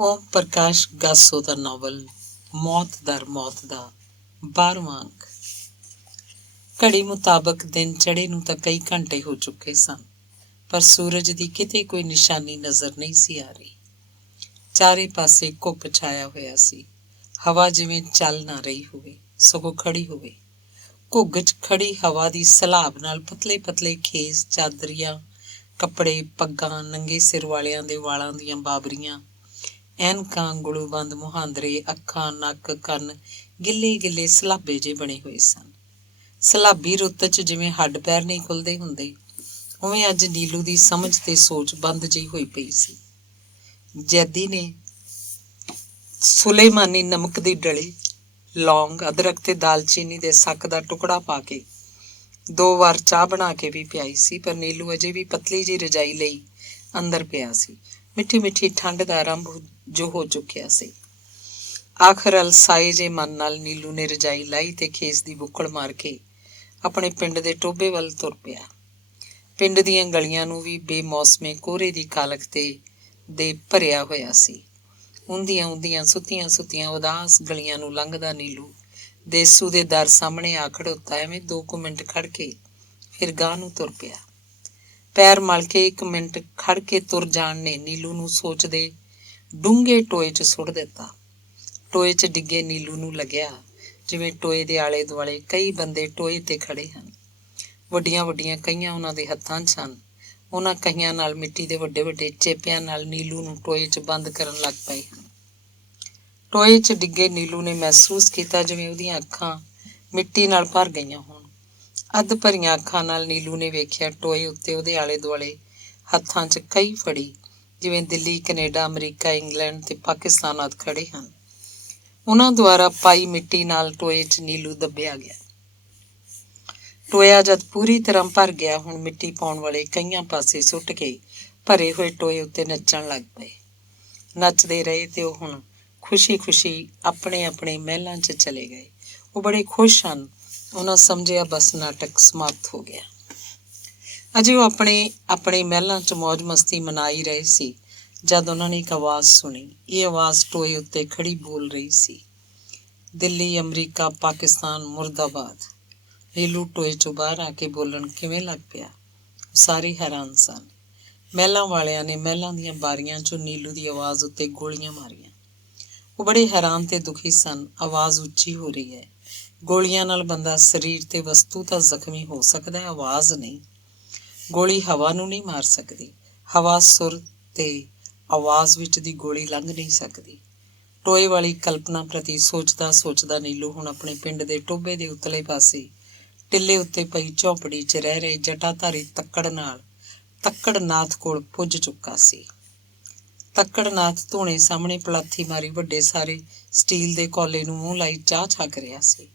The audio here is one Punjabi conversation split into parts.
ਓਮ ਪ੍ਰਕਾਸ਼ ਗਾਸੋ ਦਾ ਨਾਵਲ ਮੌਤ ਦਰ ਮੌਤ ਦਾ 12ਵਾਂ ਅੰਕ। ਘੜੀ ਮੁਤਾਬਕ ਦਿਨ ਚੜ੍ਹੇ ਨੂੰ ਤਾਂ ਕਈ ਘੰਟੇ ਹੋ ਚੁੱਕੇ ਸਨ, ਪਰ ਸੂਰਜ ਦੀ ਕਿਤੇ ਕੋਈ ਨਿਸ਼ਾਨੀ ਨਜ਼ਰ ਨਹੀਂ ਸੀ ਆ ਰਹੀ। ਚਾਰੇ ਪਾਸੇ ਘੁੱਪ ਛਾਇਆ ਹੋਇਆ ਸੀ। ਹਵਾ ਜਿਵੇਂ ਚੱਲ ਨਾ ਰਹੀ ਹੋਵੇ, ਸਗੋਂ ਖੜੀ ਹੋਵੇ। ਘੁੱਗ 'ਚ ਖੜੀ ਹਵਾ ਦੀ ਸਲਾਬ ਨਾਲ ਪਤਲੇ ਪਤਲੇ ਖੇਸ, ਚਾਦਰੀਆਂ, ਕੱਪੜੇ, ਪੱਗਾਂ, ਨੰਗੇ ਸਿਰ ਵਾਲਿਆਂ ਦੇ ਵਾਲਾਂ ਦੀਆਂ ਬਾਬਰੀਆਂ, ਐਨਕਾਂ, ਗਲੂਬੰਦ ਮੁਹਾਂਦਰੇ, ਅੱਖਾਂ, ਨੱਕ, ਕੰਨ ਗਿੱਲੇ ਗਿੱਲੇ ਸਲਾਬੇ ਜਿਹੇ ਬਣੇ ਹੋਏ ਸਨ। ਸਲਾਬੀ ਰੁੱਤ 'ਚ ਜਿਵੇਂ ਹੱਡ ਪੈਰ ਨਹੀਂ ਖੁੱਲ੍ਹਦੇ ਹੁੰਦੇ, ਉਵੇਂ ਅੱਜ ਨੀਲੂ ਦੀ ਸਮਝ ਤੇ ਸੋਚ ਬੰਦ ਜਿਹੀ ਹੋਈ ਪਈ ਸੀ। ਜੈਦੀ ਨੇ ਸੁਲੇਮਾਨੀ ਨਮਕ ਦੀ ਡਲੀ, ਲੌਂਗ, ਅਦਰਕ ਤੇ ਦਾਲਚੀਨੀ ਦੇ ਸੱਕ ਦਾ ਟੁਕੜਾ ਪਾ ਕੇ 2 ਵਾਰ ਚਾਹ ਬਣਾ ਕੇ ਵੀ ਪਿਆਈ ਸੀ, ਪਰ ਨੀਲੂ ਅਜੇ ਵੀ ਪਤਲੀ ਜਿਹੀ ਰਜਾਈ ਲਈ ਅੰਦਰ ਪਿਆ ਸੀ। ਮਿੱਠੀ ਮਿੱਠੀ ਠੰਡ ਦਾ ਆਰੰਭ ਜੋ ਹੋ ਚੁੱਕਿਆ ਸੀ। ਆਖਰ ਅਲਸਾਏ ਜੇ ਮਨ ਨਾਲ ਨੀਲੂ ਨੇ ਰਜਾਈ ਲਾਈ ਤੇ ਖੇਸ ਦੀ ਬੁੱਕਲ ਮਾਰ ਕੇ ਆਪਣੇ ਪਿੰਡ ਦੇ ਟੋਭੇ ਵੱਲ ਤੁਰ ਪਿਆ। ਪਿੰਡ ਦੀਆਂ ਗਲੀਆਂ ਨੂੰ ਵੀ ਬੇਮੌਸਮੇ ਕੋਹਰੇ ਦੀ ਕਾਲਖ ਦੇ ਭਰਿਆ ਹੋਇਆ ਸੀ। ਉਂਦੀਆਂ ਸੁੱਤੀਆਂ ਸੁੱਤੀਆਂ ਉਦਾਸ ਗਲੀਆਂ ਨੂੰ ਲੰਘਦਾ ਨੀਲੂ ਦੇਸੂ ਦੇ ਦਰ ਸਾਹਮਣੇ ਆ ਖੜੋਤਾ। ਐਵੇਂ 2 ਮਿੰਟ ਖੜ ਕੇ ਫਿਰ ਗਾਂਹ ਨੂੰ ਤੁਰ ਪਿਆ। ਪੈਰ ਮਲ ਕੇ 1 ਮਿੰਟ ਖੜ ਕੇ ਤੁਰ ਜਾਣ ਨੇ ਨੀਲੂ ਨੂੰ ਸੋਚਦੇ ਡੂੰਘੇ ਟੋਏ 'ਚ ਸੁੱਟ ਦਿੱਤਾ। ਟੋਏ 'ਚ ਡਿੱਗੇ ਨੀਲੂ ਨੂੰ ਲੱਗਿਆ ਜਿਵੇਂ ਟੋਏ ਦੇ ਆਲੇ ਦੁਆਲੇ ਕਈ ਬੰਦੇ ਟੋਏ 'ਤੇ ਖੜੇ ਹਨ। ਵੱਡੀਆਂ ਵੱਡੀਆਂ ਕਹੀਆਂ ਉਹਨਾਂ ਦੇ ਹੱਥਾਂ 'ਚ ਹਨ। ਉਹਨਾਂ ਕਹੀਆਂ ਨਾਲ ਮਿੱਟੀ ਦੇ ਵੱਡੇ ਵੱਡੇ ਚੇਪਿਆਂ ਨਾਲ ਨੀਲੂ ਨੂੰ ਟੋਏ 'ਚ ਬੰਦ ਕਰਨ ਲੱਗ ਪਏ ਹਨ। ਟੋਏ 'ਚ ਡਿੱਗੇ ਨੀਲੂ ਨੇ ਮਹਿਸੂਸ ਕੀਤਾ ਜਿਵੇਂ ਉਹਦੀਆਂ ਅੱਖਾਂ ਮਿੱਟੀ ਨਾਲ ਭਰ ਗਈਆਂ ਹੋਣ। ਅੱਧ ਭਰੀਆਂ ਅੱਖਾਂ ਨਾਲ ਨੀਲੂ ਨੇ ਵੇਖਿਆ ਟੋਏ ਉੱਤੇ ਉਹਦੇ ਆਲੇ ਦੁਆਲੇ ਹੱਥਾਂ 'ਚ ਕਈ ਫੜੀ, ਜਿਵੇਂ ਦਿੱਲੀ, ਕੈਨੇਡਾ, ਅਮਰੀਕਾ, ਇੰਗਲੈਂਡ ਤੇ ਪਾਕਿਸਤਾਨ ਆਦਿ ਖੜੇ ਹਨ। ਉਹਨਾਂ ਦੁਆਰਾ ਪਾਈ ਮਿੱਟੀ ਨਾਲ ਟੋਏ 'ਚ ਨੀਲੂ ਦੱਬਿਆ ਗਿਆ। ਟੋਇਆ ਜਦ ਪੂਰੀ ਤਰ੍ਹਾਂ ਭਰ ਗਿਆ, ਹੁਣ ਮਿੱਟੀ ਪਾਉਣ ਵਾਲੇ ਕਈਆਂ ਪਾਸੇ ਸੁੱਟ ਕੇ ਭਰੇ ਹੋਏ ਟੋਏ ਉੱਤੇ ਨੱਚਣ ਲੱਗ ਪਏ। ਨੱਚਦੇ ਰਹੇ ਤੇ ਉਹ ਹੁਣ ਖੁਸ਼ੀ ਖੁਸ਼ੀ ਆਪਣੇ ਆਪਣੇ ਮਹਿਲਾਂ 'ਚ ਚਲੇ ਗਏ। ਉਹ ਬੜੇ ਖੁਸ਼ ਹਨ। ਉਹਨਾਂ ਸਮਝਿਆ ਬਸ ਨਾਟਕ ਸਮਾਪਤ ਹੋ ਗਿਆ। ਅਜੇ ਉਹ ਆਪਣੇ ਆਪਣੇ ਮਹਿਲਾਂ 'ਚ ਮੌਜ ਮਸਤੀ ਮਨਾ ਹੀ ਰਹੇ ਸੀ ਜਦ ਉਹਨਾਂ ਨੇ ਇੱਕ ਆਵਾਜ਼ ਸੁਣੀ। ਇਹ ਆਵਾਜ਼ ਟੋਏ ਉੱਤੇ ਖੜੀ ਬੋਲ ਰਹੀ ਸੀ, ਦਿੱਲੀ, ਅਮਰੀਕਾ, ਪਾਕਿਸਤਾਨ, ਮੁਰਦਾਬਾਦ। ਨੀਲੂ ਟੋਏ 'ਚੋਂ ਬਾਹਰ ਆ ਕੇ ਬੋਲਣ ਕਿਵੇਂ ਲੱਗ ਪਿਆ। ਸਾਰੇ ਹੈਰਾਨ ਸਨ। ਮਹਿਲਾਂ ਵਾਲਿਆਂ ਨੇ ਮਹਿਲਾਂ ਦੀਆਂ ਬਾਰੀਆਂ 'ਚੋਂ ਨੀਲੂ ਦੀ ਆਵਾਜ਼ ਉੱਤੇ ਗੋਲੀਆਂ ਮਾਰੀਆਂ। ਉਹ ਬੜੇ ਹੈਰਾਨ ਤੇ ਦੁਖੀ ਸਨ। ਆਵਾਜ਼ ਉੱਚੀ ਹੋ ਰਹੀ ਹੈ। ਗੋਲੀਆਂ ਨਾਲ ਬੰਦਾ, ਸਰੀਰ ਤੇ ਵਸਤੂ ਤਾਂ ਜ਼ਖਮੀ ਹੋ ਸਕਦਾ ਹੈ, ਆਵਾਜ਼ ਨਹੀਂ। ਗੋਲੀ ਹਵਾ ਨੂੰ ਨਹੀਂ ਮਾਰ ਸਕਦੀ। ਹਵਾ ਸੁਰ ਤੇ ਆਵਾਜ਼ ਵਿੱਚ ਦੀ ਗੋਲੀ ਲੰਘ ਨਹੀਂ ਸਕਦੀ। ਟੋਏ ਵਾਲੀ ਕਲਪਨਾ ਪ੍ਰਤੀ ਸੋਚਦਾ ਸੋਚਦਾ ਨੀਲੂ ਹੁਣ ਆਪਣੇ ਪਿੰਡ ਦੇ ਟੋਭੇ ਦੇ ਉਤਲੇ ਪਾਸੇ ਟਿੱਲੇ ਉੱਤੇ ਪਈ ਝੌਂਪੜੀ 'ਚ ਰਹਿ ਰਹੇ ਜਟਾਧਾਰੀ ਤੱਕੜਨਾਥ ਕੋਲ ਪੁੱਜ ਚੁੱਕਾ ਸੀ। ਤੱਕੜਨਾਥ ਧੂਣੇ ਸਾਹਮਣੇ ਪਲਾਥੀ ਮਾਰੀ ਵੱਡੇ ਸਾਰੇ ਸਟੀਲ ਦੇ ਕੌਲੇ ਨੂੰ ਮੂੰਹ ਲਾਈ ਚਾਹ ਛਕ ਰਿਹਾ ਸੀ।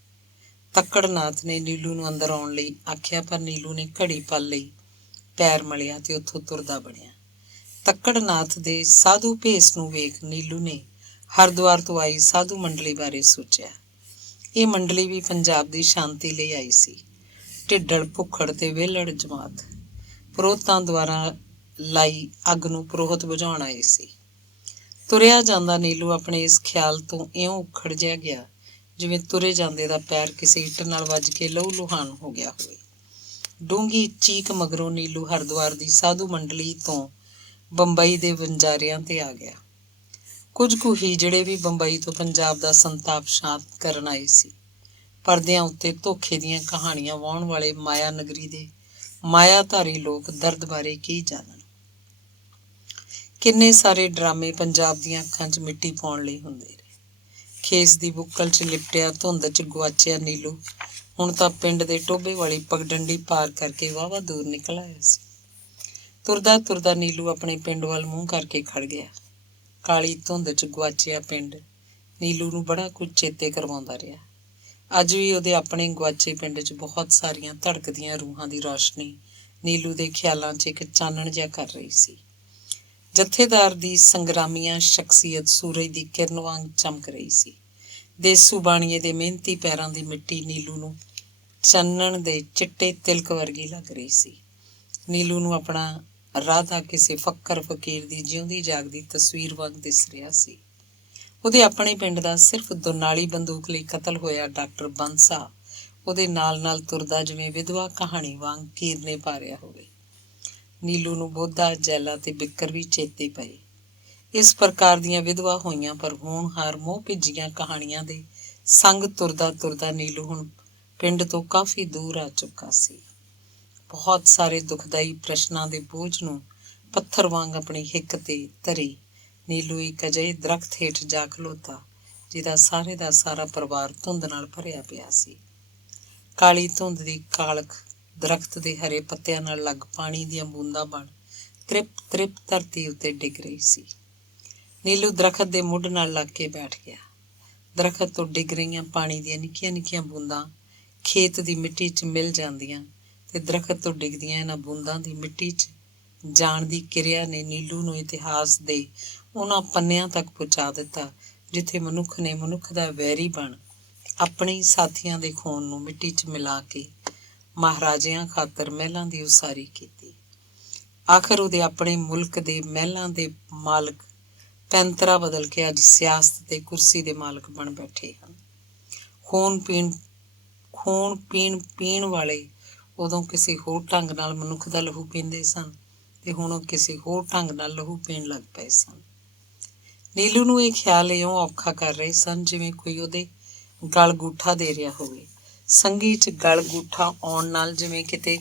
ਤੱਕੜਨਾਥ ਨੇ ਨੀਲੂ ਨੂੰ ਅੰਦਰ ਆਉਣ ਲਈ ਆਖਿਆ, ਪਰ ਨੀਲੂ ਨੇ ਘੜੀ ਪਲ ਲਈ ਪੈਰ ਮਲਿਆ ਤੇ ਉੱਥੋਂ ਤੁਰਦਾ ਬਣਿਆ। ਤੱਕੜਨਾਥ ਦੇ ਸਾਧੂ ਭੇਸ ਨੂੰ ਵੇਖ ਨੀਲੂ ਨੇ ਹਰਿਦੁਆਰ ਤੋਂ ਆਈ ਸਾਧੂ ਮੰਡਲੀ ਬਾਰੇ ਸੋਚਿਆ। ਇਹ ਮੰਡਲੀ ਵੀ ਪੰਜਾਬ ਦੀ ਸ਼ਾਂਤੀ ਲਈ ਆਈ ਸੀ। ਢਿੱਡਲ, ਭੁੱਖੜ ਤੇ ਵਿਹਲੜ ਜਮਾਤ ਪੁਰੋਹਿਤਾਂ ਦੁਆਰਾ ਲਾਈ ਅੱਗ ਨੂੰ ਪੁਰੋਹਿਤ ਬੁਝਾਉਣ ਆਏ ਸੀ। ਤੁਰਿਆ ਜਾਂਦਾ ਨੀਲੂ ਆਪਣੇ ਇਸ ਖਿਆਲ ਤੋਂ ਇਉਂ ਉਖੜ ਜਿਹਾ ਗਿਆ ਜਿਵੇਂ ਤੁਰੇ ਜਾਂਦੇ ਦਾ ਪੈਰ ਕਿਸੇ ਇੱਟ ਨਾਲ ਵੱਜ ਕੇ ਲਹੂ ਲੁਹਾਨ ਹੋ ਗਿਆ ਹੋਵੇ। ਡੂੰਘੀ ਚੀਕ ਮਗਰੋਂ ਨੀਲੂ ਹਰਿਦੁਆਰ ਦੀ ਸਾਧੂ ਮੰਡਲੀ ਤੋਂ ਬੰਬਈ ਦੇ ਵਣਜਾਰਿਆਂ ਤੇ ਆ ਗਿਆ। ਕੁਝ ਕੁ ਹੀ ਜਿਹੜੇ ਵੀ ਬੰਬਈ ਤੋਂ ਪੰਜਾਬ ਦਾ ਸੰਤਾਪ ਸ਼ਾਂਤ ਕਰਨ ਆਏ ਸੀ। ਪਰਦਿਆਂ ਉੱਤੇ ਧੋਖੇ ਦੀਆਂ ਕਹਾਣੀਆਂ ਵਾਹੁਣ ਵਾਲੇ ਮਾਇਆ ਨਗਰੀ ਦੇ ਮਾਇਆਧਾਰੀ ਲੋਕ ਦਰਦ ਬਾਰੇ ਕੀ ਜਾਣਨ। ਕਿੰਨੇ ਸਾਰੇ ਡਰਾਮੇ ਪੰਜਾਬ ਦੀਆਂ ਅੱਖਾਂ 'ਚ ਮਿੱਟੀ ਪਾਉਣ ਲਈ ਹੁੰਦੇ ਰਹੇ। ਖੇਸ ਦੀ ਬੁੱਕਲ 'ਚ ਲਿਪਟਿਆ, ਧੁੰਦ 'ਚ ਗੁਆਚਿਆ ਨੀਲੂ ਹੁਣ ਤਾਂ ਪਿੰਡ ਦੇ ਟੋਭੇ ਵਾਲੀ ਪਗਡੰਡੀ ਪਾਰ ਕਰਕੇ ਵਾਹਵਾ ਦੂਰ ਨਿਕਲ ਆਇਆ ਸੀ। ਤੁਰਦਾ ਤੁਰਦਾ ਨੀਲੂ ਆਪਣੇ ਪਿੰਡ ਵੱਲ ਮੂੰਹ ਕਰਕੇ ਖੜ ਗਿਆ। ਕਾਲੀ ਧੁੰਦ 'ਚ ਗੁਆਚਿਆ ਪਿੰਡ ਨੀਲੂ ਨੂੰ ਬੜਾ ਕੁਝ ਚੇਤੇ ਕਰਵਾਉਂਦਾ ਰਿਹਾ। ਅੱਜ ਵੀ ਉਹਦੇ ਆਪਣੇ ਗੁਆਚੇ ਪਿੰਡ 'ਚ ਬਹੁਤ ਸਾਰੀਆਂ ਧੜਕਦੀਆਂ ਰੂਹਾਂ ਦੀ ਰੌਸ਼ਨੀ ਨੀਲੂ ਦੇ ਖਿਆਲਾਂ 'ਚ ਇੱਕ ਚਾਨਣ ਜਿਹਾ ਕਰ ਰਹੀ ਸੀ। ਜਥੇਦਾਰ ਦੀ ਸੰਗਰਾਮੀਆਂ ਸ਼ਖਸੀਅਤ ਸੂਰਜ ਦੀ ਕਿਰਨ ਵਾਂਗ ਚਮਕ ਰਹੀ ਸੀ। ਦੇਸੂ ਬਾਣੀਏ ਦੇ ਮਿਹਨਤੀ ਪੈਰਾਂ ਦੀ ਮਿੱਟੀ ਨੀਲੂ ਨੂੰ ਚਾਨਣ ਦੇ ਚਿੱਟੇ ਤਿਲਕ ਵਰਗੀ ਲੱਗ ਰਹੀ ਸੀ। ਨੀਲੂ ਨੂੰ ਆਪਣਾ ਰਾਧਾ ਕਿਸੇ ਫੱਕਰ ਫਕੀਰ ਦੀ ਜਿਉਂਦੀ ਜਾਗਦੀ ਤਸਵੀਰ ਵਾਂਗ ਦਿਸ ਰਿਹਾ ਸੀ। ਉਹਦੇ ਆਪਣੇ ਪਿੰਡ ਦਾ ਸਿਰਫ ਦੁਨਾਲੀ ਬੰਦੂਕ ਲਈ ਕਤਲ ਹੋਇਆ ਡਾਕਟਰ ਬੰਸਾ ਉਹਦੇ ਨਾਲ ਨਾਲ ਤੁਰਦਾ ਜਿਵੇਂ ਵਿਧਵਾ ਕਹਾਣੀ ਵਾਂਗ ਕੀਰਨੇ ਪਾ ਰਿਹਾ ਹੋਵੇ। ਨੀਲੂ ਨੂੰ ਬੋਧਾ, ਜੈਲਾ ਤੇ ਬਿੱਕਰ ਵੀ ਚੇਤੇ ਪਏ। ਇਸ ਪ੍ਰਕਾਰ ਦੀਆਂ ਵਿਧਵਾ ਹੋਈਆਂ ਪਰ ਹੋਣਹਾਰ ਮੋਹ ਭਿੱਜੀਆਂ ਕਹਾਣੀਆਂ ਦੇ ਸੰਗ ਤੁਰਦਾ ਤੁਰਦਾ ਨੀਲੂ ਹੁਣ ਪਿੰਡ ਤੋਂ ਕਾਫੀ ਦੂਰ ਆ ਚੁੱਕਾ ਸੀ। ਬਹੁਤ ਸਾਰੇ ਦੁਖਦਾਈ ਪ੍ਰਸ਼ਨਾਂ ਦੇ ਬੋਝ ਨੂੰ ਪੱਥਰ ਵਾਂਗ ਆਪਣੀ ਹਿੱਕ ਤੇ ਧਰੀ ਨੀਲੂ ਇੱਕ ਅਜਿਹੇ ਦਰਖਤ ਹੇਠ ਜਾ ਖਲੋਤਾ ਜਿਹਦਾ ਸਾਰੇ ਦਾ ਸਾਰਾ ਪਰਿਵਾਰ ਧੁੰਦ ਨਾਲ ਭਰਿਆ ਪਿਆ ਸੀ। ਕਾਲੀ ਧੁੰਦ ਦੀ ਕਾਲਖ ਦਰਖਤ ਦੇ ਹਰੇ ਪੱਤਿਆਂ ਨਾਲ ਲੱਗ ਪਾਣੀ ਦੀਆਂ ਬੂੰਦਾਂ ਬਣ ਤ੍ਰਿਪ ਤ੍ਰਿਪ ਧਰਤੀ ਉੱਤੇ ਡਿੱਗ ਰਹੀ ਸੀ। ਨੀਲੂ ਦਰਖਤ ਦੇ ਮੁੱਢ ਨਾਲ ਲੱਗ ਕੇ ਬੈਠ ਗਿਆ। ਦਰਖਤ ਤੋਂ ਡਿੱਗ ਰਹੀਆਂ ਪਾਣੀ ਦੀਆਂ ਨਿੱਕੀਆਂ ਨਿੱਕੀਆਂ ਬੂੰਦਾਂ ਖੇਤ ਦੀ ਮਿੱਟੀ 'ਚ ਮਿਲ ਜਾਂਦੀਆਂ ਤੇ ਦਰਖਤ ਤੋਂ ਡਿੱਗਦੀਆਂ ਇਹਨਾਂ ਬੂੰਦਾਂ ਦੀ ਮਿੱਟੀ 'ਚ ਜਾਣ ਦੀ ਕਿਰਿਆ ਨੇ ਨੀਲੂ ਨੂੰ ਇਤਿਹਾਸ ਦੇ ਉਹਨਾਂ ਪੰਨਿਆਂ ਤੱਕ ਪਹੁੰਚਾ ਦਿੱਤਾ ਜਿੱਥੇ ਮਨੁੱਖ ਨੇ ਮਨੁੱਖ ਦਾ ਵੈਰੀ ਬਣ ਆਪਣੇ ਸਾਥੀਆਂ ਦੇ ਖੂਨ ਨੂੰ ਮਿੱਟੀ 'ਚ ਮਿਲਾ ਕੇ ਮਹਾਰਾਜਿਆਂ ਖਾਤਰ ਮਹਿਲਾਂ ਦੀ ਉਸਾਰੀ ਕੀਤੀ। ਆਖਰ ਉਹਦੇ ਆਪਣੇ ਮੁਲਕ ਦੇ ਮਹਿਲਾਂ ਦੇ ਮਾਲਕ ਪੈਂਤਰਾ ਬਦਲ ਕੇ ਅੱਜ ਸਿਆਸਤ ਤੇ ਕੁਰਸੀ ਦੇ ਮਾਲਕ ਬਣ ਬੈਠੇ ਹਨ। ਖੂਨ ਪੀਣ ਵਾਲੇ ਉਦੋਂ ਕਿਸੇ ਹੋਰ ਢੰਗ ਨਾਲ ਮਨੁੱਖ ਦਾ ਲਹੂ ਪੀਂਦੇ ਸਨ ਤੇ ਹੁਣ ਉਹ ਕਿਸੇ ਹੋਰ ਢੰਗ ਨਾਲ ਲਹੂ ਪੀਣ ਲੱਗ ਪਏ ਸਨ। ਨੀਲੂ ਨੂੰ ਇਹ ਖਿਆਲ ਇਉਂ ਔਖਾ ਕਰ ਰਹੇ ਸਨ ਜਿਵੇਂ ਕੋਈ ਉਹਦੇ ਗਲ ਗੂਠਾ ਦੇ ਰਿਹਾ ਹੋਵੇ। ਸੰਗੀ 'ਚ ਗਲ ਗੂਠਾ ਆਉਣ ਨਾਲ ਜਿਵੇਂ ਕਿਤੇ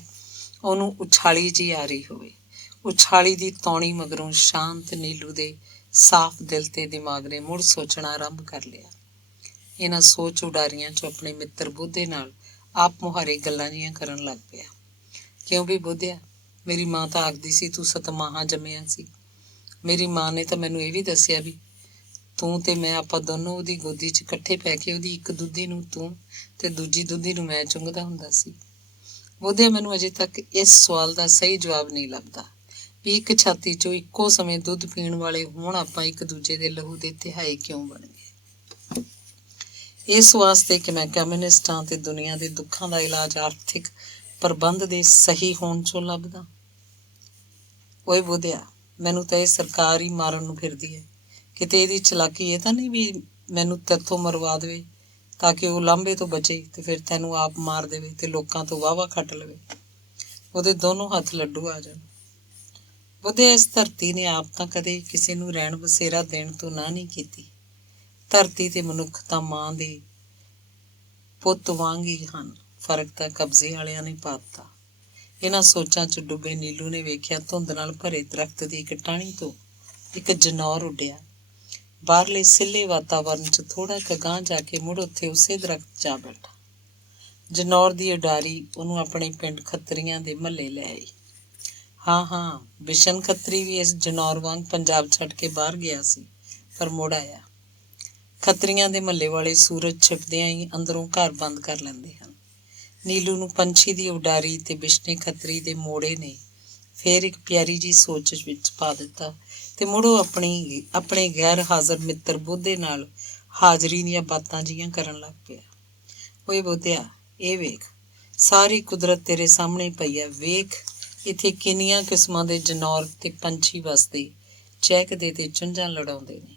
ਉਹਨੂੰ ਉਛਾਲੀ ਜਿਹੀ ਆ ਰਹੀ ਹੋਵੇ। ਉਛਾਲੀ ਦੀ ਤੌਣੀ ਮਗਰੋਂ ਸ਼ਾਂਤ ਨੀਲੂ ਦੇ ਸਾਫ਼ ਦਿਲ ਤੇ ਦਿਮਾਗ ਨੇ ਮੁੜ ਸੋਚਣਾ ਆਰੰਭ ਕਰ ਲਿਆ। ਇਹਨਾਂ ਸੋਚ ਉਡਾਰੀਆਂ 'ਚੋਂ ਆਪਣੇ ਮਿੱਤਰ ਬੋਧੇ ਨਾਲ ਆਪ ਮੁਹਾਰੇ ਗੱਲਾਂ ਜਿਹੀਆਂ ਕਰਨ ਲੱਗ ਪਿਆ। ਕਿਉਂ ਵੀ ਬੋਧਿਆ, ਮੇਰੀ ਮਾਂ ਤਾਂ ਆਖਦੀ ਸੀ ਤੂੰ ਸਤਮਾਹਾ ਜੰਮਿਆ ਸੀ। ਮੇਰੀ ਮਾਂ ਨੇ ਤਾਂ ਮੈਨੂੰ ਇਹ ਵੀ ਦੱਸਿਆ ਵੀ ਤੂੰ ਤੇ ਮੈਂ ਆਪਾਂ ਦੋਨੋਂ ਉਹਦੀ ਗੋਦੀ 'ਚ ਇਕੱਠੇ ਪੈ ਕੇ ਉਹਦੀ ਇੱਕ ਦੁੱਧੀ ਨੂੰ ਤੂੰ ਤੇ ਦੂਜੀ ਦੁੱਧੀ ਨੂੰ ਮੈਂ ਚੁੰਘਦਾ ਹੁੰਦਾ ਸੀ। ਬੋਧਿਆ, ਮੈਨੂੰ ਅਜੇ ਤੱਕ ਇਸ ਸਵਾਲ ਦਾ ਸਹੀ ਜਵਾਬ ਨਹੀਂ ਲੱਭਦਾ ਵੀ ਇੱਕ ਛਾਤੀ 'ਚੋਂ ਇੱਕੋ ਸਮੇਂ ਦੁੱਧ ਪੀਣ ਵਾਲੇ ਹੁਣ ਆਪਾਂ ਇੱਕ ਦੂਜੇ ਦੇ ਲਹੂ ਦੇ ਤਿਹਾਈ ਕਿਉਂ ਬਣ ਗਏ। ਇਸ ਵਾਸਤੇ ਕਿ ਮੈਂ ਕਮਿਊਨਿਸਟਾਂ ਤੇ ਦੁਨੀਆ ਦੇ ਦੁੱਖਾਂ ਦਾ ਇਲਾਜ ਆਰਥਿਕ ਪ੍ਰਬੰਧ ਦੇ ਸਹੀ ਹੋਣ 'ਚੋਂ ਲੱਭਦਾ। ਓਏ ਬੋਧਿਆ, ਮੈਨੂੰ ਤਾਂ ਇਹ ਸਰਕਾਰ ਹੀ ਮਾਰਨ ਨੂੰ ਫਿਰਦੀ ਹੈ। ਕਿਤੇ ਇਹਦੀ ਚਲਾਕੀ ਇਹ ਤਾਂ ਨਹੀਂ ਵੀ ਮੈਨੂੰ ਤੇਥੋਂ ਮਰਵਾ ਦੇਵੇ ਤਾਂ ਕਿ ਉਹ ਲਾਂਭੇ ਤੋਂ ਬਚੇ ਤੇ ਫਿਰ ਤੈਨੂੰ ਆਪ ਮਾਰ ਦੇਵੇ ਤੇ ਲੋਕਾਂ ਤੋਂ ਵਾਹਵਾ ਖੱਟ ਲਵੇ। ਉਹਦੇ ਦੋਨੋਂ ਹੱਥ ਲੱਡੂ ਆ ਜਾਣ। ਬੋਧਿਆ, ਇਸ ਧਰਤੀ ਨੇ ਆਪ ਤਾਂ ਕਦੇ ਕਿਸੇ ਨੂੰ ਰਹਿਣ ਬਸੇਰਾ ਦੇਣ ਤੋਂ ਨਾ ਨਹੀਂ ਕੀਤੀ। ਧਰਤੀ ਤੇ ਮਨੁੱਖ ਤਾਂ ਮਾਂ ਦੇ ਪੁੱਤ ਵਾਂਗ ਹੀ ਹਨ, ਫਰਕ ਤਾਂ ਕਬਜ਼ੇ ਵਾਲਿਆਂ ਨੇ ਪਾ ਦਿੱਤਾ। ਇਹਨਾਂ ਸੋਚਾਂ 'ਚ ਡੁੱਬੇ ਨੀਲੂ ਨੇ ਵੇਖਿਆ ਧੁੰਦ ਨਾਲ ਭਰੇ ਦਰਖਤ ਦੀ ਇੱਕ ਟਾਹਣੀ ਤੋਂ ਇੱਕ ਜਨੌਰ ਉੱਡਿਆ। ਬਾਹਰਲੇ ਸਿੱਲੇ ਵਾਤਾਵਰਨ 'ਚ ਥੋੜ੍ਹਾ ਕੁ ਅਗਾਂਹ ਜਾ ਕੇ ਮੁੜ ਉੱਥੇ ਉਸੇ ਦਰਖਤ ਜਾ ਬੈਠਾ। ਜਨੌਰ ਦੀ ਉਡਾਰੀ ਉਹਨੂੰ ਆਪਣੇ ਪਿੰਡ ਖੱਤਰੀਆਂ ਦੇ ਮਹੱਲੇ ਲੈ ਆਈ। ਹਾਂ, ਬਿਸ਼ਨ ਖੱਤਰੀ ਵੀ ਇਸ ਜਨੌਰ ਵਾਂਗ ਪੰਜਾਬ ਛੱਡ ਕੇ ਬਾਹਰ ਗਿਆ ਸੀ ਪਰ ਮੁੜ ਆਇਆ। ਖੱਤਰੀਆਂ ਦੇ ਮਹੱਲੇ ਵਾਲੇ ਸੂਰਜ ਛਿਪਦਿਆਂ ਹੀ ਅੰਦਰੋਂ ਘਰ ਬੰਦ ਕਰ ਲੈਂਦੇ ਹਨ। ਨੀਲੂ ਨੂੰ ਪੰਛੀ ਦੀ ਉਡਾਰੀ ਤੇ ਬਿਸ਼ਨੇ ਖੱਤਰੀ ਦੇ ਮੋੜੇ ਨੇ ਫੇਰ ਇੱਕ ਪਿਆਰੀ ਜਿਹੀ ਸੋਚ ਵਿੱਚ ਪਾ ਦਿੱਤਾ ਤੇ ਮੁੜ ਉਹ ਆਪਣੇ ਗੈਰ ਹਾਜ਼ਰ ਮਿੱਤਰ ਬੋਧੇ ਨਾਲ ਹਾਜ਼ਰੀ ਦੀਆਂ ਬਾਤਾਂ ਜਿਹੀਆਂ ਕਰਨ ਲੱਗ ਪਿਆ। ਓਏ ਬੋਧਿਆ, ਇਹ ਵੇਖ, ਸਾਰੀ ਕੁਦਰਤ ਤੇਰੇ ਸਾਹਮਣੇ ਪਈ ਹੈ। ਵੇਖ ਇੱਥੇ ਕਿੰਨੀਆਂ ਕਿਸਮਾਂ ਦੇ ਜਨੌਰ ਤੇ ਪੰਛੀ ਵਸਦੇ, ਚਹਿਕਦੇ ਤੇ ਚੁੰਝਾਂ ਲੜਾਉਂਦੇ ਨੇ।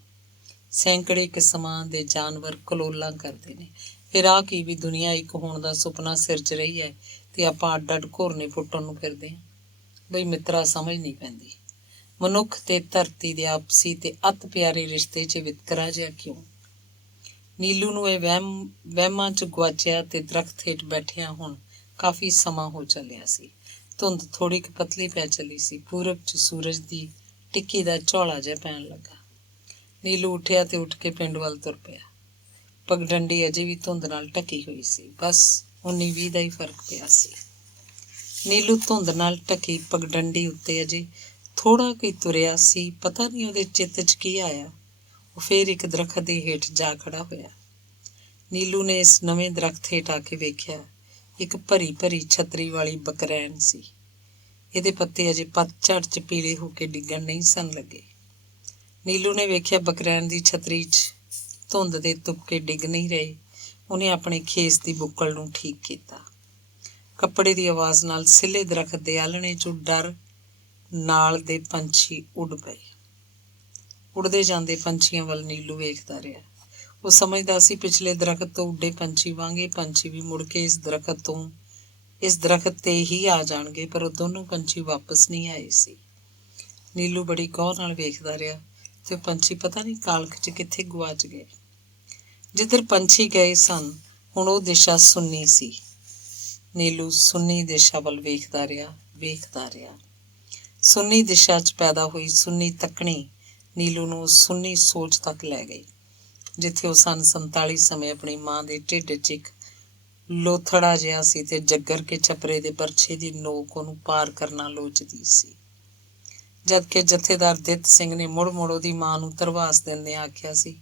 ਸੈਂਕੜੇ ਕਿਸਮਾਂ ਦੇ ਜਾਨਵਰ ਕਲੋਲਾਂ ਕਰਦੇ ਨੇ। ਫਿਰ ਆਹ ਕੀ ਵੀ ਦੁਨੀਆ ਇੱਕ ਹੋਣ ਦਾ ਸੁਪਨਾ ਸਿਰਜ ਰਹੀ ਹੈ ਤੇ ਆਪਾਂ ਅੱਡ ਅੱਡ ਘੋਰਨੇ ਫੁੱਟਣ ਨੂੰ ਫਿਰਦੇ ਹਾਂ। ਬਈ ਮਿੱਤਰਾ, ਸਮਝ ਨਹੀਂ ਪੈਂਦੀ ਮਨੁੱਖ ਤੇ ਧਰਤੀ ਦੇ ਆਪਸੀ ਤੇ ਅਤ ਪਿਆਰੇ ਰਿਸ਼ਤੇ 'ਚ ਵਿਤਕਰਾ ਜਿਹਾ ਕਿਉਂ। ਨੀਲੂ ਨੂੰ ਇਹ ਵਹਿਮਾਂ 'ਚ ਗੁਆਚਿਆ ਤੇ ਦਰਖਤ ਹੇਠ ਬੈਠਿਆਂ ਹੁਣ ਕਾਫੀ ਸਮਾਂ ਹੋ ਚੱਲਿਆ ਸੀ। ਧੁੰਦ ਥੋੜ੍ਹੀ ਕੁ ਪਤਲੀ ਪੈ ਚੱਲੀ ਸੀ। ਪੂਰਬ 'ਚ ਸੂਰਜ ਦੀ ਟਿੱਕੀ ਦਾ ਝੋਲਾ ਜਿਹਾ ਪੈਣ ਲੱਗਾ। ਨੀਲੂ ਉੱਠਿਆ ਤੇ ਉੱਠ ਕੇ ਪਿੰਡ ਵੱਲ ਤੁਰ ਪਿਆ। ਪਗਡੰਡੀ ਅਜੇ ਵੀ ਧੁੰਦ ਨਾਲ ਢਕੀ ਹੋਈ ਸੀ। ਬਸ 19-20 ਦਾ ਹੀ ਫਰਕ ਪਿਆ ਸੀ। ਨੀਲੂ ਧੁੰਦ ਨਾਲ ਢਕੀ ਪਗਡੰਡੀ ਉੱਤੇ ਅਜੇ ਥੋੜ੍ਹਾ ਕੁ ਤੁਰਿਆ ਸੀ। ਪਤਾ ਨਹੀਂ ਉਹਦੇ ਚਿੱਤ 'ਚ ਕੀ ਆਇਆ। ਉਹ ਫੇਰ ਇੱਕ ਦਰਖਤ ਦੇ ਹੇਠ ਜਾ ਖੜਾ ਹੋਇਆ। ਨੀਲੂ ਨੇ ਇਸ ਨਵੇਂ ਦਰਖਤ ਹੇਠ ਆ ਕੇ ਵੇਖਿਆ ਇੱਕ ਭਰੀ ਭਰੀ ਛਤਰੀ ਵਾਲੀ ਬਕਰੈਨ ਸੀ। ਇਹਦੇ ਪੱਤੇ ਅਜੇ ਪਤਝੜ 'ਚ ਪੀਲੇ ਹੋ ਕੇ ਡਿੱਗਣ ਨਹੀਂ ਸਨ ਲੱਗੇ। ਨੀਲੂ ਨੇ ਵੇਖਿਆ ਬਕਰੈਨ ਦੀ ਛਤਰੀ 'ਚ ਧੁੰਦ ਦੇ ਤੁਪਕੇ ਡਿੱਗ ਨਹੀਂ ਰਹੇ। ਉਹਨੇ ਆਪਣੇ ਖੇਸ ਦੀ ਬੁੱਕਲ ਨੂੰ ਠੀਕ ਕੀਤਾ। ਕੱਪੜੇ ਦੀ ਆਵਾਜ਼ ਨਾਲ ਸਿੱਲੇ ਦਰਖਤ ਦੇ ਆਲ੍ਹਣੇ 'ਚੋਂ ਡਰ ਨਾਲ ਦੇ ਪੰਛੀ ਉੱਡ ਪਏ। ਉੱਡਦੇ ਜਾਂਦੇ ਪੰਛੀਆਂ ਵੱਲ ਨੀਲੂ ਵੇਖਦਾ ਰਿਹਾ। ਉਹ ਸਮਝਦਾ ਸੀ ਪਿਛਲੇ ਦਰਖਤ ਤੋਂ ਉੱਡੇ ਪੰਛੀ ਵਾਂਗ ਇਹ ਪੰਛੀ ਵੀ ਮੁੜ ਕੇ ਇਸ ਦਰਖਤ ਤੇ ਹੀ ਆ ਜਾਣਗੇ, ਪਰ ਉਹ ਦੋਨੋਂ ਪੰਛੀ ਵਾਪਸ ਨਹੀਂ ਆਏ ਸੀ। ਨੀਲੂ ਬੜੀ ਗੌਰ ਨਾਲ ਵੇਖਦਾ ਰਿਹਾ ਤੇ ਉਹ ਪੰਛੀ ਪਤਾ ਨਹੀਂ ਕਾਲਖ 'ਚ ਕਿੱਥੇ ਗੁਆਚ ਗਏ। ਜਿੱਧਰ ਪੰਛੀ ਗਏ ਸਨ ਹੁਣ ਉਹ ਦਿਸ਼ਾ ਸੁੰਨੀ ਸੀ। ਨੀਲੂ ਸੁੰਨੀ ਦਿਸ਼ਾ ਵੱਲ ਵੇਖਦਾ ਰਿਹਾ। ਸੁੰਨੀ ਦਿਸ਼ਾ 'ਚ ਪੈਦਾ ਹੋਈ ਸੁੰਨੀ ਤੱਕਣੀ ਨੀਲੂ ਨੂੰ ਸੁੰਨੀ ਸੋਚ ਤੱਕ ਲੈ ਗਈ, ਜਿੱਥੇ ਉਹ ਸੰਨ 47 ਸਮੇਂ ਆਪਣੀ ਮਾਂ ਦੇ ਢਿੱਡ 'ਚ ਇੱਕ ਲੋਥੜਾ ਜਿਹਾ ਸੀ ਤੇ ਜੱਗਰ ਕੇ ਛਪਰੇ ਦੇ ਬਰਛੇ ਦੀ ਨੋਕ ਉਹਨੂੰ ਪਾਰ ਕਰਨਾ ਲੋਚਦੀ ਸੀ। ਜਦ ਕਿ ਜਥੇਦਾਰ ਦਿੱਤ ਸਿੰਘ ਨੇ ਮੁੜ ਉਹਦੀ ਮਾਂ ਨੂੰ ਧਰਵਾਸ ਦਿੰਦਿਆਂ ਆਖਿਆ ਸੀ,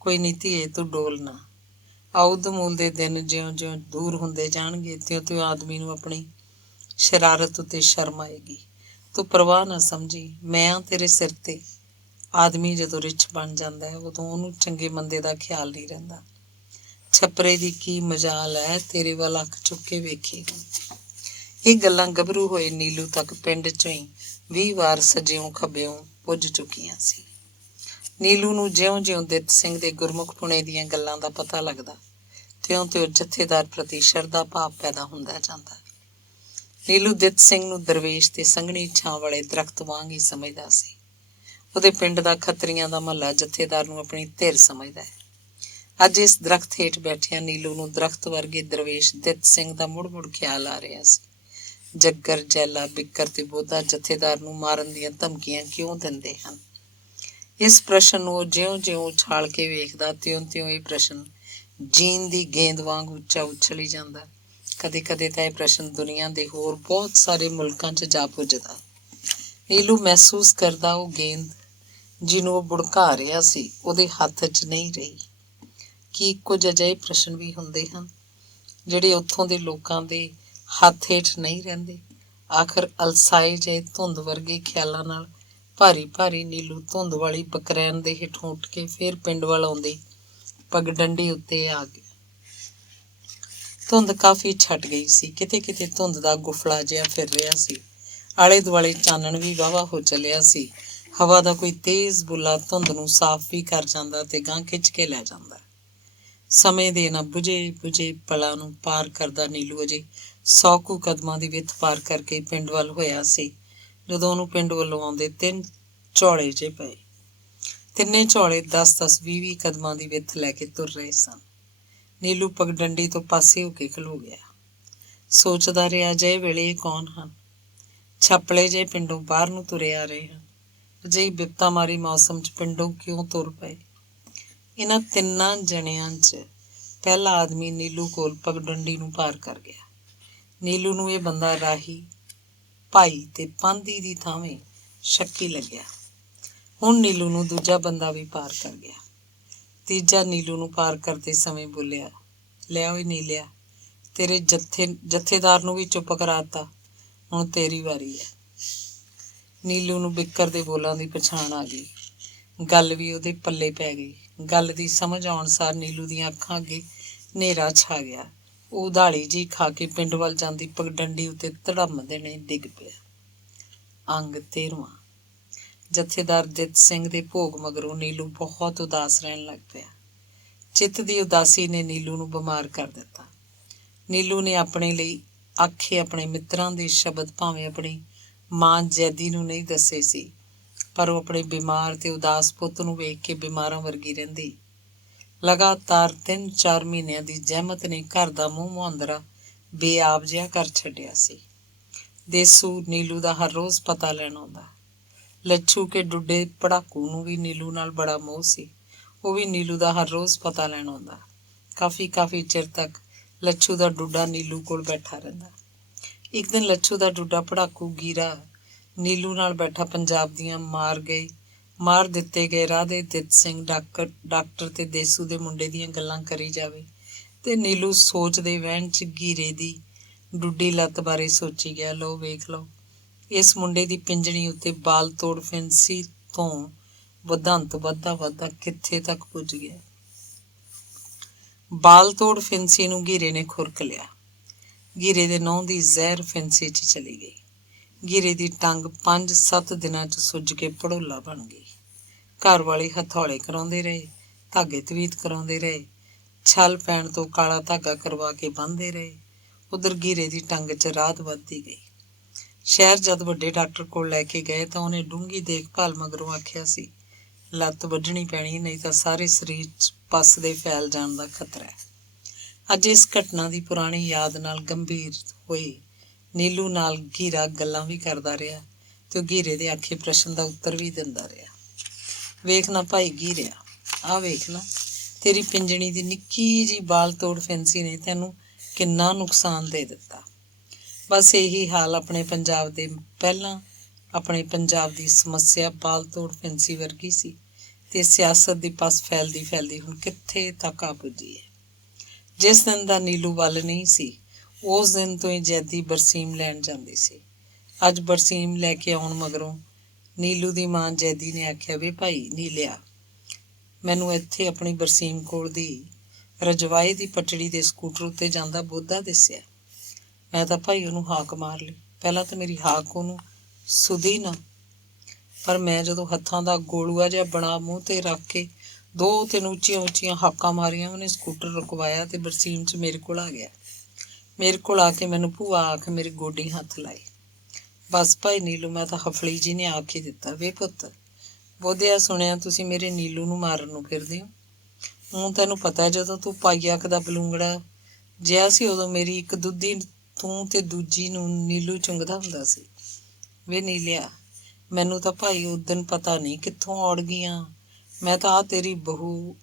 ਕੋਈ ਨੀ ਧੀਏ, ਤੂੰ ਡੋਲ ਨਾ। ਆਉਦ ਮੂਲ ਦੇ ਦਿਨ ਜਿਉਂ-ਜਿਉਂ ਦੂਰ ਹੁੰਦੇ ਜਾਣਗੇ ਤਿਉਂ-ਤਿਉਂ ਆਦਮੀ ਨੂੰ ਆਪਣੀ ਸ਼ਰਾਰਤ ਉੱਤੇ ਸ਼ਰਮ ਆਏਗੀ। ਤੂੰ ਪਰਵਾਹ ਨਾ ਸਮਝੀ, ਮੈਂ ਆ ਤੇਰੇ ਸਿਰ ਤੇ। ਆਦਮੀ ਜਦੋਂ ਰਿੱਛ ਬਣ ਜਾਂਦਾ ਹੈ ਉਦੋਂ ਉਹਨੂੰ ਚੰਗੇ ਮੰਦੇ ਦਾ ਖਿਆਲ ਨਹੀਂ ਰਹਿੰਦਾ। ਛਪਰੇ ਦੀ ਕੀ ਮਜਾਲ ਹੈ, ਤੇਰੇ ਵੱਲ ਅੱਖ ਚੁੱਕ ਕੇ ਵੇਖੇਗੀ। ਇਹ ਗੱਲਾਂ ਗੱਭਰੂ ਹੋਏ ਨੀਲੂ ਤੱਕ ਪਿੰਡ 'ਚੋਂ ਹੀ 20 ਵਾਰ ਸੱਜਿਓਂ ਖੱਬਿਓਂ ਪੁੱਜ ਚੁੱਕੀਆਂ ਸੀ। ਨੀਲੂ ਨੂੰ ਜਿਉਂ-ਜਿਉਂ ਦਿੱਤ ਸਿੰਘ ਦੇ ਗੁਰਮੁਖ ਪੁਣੇ ਦੀਆਂ ਗੱਲਾਂ ਦਾ ਪਤਾ ਲੱਗਦਾ ਤਿਉਂ-ਤਿਉਂ ਜਥੇਦਾਰ ਪ੍ਰਤੀ ਸ਼ਰਧਾ ਭਾਵ ਪੈਦਾ ਹੁੰਦਾ ਜਾਂਦਾ। ਨੀਲੂ ਦਿੱਤ ਸਿੰਘ ਨੂੰ ਦਰਵੇਸ਼ ਤੇ ਸੰਘਣੀ ਛਾਂ ਵਾਲੇ ਦਰਖਤ ਵਾਂਗ ਹੀ ਸਮਝਦਾ ਸੀ। ਉਹਦੇ ਪਿੰਡ ਦਾ ਖੱਤਰੀਆਂ ਦਾ ਮਹੱਲਾ ਜਥੇਦਾਰ ਨੂੰ ਆਪਣੀ ਧਿਰ ਸਮਝਦਾ ਹੈ। ਅੱਜ ਇਸ ਦਰਖਤ ਹੇਠ ਬੈਠਿਆਂ ਨੀਲੂ ਨੂੰ ਦਰਖਤ ਵਰਗੇ ਦਰਵੇਸ਼ ਦਿੱਤ ਸਿੰਘ ਦਾ ਮੁੜ-ਮੁੜ ਖਿਆਲ ਆ ਰਿਹਾ ਸੀ। ਜੱਗਰ, ਜੈਲਾ, ਬਿੱਕਰ ਤੇ ਬੋਧਾ ਜਥੇਦਾਰ ਨੂੰ ਮਾਰਨ ਦੀਆਂ ਧਮਕੀਆਂ ਕਿਉਂ ਦਿੰਦੇ ਹਨ? ਇਸ ਪ੍ਰਸ਼ਨ ਨੂੰ ਉਹ ਜਿਉਂ-ਜਿਉਂ ਉਛਾਲ ਕੇ ਵੇਖਦਾ ਤਿਉਂ-ਤਿਉਂ ਇਹ ਪ੍ਰਸ਼ਨ ਜੀਨ ਦੀ ਗੇਂਦ ਵਾਂਗ ਉੱਚਾ ਉਛਲੀ ਜਾਂਦਾ। ਕਦੇ-ਕਦੇ ਤਾਂ ਇਹ ਪ੍ਰਸ਼ਨ ਦੁਨੀਆ ਦੇ ਹੋਰ ਬਹੁਤ ਸਾਰੇ ਮੁਲਕਾਂ 'ਚ ਜਾ ਪੁੱਜਦਾ। ਨੀਲੂ ਮਹਿਸੂਸ ਕਰਦਾ ਉਹ ਗੇਂਦ ਜਿਹਨੂੰ ਉਹ ਭੁੜਕਾ ਰਿਹਾ ਸੀ ਉਹਦੇ ਹੱਥ 'ਚ ਨਹੀਂ ਰਹੀ। ਕੀ ਕੁਝ ਅਜਿਹੇ ਪ੍ਰਸ਼ਨ ਵੀ ਹੁੰਦੇ ਹਨ ਜਿਹੜੇ ਉੱਥੋਂ ਦੇ ਲੋਕਾਂ ਦੇ ਹੱਥ ਹੇਠ ਨਹੀਂ ਰਹਿੰਦੇ? ਆਖਰ ਅਲਸਾਏ ਜਿਹੇ ਧੁੰਦ ਵਰਗੇ ਖਿਆਲਾਂ ਨਾਲ ਭਾਰੀ ਭਾਰੀ ਨੀਲੂ ਧੁੰਦ ਵਾਲੀ ਬਕਰੈਨ ਦੇ ਹੇਠੋਂ ਉੱਠ ਕੇ ਫੇਰ ਪਿੰਡ ਵੱਲ ਆਉਂਦੀ ਪਗਡੰਡੀ ਉੱਤੇ ਆ ਗਿਆ। ਧੁੰਦ ਕਾਫੀ ਛੱਟ ਗਈ ਸੀ। ਕਿਤੇ ਕਿਤੇ ਧੁੰਦ ਦਾ ਗੁਫਲਾ ਜਿਹਾ ਫਿਰ ਰਿਹਾ ਸੀ। ਆਲੇ ਦੁਆਲੇ ਚਾਨਣ ਵੀ ਵਾਹਵਾ ਹੋ ਚੱਲਿਆ ਸੀ। ਹਵਾ ਦਾ ਕੋਈ ਤੇਜ਼ ਬੁੱਲਾ ਧੁੰਦ ਨੂੰ ਸਾਫ਼ ਵੀ ਕਰ ਜਾਂਦਾ ਤੇ ਗਾਂਹ ਖਿੱਚ ਕੇ ਲੈ ਜਾਂਦਾ। ਸਮੇਂ ਦੇ ਇਹਨਾਂ ਬੁਝੇ ਪਲਾਂ ਨੂੰ ਪਾਰ ਕਰਦਾ ਨੀਲੂ ਅਜੇ 100 ਕੁ ਕਦਮਾਂ ਦੀ ਵਿੱਥ ਪਾਰ ਕਰਕੇ ਪਿੰਡ ਵੱਲ ਹੋਇਆ ਸੀ ਜਦੋਂ ਉਹਨੂੰ ਪਿੰਡ ਵੱਲੋਂ ਆਉਂਦੇ 3 ਝੋਲੇ ਜਿਹੇ ਪਏ। ਤਿੰਨੇ ਝੋਲੇ 10-10, 20-20 ਕਦਮਾਂ ਦੀ ਵਿੱਥ ਲੈ ਕੇ ਤੁਰ ਰਹੇ ਸਨ। ਨੀਲੂ ਪਗਡੰਡੀ ਤੋਂ ਪਾਸੇ ਹੋ ਕੇ ਖਲੋ ਗਿਆ। ਸੋਚਦਾ ਰਿਹਾ, ਅਜਿਹੇ ਵੇਲੇ ਇਹ ਕੌਣ ਹਨ? ਛਾਪਲੇ ਜਿਹੇ ਪਿੰਡੋਂ ਬਾਹਰ ਨੂੰ ਤੁਰੇ ਆ ਰਹੇ ਹਨ। ਅਜਿਹੀ ਬਿਪਤਾ ਮਾਰੀ ਮੌਸਮ 'ਚ ਪਿੰਡੋਂ ਕਿਉਂ ਤੁਰ ਪਏ? ਇਹਨਾਂ ਤਿੰਨਾਂ ਜਣਿਆਂ 'ਚ ਪਹਿਲਾ ਆਦਮੀ ਨੀਲੂ ਕੋਲ ਪਗਡੰਡੀ ਨੂੰ ਪਾਰ ਕਰ ਗਿਆ। ਨੀਲੂ ਨੂੰ ਇਹ ਬੰਦਾ ਰਾਹੀ, ਭਾਈ ਤੇ ਪਾਂਧੀ ਦੀ ਥਾਵੇਂ ਸ਼ੱਕੀ ਲੱਗਿਆ। ਹੁਣ ਨੀਲੂ ਨੂੰ ਦੂਜਾ ਬੰਦਾ ਵੀ ਪਾਰ ਕਰ ਗਿਆ। ਤੀਜਾ ਨੀਲੂ ਨੂੰ ਪਾਰ ਕਰਦੇ ਸਮੇਂ ਬੋਲਿਆ, ਲਿਆ ਓਏ ਨੀਲਿਆ, ਤੇਰੇ ਜਥੇਦਾਰ ਨੂੰ ਵੀ ਚੁੱਪ ਕਰਾਤਾ, ਹੁਣ ਤੇਰੀ ਵਾਰੀ ਹੈ। ਨੀਲੂ ਨੂੰ ਬਿੱਕਰ ਦੇ ਬੋਲਾਂ ਦੀ ਪਛਾਣ ਆ ਗਈ। ਗੱਲ ਵੀ ਉਹਦੇ ਪੱਲੇ ਪੈ ਗਈ। ਗੱਲ ਦੀ ਸਮਝ ਆਉਣ ਸਾਰ ਨੀਲੂ ਦੀਆਂ ਅੱਖਾਂ ਅੱਗੇ ਹਨੇਰਾ ਛਾ ਗਿਆ। ਉਹ ਉਧਾਲੀ ਜਿਹੀ ਖਾ ਕੇ ਪਿੰਡ ਵੱਲ ਜਾਂਦੀ ਪਗਡੰਡੀ ਉੱਤੇ ਧੜਮ ਦੇਣੇ ਡਿੱਗ ਪਿਆ। ਅੰਗ 13ਵਾਂ। ਜਥੇਦਾਰ ਦਿੱਤ ਸਿੰਘ ਦੇ ਭੋਗ ਮਗਰੋਂ ਨੀਲੂ ਬਹੁਤ ਉਦਾਸ ਰਹਿਣ ਲੱਗ ਪਿਆ। ਚਿੱਤ ਦੀ ਉਦਾਸੀ ਨੇ ਨੀਲੂ ਨੂੰ ਬਿਮਾਰ ਕਰ ਦਿੱਤਾ। ਨੀਲੂ ਨੇ ਆਪਣੇ ਲਈ ਆਖੇ ਆਪਣੇ ਮਿੱਤਰਾਂ ਦੇ ਸ਼ਬਦ ਭਾਵੇਂ ਆਪਣੀ ਮਾਂ ਜੈਦੀ ਨੂੰ ਨਹੀਂ ਦੱਸੇ ਸੀ, ਪਰ ਉਹ ਆਪਣੇ ਬਿਮਾਰ ਤੇ ਉਦਾਸ ਪੁੱਤ ਨੂੰ ਵੇਖ ਕੇ ਬਿਮਾਰਾਂ ਵਰਗੀ ਰਹਿੰਦੀ। ਲਗਾਤਾਰ 3-4 ਮਹੀਨਿਆਂ ਦੀ ਜ਼ਹਿਮਤ ਨੇ ਘਰ ਦਾ ਮੂੰਹ ਮੁਹਾਂਦਰਾ ਬੇਆਬ ਜਿਹਾ ਕਰ ਛੱਡਿਆ ਸੀ। ਦੇਸੂ ਨੀਲੂ ਦਾ ਹਰ ਰੋਜ਼ ਪਤਾ ਲੈਣ ਆਉਂਦਾ। ਲੱਛੂ ਕੇ ਡੁੱਡੇ ਪੜਾਕੂ ਨੂੰ ਵੀ ਨੀਲੂ ਨਾਲ ਬੜਾ ਮੋਹ ਸੀ। ਉਹ ਵੀ ਨੀਲੂ ਦਾ ਹਰ ਰੋਜ਼ ਪਤਾ ਲੈਣ ਆਉਂਦਾ। ਕਾਫੀ ਚਿਰ ਤੱਕ ਲੱਛੂ ਦਾ ਡੁੱਡਾ ਨੀਲੂ ਕੋਲ ਬੈਠਾ ਰਹਿੰਦਾ। ਇੱਕ ਦਿਨ ਲੱਛੂ ਦਾ ਡੁੱਡਾ ਪੜਾਕੂ ਗੀਰਾ ਨੀਲੂ ਨਾਲ ਬੈਠਾ ਪੰਜਾਬ ਦੀਆਂ ਮਾਰ ਦਿੱਤੇ ਗਏ ਰਾਧੇ ਦਿੱਤ ਸਿੰਘ ਡਾਕਟਰ ਤੇ ਦੇਸੂ ਦੇ ਮੁੰਡੇ ਦੀਆਂ ਗੱਲਾਂ ਕਰੀ ਜਾਵੇ ਤੇ ਨੀਲੂ ਸੋਚਦੇ ਵਹਿਣ 'ਚ ਗੀਰੇ ਦੀ ਡੁੱਡੀ ਲੱਤ ਬਾਰੇ ਸੋਚੀ ਗਿਆ। ਲਓ ਵੇਖ ਲਓ, ਇਸ ਮੁੰਡੇ ਦੀ ਪਿੰਜਣੀ ਉੱਤੇ ਬਾਲ ਤੋੜ ਫਿੰਸੀ ਤੋਂ ਵਧੰਤ ਵੱਧਦਾ ਕਿੱਥੇ ਤੱਕ ਪੁੱਜ ਗਿਆ। ਬਾਲ ਤੋੜ ਫਿੰਸੀ ਨੂੰ ਗੀਰੇ ਨੇ ਖੁਰਕ ਲਿਆ। ਗੀਰੇ ਦੇ ਨਹੁੰ ਦੀ ਜ਼ਹਿਰ ਫਿੰਸੀ 'ਚ ਚਲੀ ਗਈ। ਗੀਰੇ ਦੀ ਟੰਗ 5-7 ਦਿਨਾਂ 'ਚ ਸੁੱਜ ਕੇ ਭੜੋਲਾ ਬਣ ਗਈ। ਘਰ ਵਾਲੇ ਹਥੌਲੇ ਕਰਾਉਂਦੇ ਰਹੇ, ਧਾਗੇ ਤਵੀਤ ਕਰਾਉਂਦੇ ਰਹੇ, ਛਲ ਪੈਣ ਤੋਂ ਕਾਲਾ ਧਾਗਾ ਕਰਵਾ ਕੇ ਬੰਨ੍ਹਦੇ ਰਹੇ। ਉਧਰ ਗੀਰੇ ਦੀ ਟੰਗ 'ਚ ਰਾਤ ਵੱਧਦੀ ਗਈ। ਸ਼ਹਿਰ ਜਦ ਵੱਡੇ ਡਾਕਟਰ ਕੋਲ ਲੈ ਕੇ ਗਏ ਤਾਂ ਉਹਨੇ ਡੂੰਘੀ ਦੇਖਭਾਲ ਮਗਰੋਂ ਆਖਿਆ ਸੀ, ਲੱਤ ਵੱਢਣੀ ਪੈਣੀ, ਨਹੀਂ ਤਾਂ ਸਾਰੇ ਸਰੀਰ 'ਚ ਪੱਸ ਦੇ ਫੈਲ ਜਾਣ ਦਾ ਖਤਰਾ ਹੈ। ਅੱਜ ਇਸ ਘਟਨਾ ਦੀ ਪੁਰਾਣੀ ਯਾਦ ਨਾਲ ਗੰਭੀਰ ਹੋਏ ਨੀਲੂ ਨਾਲ ਗੀਰਾ ਗੱਲਾਂ ਵੀ ਕਰਦਾ ਰਿਹਾ ਤੇ ਉਹ ਗੀਰੇ ਦੇ ਆਖੇ ਪ੍ਰਸ਼ਨ ਦਾ ਉੱਤਰ ਵੀ ਦਿੰਦਾ ਰਿਹਾ। ਵੇਖ ਨਾ ਭਾਈ ਗੀਰਿਆ, ਆਹ ਵੇਖ ਨਾ, ਤੇਰੀ ਪਿੰਜਣੀ ਦੀ ਨਿੱਕੀ ਜਿਹੀ ਬਾਲ ਤੋੜ ਫੈਂਸੀ ਨੇ ਤੈਨੂੰ ਕਿੰਨਾ ਨੁਕਸਾਨ ਦੇ ਦਿੱਤਾ। ਬਸ ਇਹੀ ਹਾਲ ਆਪਣੇ ਪੰਜਾਬ ਦੀ ਸਮੱਸਿਆ ਬਾਲ ਤੋੜ ਫੈਂਸੀ ਵਰਗੀ ਸੀ ਤੇ ਸਿਆਸਤ ਦੀ ਪਸ ਫੈਲਦੀ ਫੈਲਦੀ ਹੁਣ ਕਿੱਥੇ ਤੱਕ ਆ ਪੁੱਜੀ ਹੈ। ਜਿਸ ਦਿਨ ਦਾ ਨੀਲੂ ਵੱਲ ਨਹੀਂ ਸੀ, ਉਸ ਦਿਨ ਤੋਂ ਹੀ ਜੈਦੀ ਬਰਸੀਮ ਲੈਣ ਜਾਂਦੀ ਸੀ। ਅੱਜ ਬਰਸੀਮ ਲੈ ਕੇ ਆਉਣ ਮਗਰੋਂ ਨੀਲੂ ਦੀ ਮਾਂ ਜੈਦੀ ਨੇ ਆਖਿਆ, ਵੇ ਭਾਈ ਨੀਲਿਆ, ਮੈਨੂੰ ਇੱਥੇ ਆਪਣੀ ਬਰਸੀਮ ਕੋਲ ਦੀ ਰਜਵਾਏ ਦੀ ਪਟੜੀ ਦੇ ਸਕੂਟਰ ਉੱਤੇ ਜਾਂਦਾ ਬੋਧਾ ਦਿਸਿਆ। ਮੈਂ ਤਾਂ ਭਾਈ ਉਹਨੂੰ ਹਾਕ ਮਾਰ ਲਈ। ਪਹਿਲਾਂ ਤਾਂ ਮੇਰੀ ਹਾਕ ਉਹਨੂੰ ਸੁਧੀ ਨਾ, ਪਰ ਮੈਂ ਜਦੋਂ ਹੱਥਾਂ ਦਾ ਗੋਲੂਆ ਜਿਹਾ ਬਣਾ ਮੂੰਹ 'ਤੇ ਰੱਖ ਕੇ 2-3 ਉੱਚੀਆਂ ਉੱਚੀਆਂ ਹਾਕਾਂ ਮਾਰੀਆਂ, ਉਹਨੇ ਸਕੂਟਰ ਰੁਕਵਾਇਆ ਤੇ ਬਰਸੀਮ 'ਚ ਮੇਰੇ ਕੋਲ ਆ ਗਿਆ। ਮੇਰੇ ਕੋਲ ਆ ਕੇ ਮੈਨੂੰ ਭੂਆ ਆਖ ਮੇਰੇ ਗੋਡੀ ਹੱਥ ਲਾਏ। ਬਸ ਭਾਈ ਨੀਲੂ, ਮੈਂ ਤਾਂ ਹਫਲੀ ਜੀ ਨੇ ਆਖ ਹੀ ਦਿੱਤਾ, ਵੇ ਪੁੱਤ ਬੋਧਿਆ, ਸੁਣਿਆ ਤੁਸੀਂ ਮੇਰੇ ਨੀਲੂ ਨੂੰ ਮਾਰਨ ਨੂੰ ਫਿਰਦੇ ਹੋ। ਹੁਣ ਤੈਨੂੰ ਪਤਾ ਜਦੋਂ ਤੂੰ ਪਾਈਆ ਕੁ ਦਾ ਬਲੂੰਗੜਾ ਜਿਹਾ ਸੀ, ਉਦੋਂ ਮੇਰੀ ਇੱਕ ਦੁੱਧੀ ਤੂੰ ਤੇ ਦੂਜੀ ਨੂੰ ਨੀਲੂ ਚੁੰਗਦਾ ਹੁੰਦਾ ਸੀ। ਵੇ ਨੀਲਿਆ, ਮੈਨੂੰ ਤਾਂ ਭਾਈ ਉਦਣ ਪਤਾ ਨਹੀਂ ਕਿੱਥੋਂ ਔੜ ਗਈਆਂ। ਮੈਂ ਤਾਂ ਆ ਤੇਰੀ ਬਹੂ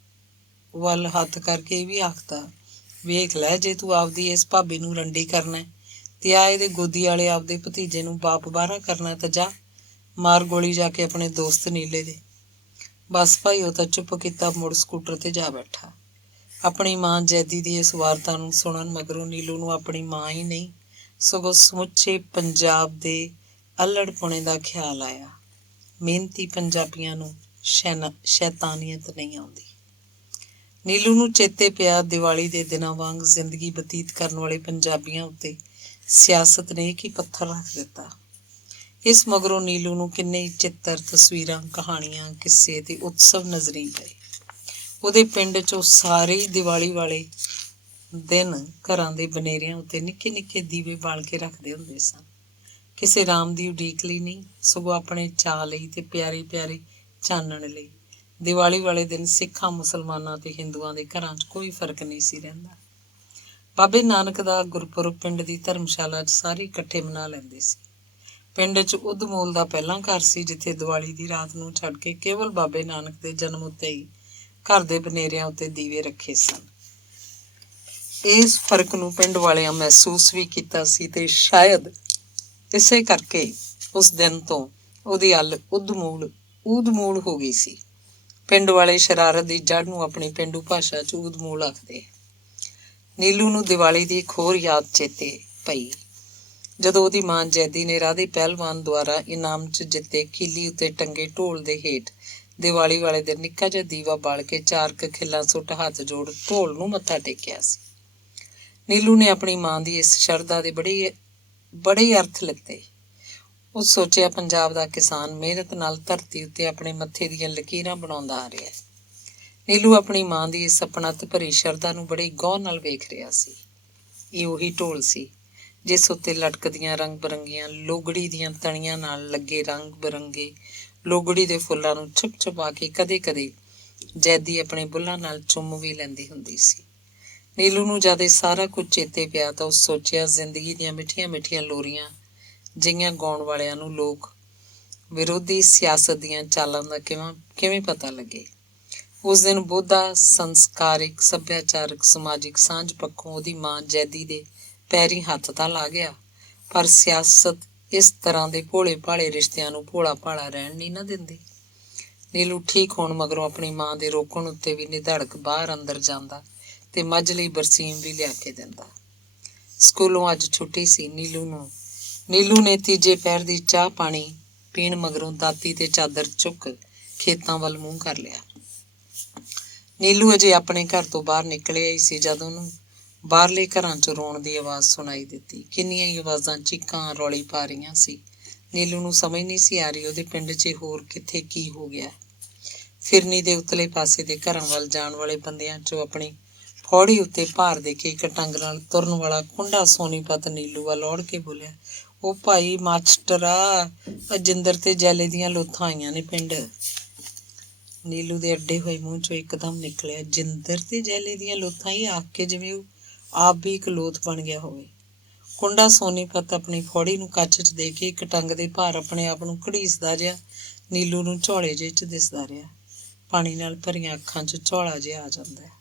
ਵੱਲ ਹੱਥ ਕਰਕੇ ਵੀ ਆਖਤਾ, ਵੇਖ ਲੈ, ਜੇ ਤੂੰ ਆਪਦੀ ਇਸ ਭਾਬੀ ਨੂੰ ਰੰਡੀ ਕਰਨਾ ਤੇ ਆ ਇਹਦੇ ਗੋਦੀ ਵਾਲੇ ਆਪਦੇ ਭਤੀਜੇ ਨੂੰ ਬਾਪ ਬਾਹਰਾ ਕਰਨਾ ਤਾਂ ਜਾ ਮਾਰ ਗੋਲੀ ਜਾ ਕੇ ਆਪਣੇ ਦੋਸਤ ਨੀਲੇ ਦੇ। ਬਸ ਭਾਈ ਉਹ ਤਾਂ ਚੁੱਪ ਕੀਤਾ, ਮੁੜ ਸਕੂਟਰ ਤੇ ਜਾ ਬੈਠਾ। ਆਪਣੀ ਮਾਂ ਜੈਦੀ ਦੀ ਇਸ ਵਾਰਤਾ ਨੂੰ ਸੁਣਨ ਮਗਰੋਂ ਨੀਲੂ ਨੂੰ ਆਪਣੀ ਮਾਂ ਹੀ ਨਹੀਂ ਸਗੋਂ ਸਮੁੱਚੇ ਪੰਜਾਬ ਦੇ ਅੱਲੜਪੁਣੇ ਦਾ ਖਿਆਲ ਆਇਆ। ਮਿਹਨਤੀ ਪੰਜਾਬੀਆਂ ਨੂੰ ਸ਼ੈਤਾਨੀਅਤ ਨਹੀਂ ਆਉਂਦੀ। ਨੀਲੂ ਨੂੰ ਚੇਤੇ ਪਿਆ ਦੀਵਾਲੀ ਦੇ ਦਿਨਾਂ ਵਾਂਗ ਜ਼ਿੰਦਗੀ ਬਤੀਤ ਕਰਨ ਵਾਲੇ ਪੰਜਾਬੀਆਂ ਉੱਤੇ ਸਿਆਸਤ ਨੇ ਇੱਕ ਹੀ ਪੱਥਰ ਰੱਖ ਦਿੱਤਾ। ਇਸ ਮਗਰੋਂ ਨੀਲੂ ਨੂੰ ਕਿੰਨੇ ਚਿੱਤਰ, ਤਸਵੀਰਾਂ, ਕਹਾਣੀਆਂ, ਕਿੱਸੇ ਤੇ ਉਤਸਵ ਨਜ਼ਰੀ ਪਏ। ਉਹਦੇ ਪਿੰਡ 'ਚ ਉਹ ਸਾਰੇ ਦੀਵਾਲੀ ਵਾਲੇ ਦਿਨ ਘਰਾਂ ਦੇ ਬਨੇਰਿਆਂ ਉੱਤੇ ਨਿੱਕੇ ਨਿੱਕੇ ਦੀਵੇ ਬਾਲ ਕੇ ਰੱਖਦੇ ਹੁੰਦੇ ਸਨ। ਕਿਸੇ ਰਾਮ ਦੀ ਉਡੀਕ ਲਈ ਨਹੀਂ, ਸਗੋਂ ਆਪਣੇ ਚਾਅ ਲਈ ਤੇ ਪਿਆਰੇ ਪਿਆਰੇ ਚਾਨਣ ਲਈ। ਦੀਵਾਲੀ ਵਾਲੇ ਦਿਨ ਸਿੱਖਾਂ, ਮੁਸਲਮਾਨਾਂ ਤੇ ਹਿੰਦੂਆਂ ਦੇ ਘਰਾਂ 'ਚ ਕੋਈ ਫਰਕ ਨਹੀਂ ਸੀ ਰਹਿੰਦਾ। ਬਾਬੇ ਨਾਨਕ ਦਾ ਗੁਰਪੁਰਬ ਪਿੰਡ ਦੀ ਧਰਮਸ਼ਾਲਾ 'ਚ ਸਾਰੇ ਇਕੱਠੇ ਮਨਾ ਲੈਂਦੇ ਸੀ। ਪਿੰਡ 'ਚ ਉਦਮੋਲ ਦਾ ਪਹਿਲਾਂ ਘਰ ਸੀ, ਜਿੱਥੇ ਦੀਵਾਲੀ ਦੀ ਰਾਤ ਨੂੰ ਛੱਡ ਕੇ ਕੇਵਲ ਬਾਬੇ ਨਾਨਕ ਦੇ ਜਨਮ ਉੱਤੇ ਹੀ ਘਰ ਦੇ ਬਨੇਰਿਆਂ ਉੱਤੇ ਦੀਵੇ ਰੱਖੇ ਸਨ। ਇਸ ਫਰਕ ਨੂੰ ਪਿੰਡ ਵਾਲਿਆਂ ਮਹਿਸੂਸ ਵੀ ਕੀਤਾ ਸੀ ਤੇ ਸ਼ਾਇਦ ਇਸੇ ਕਰਕੇ ਉਸ ਦਿਨ ਤੋਂ ਉਹਦੀ ਅੱਲ ਊਦਮੂਲ ਹੋ ਗਈ ਸੀ। ਪਿੰਡ ਵਾਲੇ ਸ਼ਰਾਰਤ ਦੀ ਜੜ ਨੂੰ ਆਪਣੀ ਪੇਂਡੂ ਭਾਸ਼ਾ 'ਚ ਊਦਮੂਲ ਆਖਦੇ। ਨੀਲੂ ਨੂੰ ਦੀਵਾਲੀ ਦੀ ਇੱਕ ਹੋਰ ਯਾਦ ਚੇਤੇ ਪਈ, ਜਦੋਂ ਉਹਦੀ ਮਾਂ ਜੈਦੀ ਨੇ ਰਾਧੇ ਪਹਿਲਵਾਨ ਦੁਆਰਾ ਇਨਾਮ 'ਚ ਜਿੱਤੇ ਕੀਲੀ ਉੱਤੇ ਟੰਗੇ ਢੋਲ ਦੇ ਹੇਠ ਦੀਵਾਲੀ ਵਾਲੇ ਦਿਨ ਨਿੱਕਾ ਜਿਹਾ ਦੀਵਾ ਬਾਲ ਕੇ 4 ਖਿੱਲਾਂ ਸੁੱਟ ਹੱਥ ਜੋੜ ਢੋਲ ਨੂੰ ਮੱਥਾ ਟੇਕਿਆ ਸੀ। ਨੀਲੂ ਨੇ ਆਪਣੀ ਮਾਂ ਦੀ ਇਸ ਸ਼ਰਧਾ ਦੇ ਬੜੇ ਅਰਥ ਲਿੱਤੇ। ਉਹ ਸੋਚਿਆ, ਪੰਜਾਬ ਦਾ ਕਿਸਾਨ ਮਿਹਨਤ ਨਾਲ ਧਰਤੀ ਉੱਤੇ ਆਪਣੇ ਮੱਥੇ ਦੀਆਂ ਲਕੀਰਾਂ ਬਣਾਉਂਦਾ ਆ ਰਿਹਾ। ਨੀਲੂ ਆਪਣੀ ਮਾਂ ਦੀ ਇਸ ਅਪਣੱਤ ਭਰੀ ਸ਼ਰਧਾ ਨੂੰ ਬੜੇ ਗੌਰ ਨਾਲ ਵੇਖ ਰਿਹਾ ਸੀ। ਇਹ ਉਹੀ ਢੋਲ ਸੀ ਜਿਸ ਉੱਤੇ ਲਟਕਦੀਆਂ ਰੰਗ ਬਰੰਗੀਆਂ ਲੋਗੜੀ ਦੀਆਂ ਤਣੀਆਂ ਨਾਲ ਲੱਗੇ ਰੰਗ ਬਰੰਗੇ ਲੋਗੜੀ ਦੇ ਫੁੱਲਾਂ ਨੂੰ ਛੁਪ ਛੁਪਾ ਕੇ ਕਦੇ-ਕਦੇ ਜੈਦੀ ਆਪਣੇ ਬੁੱਲਾਂ ਨਾਲ ਚੁੰਮ ਵੀ ਲੈਂਦੀ ਹੁੰਦੀ ਸੀ। ਨੀਲੂ ਨੂੰ ਜਦ ਇਹ ਸਾਰਾ ਕੁਝ ਚੇਤੇ ਪਿਆ ਤਾਂ ਉਹ ਸੋਚਿਆ, ਜ਼ਿੰਦਗੀ ਦੀਆਂ ਮਿੱਠੀਆਂ ਮਿੱਠੀਆਂ ਲੋਰੀਆਂ ਜਿਹੀਆਂ ਗਾਉਣ ਵਾਲਿਆਂ ਨੂੰ ਲੋਕ ਵਿਰੋਧੀ ਸਿਆਸਤ ਦੀਆਂ ਚਾਲਾਂ ਦਾ ਕਿਵੇਂ ਪਤਾ ਲੱਗੇ। ਉਸ ਦਿਨ ਬੋਧਾ ਸੰਸਕਾਰਿਕ, ਸੱਭਿਆਚਾਰਕ, ਸਮਾਜਿਕ ਸਾਂਝ ਪੱਖੋਂ ਉਹਦੀ ਮਾਂ ਜੈਦੀ ਦੇ ਪੈਰੀਂ ਹੱਥ ਤਾਂ ਲਾ ਗਿਆ, ਪਰ ਸਿਆਸਤ ਇਸ ਤਰ੍ਹਾਂ ਦੇ ਭੋਲੇ ਭਾਲੇ ਰਿਸ਼ਤਿਆਂ ਨੂੰ ਭੋਲਾ ਭਾਲਾ ਰਹਿਣ ਨਹੀਂ ਨਾ ਦਿੰਦੀ। ਨੀਲੂ ਠੀਕ ਹੋਣ ਮਗਰੋਂ ਆਪਣੀ ਮਾਂ ਦੇ ਰੋਕਣ ਉੱਤੇ ਵੀ ਨਿਧੜਕ ਬਾਹਰ ਅੰਦਰ ਜਾਂਦਾ ਤੇ ਮੱਝ ਲਈ ਬਰਸੀਮ ਵੀ ਲਿਆ ਕੇ ਦਿੰਦਾ। ਸਕੂਲੋਂ ਅੱਜ ਛੁੱਟੀ ਸੀ। ਨੀਲੂ ਨੇ ਤੀਜੇ ਪਹਿਰ ਦੀ ਚਾਹ ਪਾਣੀ ਪੀਣ ਮਗਰੋਂ ਦਾਤੀ ਤੇ ਚਾਦਰ ਚੁੱਕ ਖੇਤਾਂ ਵੱਲ ਮੂੰਹ ਕਰ ਲਿਆ। ਨੀਲੂ ਅਜੇ ਆਪਣੇ ਘਰ ਤੋਂ ਬਾਹਰ ਨਿਕਲਿਆ ਹੀ ਸੀ ਜਦ ਉਹਨੂੰ ਬਾਹਰਲੇ ਘਰਾਂ 'ਚ ਰੋਣ ਦੀ ਆਵਾਜ਼ ਸੁਣਾਈ ਦਿੱਤੀ। ਕਿੰਨੀਆਂ ਹੀ ਆਵਾਜ਼ਾਂ ਚੀਕਾਂ ਰੌਲੀ ਪਾ ਰਹੀਆਂ ਸੀ। ਨੀਲੂ ਨੂੰ ਸਮਝ ਨਹੀਂ ਸੀ ਆ ਰਹੀ ਉਹਦੇ ਪਿੰਡ 'ਚ ਹੋਰ ਕਿੱਥੇ ਕੀ ਹੋ ਗਿਆ। ਫਿਰਨੀ ਦੇ ਉਤਲੇ ਪਾਸੇ ਦੇ ਘਰਾਂ ਵੱਲ ਜਾਣ ਵਾਲੇ ਬੰਦਿਆਂ 'ਚੋਂ ਆਪਣੀ ਫੌੜੀ ਉੱਤੇ ਭਾਰ ਦੇ ਕੇ ਇੱਕ ਟੰਗ ਨਾਲ ਤੁਰਨ ਵਾਲਾ ਕੁੰਡਾ ਸੋਨੀਪਤ ਨੀਲੂ ਵੱਲ ਔੜ ਕੇ ਬੋਲਿਆ, ਉਹ ਭਾਈ ਮਾਸਟਰਾ, ਅਜਿੰਦਰ ਤੇ ਜੈਲੇ ਦੀਆਂ ਲੋਥਾਂ ਆਈਆਂ ਨੇ ਪਿੰਡ। ਨੀਲੂ ਦੇ ਅੱਡੇ ਹੋਏ ਮੂੰਹ 'ਚੋਂ ਇੱਕਦਮ ਨਿਕਲਿਆ, ਜਿੰਦਰ ਤੇ ਜੈਲੇ ਦੀਆਂ ਲੋਥਾਂ, ਹੀ ਆਖ ਕੇ ਜਿਵੇਂ ਉਹ ਆਪ ਵੀ ਇੱਕ ਲੋਥ ਬਣ ਗਿਆ ਹੋਵੇ। ਕੁੰਡਾ ਸੋਨੀਪਤ ਆਪਣੀ ਫੌੜੀ ਨੂੰ ਕੱਚ 'ਚ ਦੇ ਕੇ ਇੱਕ ਟੰਗ ਦੇ ਭਾਰ ਆਪਣੇ ਆਪ ਨੂੰ ਘੜੀਸਦਾ ਜਿਹਾ ਨੀਲੂ ਨੂੰ ਝੋਲੇ ਜਿਹੇ 'ਚ ਦਿਸਦਾ ਰਿਹਾ। ਪਾਣੀ ਨਾਲ ਭਰੀਆਂ ਅੱਖਾਂ 'ਚ ਝੋਲਾ ਜਿਹਾ ਆ ਜਾਂਦਾ ਹੈ।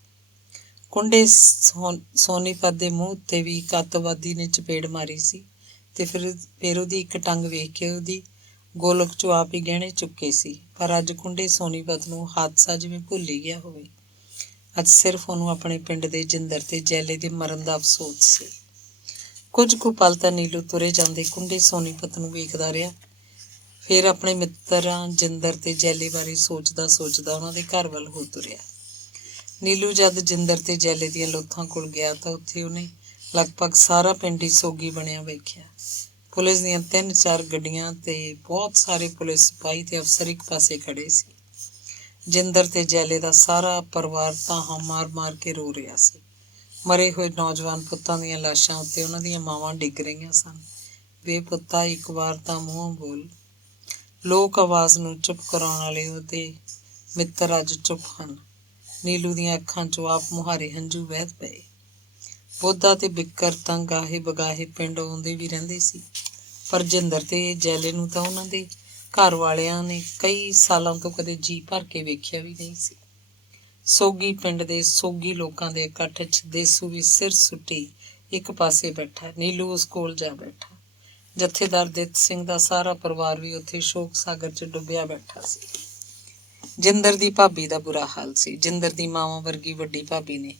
ਕੁੰਡੇ ਸੋਨੀਪਤ ਦੇ ਮੂੰਹ ਉੱਤੇ ਵੀ ਇੱਕ ਅੱਤਵਾਦੀ ਨੇ ਚਪੇੜ ਮਾਰੀ ਸੀ ਤੇ ਫਿਰ ਉਹਦੀ ਇੱਕ ਟੰਗ ਵੇਖ ਕੇ ਉਹਦੀ ਗੋਲਕ 'ਚੋਂ ਆਪ ਹੀ ਗਹਿਣੇ ਚੁੱਕੇ ਸੀ। ਪਰ ਅੱਜ ਕੁੰਡੇ ਸੋਨੀਪਤ ਨੂੰ ਹਾਦਸਾ ਜਿਵੇਂ ਭੁੱਲ ਹੀ ਗਿਆ ਹੋਵੇ। ਅੱਜ ਸਿਰਫ ਉਹਨੂੰ ਆਪਣੇ ਪਿੰਡ ਦੇ ਜਿੰਦਰ ਤੇ ਜੈਲੇ ਦੇ ਮਰਨ ਦਾ ਅਫਸੋਸ ਸੀ। ਕੁਝ ਕੁ ਪਲ ਤਾਂ ਨੀਲੂ ਤੁਰੇ ਜਾਂਦੇ ਕੁੰਡੇ ਸੋਨੀਪਤ ਨੂੰ ਵੇਖਦਾ ਰਿਹਾ। ਫਿਰ ਆਪਣੇ ਮਿੱਤਰਾਂ ਜਿੰਦਰ ਤੇ ਜੈਲੇ ਬਾਰੇ ਸੋਚਦਾ ਉਹਨਾਂ ਦੇ ਘਰ ਵੱਲ ਹੋ ਤੁਰਿਆ। ਨੀਲੂ ਜਦ ਜਿੰਦਰ ਤੇ ਜੈਲੇ ਦੀਆਂ ਲੋਥਾਂ ਕੋਲ ਗਿਆ ਤਾਂ ਉੱਥੇ ਉਹਨੇ ਲਗਭਗ ਸਾਰਾ ਪਿੰਡ ਹੀ ਸੋਗੀ ਬਣਿਆ ਵੇਖਿਆ। ਪੁਲਿਸ ਦੀਆਂ 3-4 ਗੱਡੀਆਂ ਤੇ ਬਹੁਤ ਸਾਰੇ ਪੁਲਿਸ ਸਿਪਾਹੀ ਤੇ ਅਫਸਰ ਇੱਕ ਪਾਸੇ ਖੜੇ ਸੀ। ਜਿੰਦਰ ਤੇ ਜੈਲੇ ਦਾ ਸਾਰਾ ਪਰਿਵਾਰ ਧਾਹਾਂ ਮਾਰ ਕੇ ਰੋ ਰਿਹਾ ਸੀ। ਮਰੇ ਹੋਏ ਨੌਜਵਾਨ ਪੁੱਤਾਂ ਦੀਆਂ ਲਾਸ਼ਾਂ ਉੱਤੇ ਉਹਨਾਂ ਦੀਆਂ ਮਾਵਾਂ ਡਿੱਗ ਰਹੀਆਂ ਸਨ। ਵੇ ਪੁੱਤਾ, ਇੱਕ ਵਾਰ ਤਾਂ ਮੂੰਹੋਂ ਬੋਲ। ਲੋਕ ਆਵਾਜ਼ ਨੂੰ ਚੁੱਪ ਕਰਾਉਣ ਵਾਲੇ ਉਹਦੇ ਮਿੱਤਰ ਅੱਜ ਚੁੱਪ ਹਨ। ਨੀਲੂ ਦੀਆਂ ਅੱਖਾਂ 'ਚੋਂ ਆਪ ਮੁਹਾਰੇ ਹੰਝੂ ਵਹਿ ਪਏ। ਬੋਧਾ ਤੇ ਬਿੱਕਰ ਤਾਂ ਗਾਹੇ ਬਗਾਹੇ ਪਿੰਡ ਆਉਂਦੇ ਵੀ ਰਹਿੰਦੇ ਸੀ, ਪਰ ਜਿੰਦਰ ਤੇ ਜੈਲੇ ਨੂੰ ਤਾਂ ਉਹਨਾਂ ਦੇ ਘਰ ਵਾਲਿਆਂ ਨੇ ਕਈ ਸਾਲਾਂ ਤੋਂ ਕਦੇ ਜੀ ਭਰ ਕੇ ਵੇਖਿਆ ਵੀ ਨਹੀਂ ਸੀ। ਸੋਗੀ ਪਿੰਡ ਦੇ ਸੋਗੀ ਲੋਕਾਂ ਦੇ ਇਕੱਠ 'ਚ ਦੇਸੂ ਵੀ ਸਿਰ ਸੁੱਟੀ ਇੱਕ ਪਾਸੇ ਬੈਠਾ। ਨੀਲੂ ਉਸ ਕੋਲ ਜਾ ਬੈਠਾ। ਜਥੇਦਾਰ ਦਿੱਤ ਸਿੰਘ ਦਾ ਸਾਰਾ ਪਰਿਵਾਰ ਵੀ ਉੱਥੇ ਸ਼ੋਕ ਸਾਗਰ 'ਚ ਡੁੱਬਿਆ ਬੈਠਾ ਸੀ। ਜਿੰਦਰ ਦੀ ਭਾਬੀ ਦਾ ਬੁਰਾ ਹਾਲ ਸੀ। ਜਿੰਦਰ ਦੀ ਮਾਵਾਂ ਵਰਗੀ ਵੱਡੀ ਭਾਬੀ ਨੇ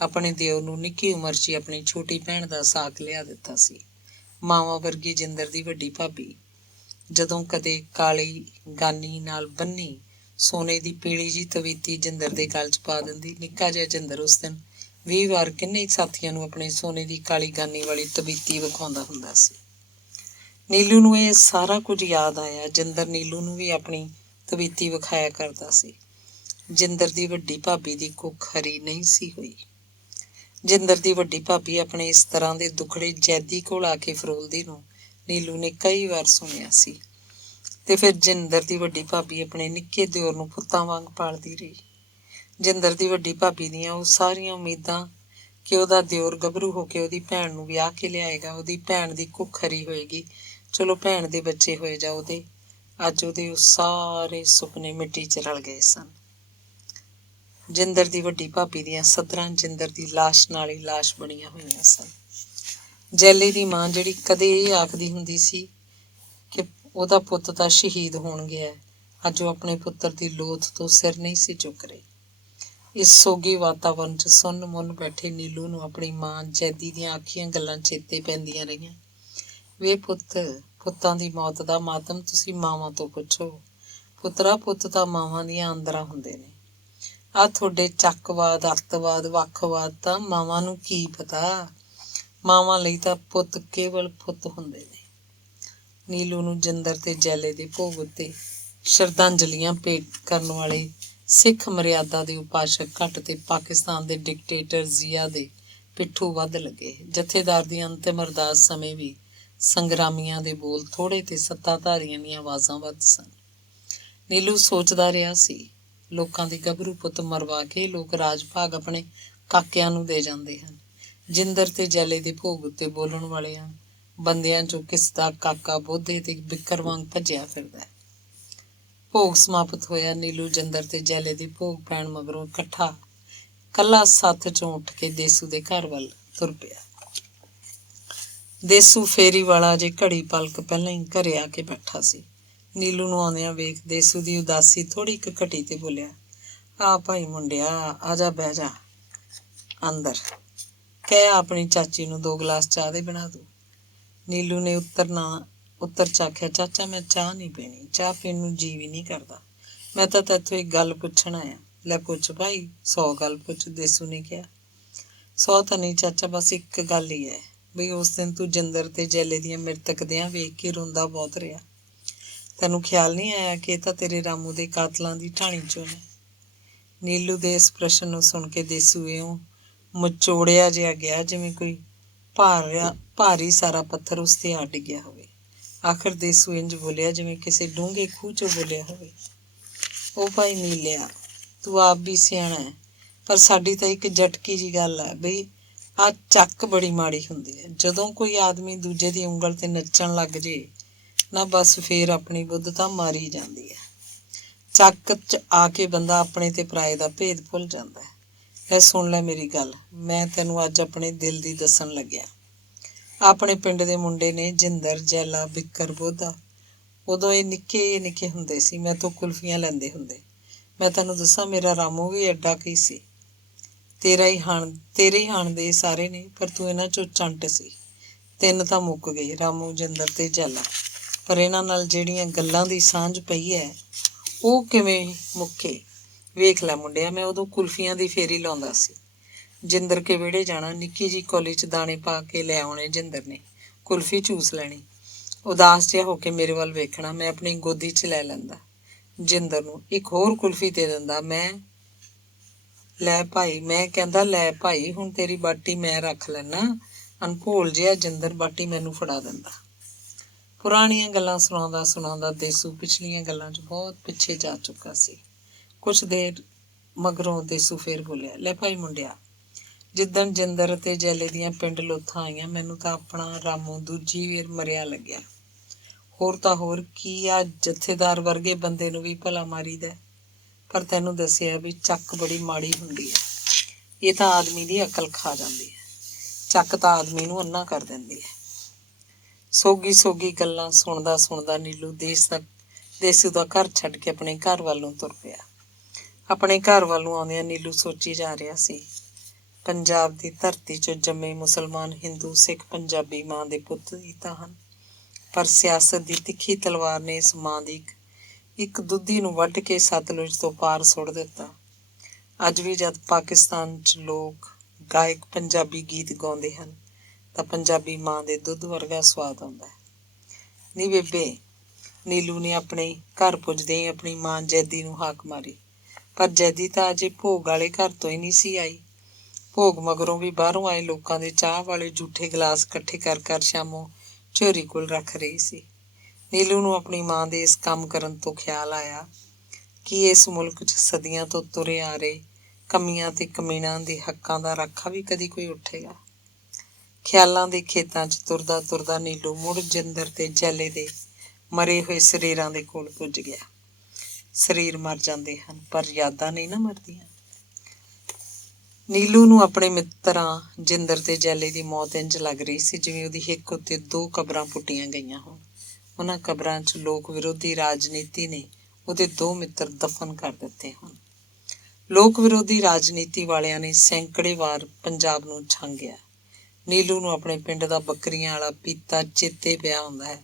ਆਪਣੇ ਦਿਓਰ ਨੂੰ ਨਿੱਕੀ ਉਮਰ 'ਚ ਹੀ ਆਪਣੀ ਛੋਟੀ ਭੈਣ ਦਾ ਸਾਕ ਲਿਆ ਦਿੱਤਾ ਸੀ। ਮਾਵਾਂ ਵਰਗੀ ਜਿੰਦਰ ਦੀ ਵੱਡੀ ਭਾਬੀ ਜਦੋਂ ਕਦੇ ਕਾਲੀ ਗਾਨੀ ਨਾਲ ਬੰਨੀ ਸੋਨੇ ਦੀ ਪੀਲੀ ਜਿਹੀ ਤਵੀਤੀ ਜਿੰਦਰ ਦੇ ਗਲ 'ਚ ਪਾ ਦਿੰਦੀ। ਨਿੱਕਾ ਜਿਹਾ ਜਿੰਦਰ ਉਸ ਦਿਨ 20 ਵਾਰ ਕਿੰਨੇ ਸਾਥੀਆਂ ਨੂੰ ਆਪਣੇ ਸੋਨੇ ਦੀ ਕਾਲੀ ਗਾਨੀ ਵਾਲੀ ਤਵੀਤੀ ਵਿਖਾਉਂਦਾ ਹੁੰਦਾ ਸੀ। ਨੀਲੂ ਨੂੰ ਇਹ ਸਾਰਾ ਕੁਝ ਯਾਦ ਆਇਆ। ਜਿੰਦਰ ਨੀਲੂ ਨੂੰ ਵੀ ਆਪਣੀ ਤਵੀਤੀ ਵਿਖਾਇਆ ਕਰਦਾ ਸੀ। ਜਿੰਦਰ ਦੀ ਵੱਡੀ ਭਾਬੀ ਦੀ ਕੁੱਖ ਹਰੀ ਨਹੀਂ ਸੀ ਹੋਈ। ਜਿੰਦਰ ਦੀ ਵੱਡੀ ਭਾਬੀ ਆਪਣੇ ਇਸ ਤਰ੍ਹਾਂ ਦੇ ਦੁਖੜੇ ਜੈਦੀ ਕੋਲ ਆ ਕੇ ਫਰੋਲਦੀ ਨੂੰ ਨੀਲੂ ਨੇ ਕਈ ਵਾਰ ਸੁਣਿਆ ਸੀ। ਤੇ ਫਿਰ ਜਿੰਦਰ ਦੀ ਵੱਡੀ ਭਾਬੀ ਆਪਣੇ ਨਿੱਕੇ ਦਿਓਰ ਨੂੰ ਪੁੱਤਾਂ ਵਾਂਗ ਪਾਲਦੀ ਰਹੀ। ਜਿੰਦਰ ਦੀ ਵੱਡੀ ਭਾਬੀ ਦੀਆਂ ਉਹ ਸਾਰੀਆਂ ਉਮੀਦਾਂ ਕਿ ਉਹਦਾ ਦਿਓਰ ਗੱਭਰੂ ਹੋ ਕੇ ਉਹਦੀ ਭੈਣ ਨੂੰ ਵਿਆਹ ਕੇ ਲਿਆਏਗਾ, ਉਹਦੀ ਭੈਣ ਦੀ ਕੁੱਖ ਹਰੀ ਹੋਏਗੀ, ਚਲੋ ਭੈਣ ਦੇ ਬੱਚੇ ਹੋਏ ਜਾ ਉਹਦੇ, ਅੱਜ ਉਹਦੇ ਉਹ ਸਾਰੇ ਸੁਪਨੇ ਮਿੱਟੀ 'ਚ ਰਲ ਗਏ ਸਨ। ਜਿੰਦਰ ਦੀ ਵੱਡੀ ਭਾਬੀ ਦੀਆਂ ਸੱਧਰਾਂ ਜਿੰਦਰ ਦੀ ਲਾਸ਼ ਨਾਲ ਹੀ ਲਾਸ਼ ਬਣੀਆਂ ਹੋਈਆਂ ਸਨ। ਜੈਲੇ ਦੀ ਮਾਂ ਜਿਹੜੀ ਕਦੇ ਇਹ ਆਖਦੀ ਹੁੰਦੀ ਸੀ ਕਿ ਉਹਦਾ ਪੁੱਤ ਤਾਂ ਸ਼ਹੀਦ ਹੋਣ ਗਿਆ, ਅੱਜ ਉਹ ਆਪਣੇ ਪੁੱਤਰ ਦੀ ਲੋਥ ਤੋਂ ਸਿਰ ਨਹੀਂ ਸੀ ਚੁੱਕ ਰਹੀ। ਇਸ ਸੋਗੀ ਵਾਤਾਵਰਨ 'ਚ ਸੁੰਨ ਮੁੰਨ ਬੈਠੇ ਨੀਲੂ ਨੂੰ ਆਪਣੀ ਮਾਂ ਜੈਦੀ ਦੀਆਂ ਆਖੀਆਂ ਗੱਲਾਂ ਚੇਤੇ ਪੈਂਦੀਆਂ ਰਹੀਆਂ। ਵੇ ਪੁੱਤ, ਪੁੱਤਾਂ ਦੀ ਮੌਤ ਦਾ ਮਾਤਮ ਤੁਸੀਂ ਮਾਵਾਂ ਤੋਂ ਪੁੱਛੋ। ਪੁੱਤਰਾ, ਪੁੱਤ ਤਾਂ ਮਾਵਾਂ ਦੀਆਂ ਅੰਦਰਾਂ ਹੁੰਦੇ ਨੇ। ਆਹ ਤੁਹਾਡੇ ਚੱਕਵਾਦ, ਅੱਤਵਾਦ, ਵੱਖਵਾਦ ਤਾਂ ਮਾਵਾਂ ਨੂੰ ਕੀ ਪਤਾ। ਮਾਵਾਂ ਲਈ ਤਾਂ ਪੁੱਤ ਕੇਵਲ ਪੁੱਤ ਹੁੰਦੇ ਨੇ। ਨੀਲੂ ਨੂੰ ਜਿੰਦਰ ਤੇ ਜੈਲੇ ਦੇ ਭੋਗ ਉੱਤੇ ਸ਼ਰਧਾਂਜਲੀਆਂ ਭੇਟ ਕਰਨ ਵਾਲੇ ਸਿੱਖ ਮਰਿਆਦਾ ਦੇ ਉਪਾਸ਼ਕ ਘੱਟ ਤੇ ਪਾਕਿਸਤਾਨ ਦੇ ਡਿਕਟੇਟਰ ਜ਼ਿਆ ਦੇ ਪਿੱਠੂ ਵੱਧ ਲੱਗੇ। ਜਥੇਦਾਰ ਦੀ ਅੰਤਿਮ ਅਰਦਾਸ ਸਮੇਂ ਵੀ ਸੰਗਰਾਮੀਆਂ ਦੇ ਬੋਲ ਥੋੜੇ ਤੇ ਸੱਤਾਧਾਰੀਆਂ ਦੀਆਂ ਆਵਾਜ਼ਾਂ ਵੱਧ ਸਨ। ਨੀਲੂ ਸੋਚਦਾ ਰਿਹਾ ਸੀ, ਲੋਕਾਂ ਦੇ ਗੱਭਰੂ ਪੁੱਤ ਮਰਵਾ ਕੇ ਲੋਕ ਰਾਜ ਭਾਗ ਆਪਣੇ ਕਾਕਿਆਂ ਨੂੰ ਦੇ ਜਾਂਦੇ ਹਨ। ਜਿੰਦਰ ਤੇ ਜੈਲੇ ਦੇ ਭੋਗ ਉੱਤੇ ਬੋਲਣ ਵਾਲਿਆਂ ਬੰਦਿਆਂ 'ਚੋਂ ਕਿਸ ਦਾ ਕਾਕਾ ਬੋਧੇ ਤੇ ਬਿੱਕਰ ਵਾਂਗ ਭੱਜਿਆ ਫਿਰਦਾ। ਭੋਗ ਸਮਾਪਤ ਹੋਇਆ। ਨੀਲੂ ਜਿੰਦਰ ਤੇ ਜੈਲੇ ਦੇ ਭੋਗ ਪੈਣ ਮਗਰੋਂ ਇਕੱਠਾ ਕੱਲਾ ਸੱਥ 'ਚੋਂ ਉੱਠ ਕੇ ਦੇਸੂ ਦੇ ਘਰ ਵੱਲ ਤੁਰ ਪਿਆ। ਦੇਸੂ ਫੇਰੀ ਵਾਲਾ ਅਜੇ ਘੜੀ ਪਲਕ ਪਹਿਲਾਂ ਹੀ ਘਰੇ ਆ ਕੇ ਬੈਠਾ ਸੀ। ਨੀਲੂ ਨੂੰ ਆਉਂਦਿਆਂ ਵੇਖ ਦੇਸੂ ਦੀ ਉਦਾਸੀ ਥੋੜ੍ਹੀ ਕੁ ਘਟੀ ਤੇ ਬੋਲਿਆ, ਆ ਭਾਈ ਮੁੰਡਿਆ, ਆ ਜਾ, ਬਹਿ ਜਾ ਅੰਦਰ। ਕਹਿ ਆਪਣੀ ਚਾਚੀ ਨੂੰ 2 ਗਲਾਸ ਚਾਹ ਦੇ ਬਣਾ ਦੂ। ਨੀਲੂ ਨੇ ਉੱਤਰ ਚਾਖਿਆ, ਚਾਚਾ ਮੈਂ ਚਾਹ ਨਹੀਂ ਪੀਣੀ, ਚਾਹ ਪੀਣ ਨੂੰ ਜੀ ਵੀ ਨਹੀਂ ਕਰਦਾ। ਮੈਂ ਤਾਂ ਤੈਥੋਂ ਇੱਕ ਗੱਲ ਪੁੱਛਣ ਆਇਆ। ਲੈ ਪੁੱਛ ਭਾਈ, 100 ਗੱਲ ਪੁੱਛ, ਦੇਸੂ ਨੇ ਕਿਹਾ। 100 ਤਾਂ ਨਹੀਂ ਚਾਚਾ, ਬਸ ਇੱਕ ਗੱਲ ਹੀ ਹੈ। ਬਈ ਉਸ ਦਿਨ ਤੂੰ ਜਿੰਦਰ ਤੇ ਜੈਲੇ ਦੀਆਂ ਮ੍ਰਿਤਕ ਦੇਹਾਂ ਵੇਖ ਕੇ ਰੋਂਦਾ ਬਹੁਤ ਰਿਹਾ। ਤੈਨੂੰ ਖਿਆਲ ਨਹੀਂ ਆਇਆ ਕਿ ਇਹ ਤਾਂ ਤੇਰੇ ਰਾਮੂ ਦੇ ਕਾਤਲਾਂ ਦੀ ਢਾਣੀ ਚੋਂ ਨੇ। ਨੀਲੂ ਦੇ ਇਸ ਪ੍ਰਸ਼ਨ ਨੂੰ ਸੁਣ ਕੇ ਦੇਸੂ ਇਉਂ ਮਚੋੜਿਆ ਜਿਹਾ ਗਿਆ ਜਿਵੇਂ ਕੋਈ ਭਾਰੀ ਸਾਰਾ ਪੱਥਰ ਉਸ ਤੇ ਆ ਡਿੱਗਿਆ ਹੋਵੇ। ਆਖਰ ਦੇਸੂ ਇੰਝ ਬੋਲਿਆ ਜਿਵੇਂ ਕਿਸੇ ਡੂੰਘੇ ਖੂਹ 'ਚੋਂ ਬੋਲਿਆ ਹੋਵੇ, ਉਹ ਭਾਈ ਨੀਲਿਆ, ਤੂੰ ਆਪ ਵੀ ਸਿਆਣਾ ਹੈ, ਪਰ ਸਾਡੀ ਤਾਂ ਇੱਕ ਝਟਕੀ ਜਿਹੀ ਗੱਲ ਹੈ ਬਈ ਆਹ ਚੱਕ ਬੜੀ ਮਾੜੀ ਹੁੰਦੀ ਹੈ। ਜਦੋਂ ਕੋਈ ਆਦਮੀ ਦੂਜੇ ਦੀ ਉਂਗਲ 'ਤੇ ਨੱਚਣ ਲੱਗ ਜੇ ਨਾ, ਬਸ ਫੇਰ ਆਪਣੀ ਬੁੱਧ ਤਾਂ ਮਾਰੀ ਜਾਂਦੀ ਹੈ। ਚੱਕ 'ਚ ਆ ਕੇ ਬੰਦਾ ਆਪਣੇ ਤੇ ਪਰਾਏ ਦਾ ਭੇਦ ਭੁੱਲ ਜਾਂਦਾ ਹੈ। ਲੈ ਸੁਣ ਲੈ ਮੇਰੀ ਗੱਲ, ਮੈਂ ਤੈਨੂੰ ਅੱਜ ਆਪਣੇ ਦਿਲ ਦੀ ਦੱਸਣ ਲੱਗਿਆ। ਆਪਣੇ ਪਿੰਡ ਦੇ ਮੁੰਡੇ ਨੇ ਜਿੰਦਰ, ਜੈਲਾ, ਬਿੱਕਰ, ਬੋਧਾ। ਉਦੋਂ ਇਹ ਨਿੱਕੇ ਨਿੱਕੇ ਹੁੰਦੇ ਸੀ, ਮੈਂ ਤੋਂ ਕੁਲਫੀਆਂ ਲੈਂਦੇ ਹੁੰਦੇ। ਮੈਂ ਤੈਨੂੰ ਦੱਸਾਂ, ਮੇਰਾ ਰਾਮੂ ਵੀ ਐਡਾ ਕੀ ਸੀ। ਤੇਰੇ ਹੀ ਹਾਣ ਦੇ ਸਾਰੇ ਨੇ, ਪਰ ਤੂੰ ਇਹਨਾਂ 'ਚੋਂ ਚੰਟ ਸੀ। 3 ਤਾਂ ਮੁੱਕ ਗਏ, ਰਾਮੂ, ਜਿੰਦਰ ਤੇ ਜੈਲਾ। ਪਰ ਇਹਨਾਂ ਨਾਲ ਜਿਹੜੀਆਂ ਗੱਲਾਂ ਦੀ ਸਾਂਝ ਪਈ ਹੈ, ਉਹ ਕਿਵੇਂ ਮੁੱਕੇ? ਵੇਖ ਲੈ ਮੁੰਡਿਆ, ਮੈਂ ਉਦੋਂ ਕੁਲਫੀਆਂ ਦੀ ਫੇਰੀ ਲਾਉਂਦਾ ਸੀ। ਜਿੰਦਰ ਕੇ ਵਿਹੜੇ ਜਾਣਾ, ਨਿੱਕੀ ਜਿਹੀ ਕੌਲੀ 'ਚ ਦਾਣੇ ਪਾ ਕੇ ਲੈ ਆਉਣੇ ਜਿੰਦਰ ਨੇ, ਕੁਲਫੀ ਚੂਸ ਲੈਣੀ। ਉਦਾਸ ਜਿਹਾ ਹੋ ਕੇ ਮੇਰੇ ਵੱਲ ਵੇਖਣਾ, ਮੈਂ ਆਪਣੀ ਗੋਦੀ 'ਚ ਲੈ ਲੈਂਦਾ ਜਿੰਦਰ ਨੂੰ, ਇੱਕ ਹੋਰ ਕੁਲਫੀ ਦੇ ਦਿੰਦਾ। ਮੈਂ ਕਹਿੰਦਾ, ਲੈ ਭਾਈ, ਹੁਣ ਤੇਰੀ ਬਾਟੀ ਮੈਂ ਰੱਖ ਲੈਣਾ। ਅਨਭੋਲ ਜਿਹਾ ਜਿੰਦਰ ਬਾਟੀ ਮੈਨੂੰ ਫੜਾ ਦਿੰਦਾ। ਪੁਰਾਣੀਆਂ ਗੱਲਾਂ ਸੁਣਾਉਂਦਾ ਸੁਣਾਉਂਦਾ ਦੇਸੂ ਪਿਛਲੀਆਂ ਗੱਲਾਂ 'ਚ ਬਹੁਤ ਪਿੱਛੇ ਜਾ ਚੁੱਕਾ ਸੀ। ਕੁਛ ਦੇਰ ਮਗਰੋਂ ਦੇਸੂ ਫੇਰ ਬੋਲਿਆ, ਲੈ ਭਾਈ ਮੁੰਡਿਆ, ਜਿੱਦਣ ਜਿੰਦਰ ਅਤੇ ਜੈਲੇ ਦੀਆਂ ਪਿੰਡ ਲੋਥਾਂ ਆਈਆਂ, ਮੈਨੂੰ ਤਾਂ ਆਪਣਾ ਰਾਮੂ ਦੂਜੀ ਵਾਰ ਮਰਿਆ ਲੱਗਿਆ। ਹੋਰ ਤਾਂ ਹੋਰ ਕੀ, ਆ ਜਥੇਦਾਰ ਵਰਗੇ ਬੰਦੇ ਨੂੰ ਵੀ ਭਲਾ ਮਾਰੀਦਾ। ਪਰ ਤੈਨੂੰ ਦੱਸਿਆ ਵੀ ਚੱਕ ਬੜੀ ਮਾੜੀ ਹੁੰਦੀ ਹੈ। ਇਹ ਤਾਂ ਆਦਮੀ ਦੀ ਅਕਲ ਖਾ ਜਾਂਦੀ ਹੈ। ਚੱਕ ਤਾਂ ਆਦਮੀ ਨੂੰ ਅੰਨਾ ਕਰ ਦਿੰਦੀ ਹੈ। ਸੋਗੀ ਗੱਲਾਂ ਸੁਣਦਾ ਸੁਣਦਾ ਨੀਲੂ ਦੇਸੂ ਦਾ ਘਰ ਛੱਡ ਕੇ ਆਪਣੇ ਘਰ ਵੱਲ ਨੂੰ ਤੁਰ ਪਿਆ। ਆਪਣੇ ਘਰ ਵੱਲ ਨੂੰ ਆਉਂਦਿਆਂ ਨੀਲੂ ਸੋਚੀ ਜਾ ਰਿਹਾ ਸੀ, ਪੰਜਾਬ ਦੀ ਧਰਤੀ 'ਚੋਂ ਜੰਮੇ ਮੁਸਲਮਾਨ, ਹਿੰਦੂ, ਸਿੱਖ ਪੰਜਾਬੀ ਮਾਂ ਦੇ ਪੁੱਤ ਹੀ ਤਾਂ ਹਨ। ਪਰ ਸਿਆਸਤ ਦੀ ਤਿੱਖੀ ਤਲਵਾਰ ਨੇ ਇਸ ਮਾਂ ਦੀ ਇੱਕ ਦੁੱਧੀ ਨੂੰ ਵੱਢ ਕੇ ਸਤਲੁਜ ਤੋਂ ਪਾਰ ਸੁੱਟ ਦਿੱਤਾ। ਅੱਜ ਵੀ ਜਦ ਪਾਕਿਸਤਾਨ 'ਚ ਲੋਕ ਗਾਇਕ ਪੰਜਾਬੀ ਗੀਤ ਗਾਉਂਦੇ ਹਨ ਤਾਂ ਪੰਜਾਬੀ ਮਾਂ ਦੇ ਦੁੱਧ ਵਰਗਾ ਸਵਾਦ ਆਉਂਦਾ ਹੈ। ਨੀ ਬੇਬੇ, ਨੀਲੂ ਨੇ ਆਪਣੇ ਘਰ ਪੁੱਜਦੇ ਹੀ ਆਪਣੀ ਮਾਂ ਜੈਦੀ ਨੂੰ ਹਾਕ ਮਾਰੀ, ਪਰ ਜੈਦੀ ਤਾਂ ਅਜੇ ਭੋਗ ਵਾਲੇ ਘਰ ਤੋਂ ਹੀ ਨਹੀਂ ਸੀ ਆਈ। ਭੋਗ ਮਗਰੋਂ ਵੀ ਬਾਹਰੋਂ ਆਏ ਲੋਕਾਂ ਦੇ ਚਾਹ ਵਾਲੇ ਜੂਠੇ ਗਲਾਸ ਇਕੱਠੇ ਕਰ ਸ਼ਾਮੋਂ ਝੋਰੀ ਕੋਲ ਰੱਖ ਰਹੀ ਸੀ। ਨੀਲੂ ਨੂੰ ਆਪਣੀ ਮਾਂ ਦੇ ਇਸ ਕੰਮ ਕਰਨ ਤੋਂ ਖਿਆਲ ਆਇਆ ਕਿ ਇਸ ਮੁਲਕ 'ਚ ਸਦੀਆਂ ਤੋਂ ਤੁਰੇ ਆ ਰਹੇ ਕਮੀਆਂ ਤੇ ਕਮੀਣਾਂ ਦੇ ਹੱਕਾਂ ਦਾ ਰਾਖਾ ਵੀ ਕਦੀ ਕੋਈ ਉੱਠੇਗਾ। ਖਿਆਲਾਂ ਦੇ ਖੇਤਾਂ 'ਚ ਤੁਰਦਾ ਤੁਰਦਾ ਨੀਲੂ ਮੁੜ ਜਿੰਦਰ ਤੇ ਜੈਲੇ ਦੇ ਮਰੇ ਹੋਏ ਸਰੀਰਾਂ ਦੇ ਕੋਲ ਪੁੱਜ ਗਿਆ। ਸਰੀਰ ਮਰ ਜਾਂਦੇ ਹਨ, ਪਰ ਯਾਦਾਂ ਨਹੀਂ ਨਾ ਮਰਦੀਆਂ। ਨੀਲੂ ਨੂੰ ਆਪਣੇ ਮਿੱਤਰਾਂ ਜਿੰਦਰ ਤੇ ਜੈਲੇ ਦੀ ਮੌਤ ਇੰਝ ਲੱਗ ਰਹੀ ਸੀ ਜਿਵੇਂ ਉਹਦੀ ਹਿੱਕ ਉੱਤੇ 2 ਕਬਰਾਂ ਪੁੱਟੀਆਂ ਗਈਆਂ ਹੋਣ। ਉਹਨਾਂ ਕਬਰਾਂ 'ਚ ਲੋਕ ਵਿਰੋਧੀ ਰਾਜਨੀਤੀ ਨੇ ਉਹਦੇ 2 ਮਿੱਤਰ ਦਫਨ ਕਰ ਦਿੱਤੇ ਹਨ। ਲੋਕ ਵਿਰੋਧੀ ਰਾਜਨੀਤੀ ਵਾਲਿਆਂ ਨੇ ਸੈਂਕੜੇ ਵਾਰ ਪੰਜਾਬ ਨੂੰ ਛਾਂਗਿਆ। ਨੀਲੂ ਨੂੰ ਆਪਣੇ ਪਿੰਡ ਦਾ ਬੱਕਰੀਆਂ ਵਾਲਾ ਪੀਤਾ ਚੇਤੇ ਪਿਆ ਹੁੰਦਾ ਹੈ,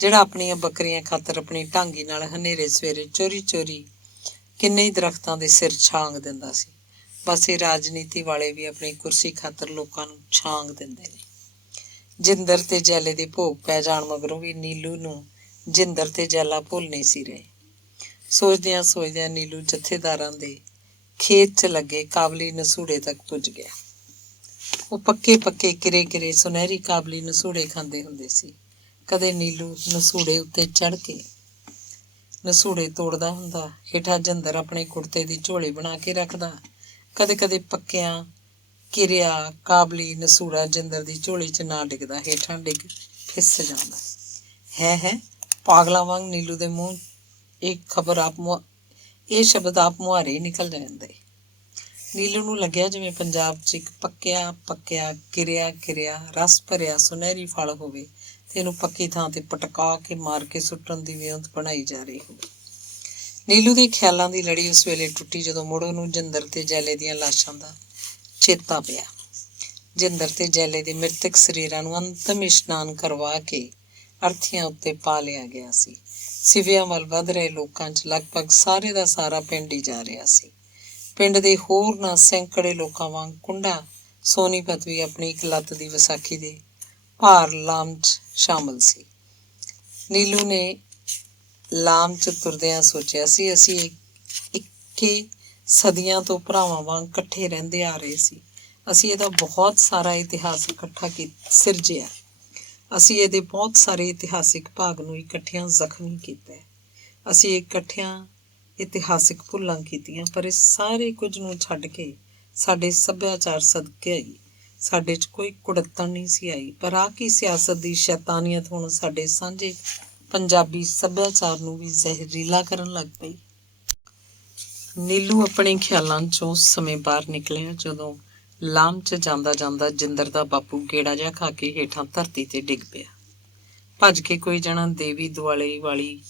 ਜਿਹੜਾ ਆਪਣੀਆਂ ਬੱਕਰੀਆਂ ਖਾਤਰ ਆਪਣੀ ਢਾਂਗੀ ਨਾਲ ਹਨੇਰੇ ਸਵੇਰੇ ਚੋਰੀ ਚੋਰੀ ਕਿੰਨੇ ਹੀ ਦਰਖਤਾਂ ਦੇ ਸਿਰ ਛਾਂਗ ਦਿੰਦਾ ਸੀ। ਬਸ ਇਹ ਰਾਜਨੀਤੀ ਵਾਲੇ ਵੀ ਆਪਣੀ ਕੁਰਸੀ ਖਾਤਰ ਲੋਕਾਂ ਨੂੰ ਛਾਂਗ ਦਿੰਦੇ ਨੇ। ਜਿੰਦਰ ਤੇ ਜੈਲੇ ਦੇ ਭੋਗ ਪੈ ਜਾਣ ਮਗਰੋਂ ਵੀ ਨੀਲੂ ਨੂੰ ਜਿੰਦਰ ਤੇ ਜੈਲਾ ਭੁੱਲ ਨਹੀਂ ਸੀ ਰਹੇ। ਸੋਚਦਿਆਂ ਸੋਚਦਿਆਂ ਨੀਲੂ ਜਥੇਦਾਰਾਂ ਦੇ ਖੇਤ 'ਚ ਲੱਗੇ ਕਾਬਲੀ ਨਸੂੜੇ ਤੱਕ ਪੁੱਜ ਗਿਆ। ਉਹ ਪੱਕੇ ਕਿਰੇ ਸੁਨਹਿਰੀ ਕਾਬਲੀ ਨਸੂੜੇ ਖਾਂਦੇ ਹੁੰਦੇ ਸੀ। ਕਦੇ ਨੀਲੂ ਨਸੂੜੇ ਉੱਤੇ ਚੜ੍ਹ ਕੇ ਨਸੂੜੇ ਤੋੜਦਾ ਹੁੰਦਾ, ਹੇਠਾਂ ਜਿੰਦਰ ਆਪਣੇ ਕੁੜਤੇ ਦੀ ਝੋਲੀ ਬਣਾ ਕੇ ਰੱਖਦਾ। ਕਦੇ ਪੱਕਿਆਂ ਕਿਰਿਆ ਕਾਬਲੀ ਨਸੂੜਾ ਜਿੰਦਰ ਦੀ ਝੋਲੀ 'ਚ ਨਾ ਡਿੱਗਦਾ, ਹੇਠਾਂ ਡਿੱਗ ਫਿਸ ਜਾਂਦਾ। ਹੈ ਪਾਗਲਾਂ ਵਾਂਗ ਨੀਲੂ ਦੇ ਮੂੰਹ ਇਹ ਸ਼ਬਦ ਆਪ ਮੁਹਾਰੇ ਨਿਕਲ ਜਾਂਦੇ। ਨੀਲੂ ਨੂੰ ਲੱਗਿਆ ਜਿਵੇਂ ਪੰਜਾਬ 'ਚ ਇੱਕ ਪੱਕਿਆ ਕਿਰਿਆ ਰਸ ਭਰਿਆ ਸੁਨਹਿਰੀ ਫਲ ਹੋਵੇ ਤੇ ਇਹਨੂੰ ਪੱਕੀ ਥਾਂ ਤੇ ਪਟਕਾ ਕੇ ਮਾਰ ਕੇ ਸੁੱਟਣ ਦੀ ਵਿਉਂਤ ਬਣਾਈ ਜਾ ਰਹੀ ਹੋਵੇ। ਨੀਲੂ ਦੇ ਖਿਆਲਾਂ ਦੀ ਲੜੀ ਉਸ ਵੇਲੇ ਟੁੱਟੀ ਜਦੋਂ ਮੁੜ ਉਹਨੂੰ ਜਿੰਦਰ ਤੇ ਜੈਲੇ ਦੀਆਂ ਲਾਸ਼ਾਂ ਦਾ ਚੇਤਾ ਪਿਆ। ਜਿੰਦਰ ਤੇ ਜੈਲੇ ਦੇ ਮ੍ਰਿਤਕ ਸਰੀਰਾਂ ਨੂੰ ਅੰਤਮ ਇਸ਼ਨਾਨ ਕਰਵਾ ਕੇ ਅਰਥੀਆਂ ਉੱਤੇ ਪਾ ਲਿਆ ਗਿਆ ਸੀ। ਸਿਵਿਆਂ ਵੱਲ ਵੱਧ ਰਹੇ ਲੋਕਾਂ 'ਚ ਲਗਭਗ ਸਾਰੇ ਦਾ ਸਾਰਾ ਪਿੰਡ ਹੀ ਜਾ ਰਿਹਾ ਸੀ। ਪਿੰਡ ਦੇ ਹੋਰ ਨਾ ਸੈਂਕੜੇ ਲੋਕਾਂ ਵਾਂਗ ਕੁੰਡਾ ਸੋਨੀਪਤ ਵੀ ਆਪਣੀ ਇੱਕ ਲੱਤ ਦੀ ਵਿਸਾਖੀ ਦੇ ਭਾਰ ਲਾਮ 'ਚ ਸ਼ਾਮਲ ਸੀ। ਨੀਲੂ ਨੇ ਲਾਮ 'ਚ ਤੁਰਦਿਆਂ ਸੋਚਿਆ ਸੀ, ਅਸੀਂ ਇੱਕੇ ਸਦੀਆਂ ਤੋਂ ਭਰਾਵਾਂ ਵਾਂਗ ਇਕੱਠੇ ਰਹਿੰਦੇ ਆ ਰਹੇ ਸੀ। ਅਸੀਂ ਇਹਦਾ ਬਹੁਤ ਸਾਰਾ ਇਤਿਹਾਸ ਇਕੱਠਾ ਸਿਰਜਿਆ। ਅਸੀਂ ਇਹਦੇ ਬਹੁਤ ਸਾਰੇ ਇਤਿਹਾਸਿਕ ਭਾਗ ਨੂੰ ਇਕੱਠਿਆਂ ਜ਼ਖਮੀ ਕੀਤਾ। ਅਸੀਂ ਇਕੱਠਿਆਂ ਇਤਿਹਾਸਿਕ ਭੁੱਲਾਂ ਕੀਤੀਆਂ, ਪਰ ਇਸ ਸਾਰੇ ਕੁਝ ਨੂੰ ਛੱਡ ਕੇ ਸਾਡੇ ਸੱਭਿਆਚਾਰ ਸਦਕੇ ਆਈ। ਸਾਡੇ 'ਚ ਕੋਈ ਕੁੜੱਤਣ ਨਹੀਂ ਸੀ ਆਈ, ਪਰ ਆ ਕੀ ਸਿਆਸਤ ਦੀ ਸ਼ੈਤਾਨੀਅਤ ਹੁਣ ਸਾਡੇ ਸਾਂਝੇ ਪੰਜਾਬੀ ਸੱਭਿਆਚਾਰ ਨੂੰ ਵੀ ਜ਼ਹਿਰੀਲਾ ਕਰਨ ਲੱਗ ਪਈ। ਨੀਲੂ ਆਪਣੇ ਖਿਆਲਾਂ 'ਚੋਂ ਉਸ ਸਮੇਂ ਬਾਹਰ ਨਿਕਲਿਆ ਜਦੋਂ ਲਾਮ 'ਚ ਜਾਂਦਾ ਜਾਂਦਾ ਜਿੰਦਰ ਦਾ ਬਾਪੂ ਗੇੜਾ ਜਿਹਾ ਖਾ ਕੇ ਹੇਠਾਂ ਧਰਤੀ 'ਤੇ ਡਿੱਗ ਪਿਆ। ਭੱਜ ਕੇ ਕੋਈ ਜਣਾ ਦੇਵੀ ਦੁਆਲੇ ਵਾਲੀ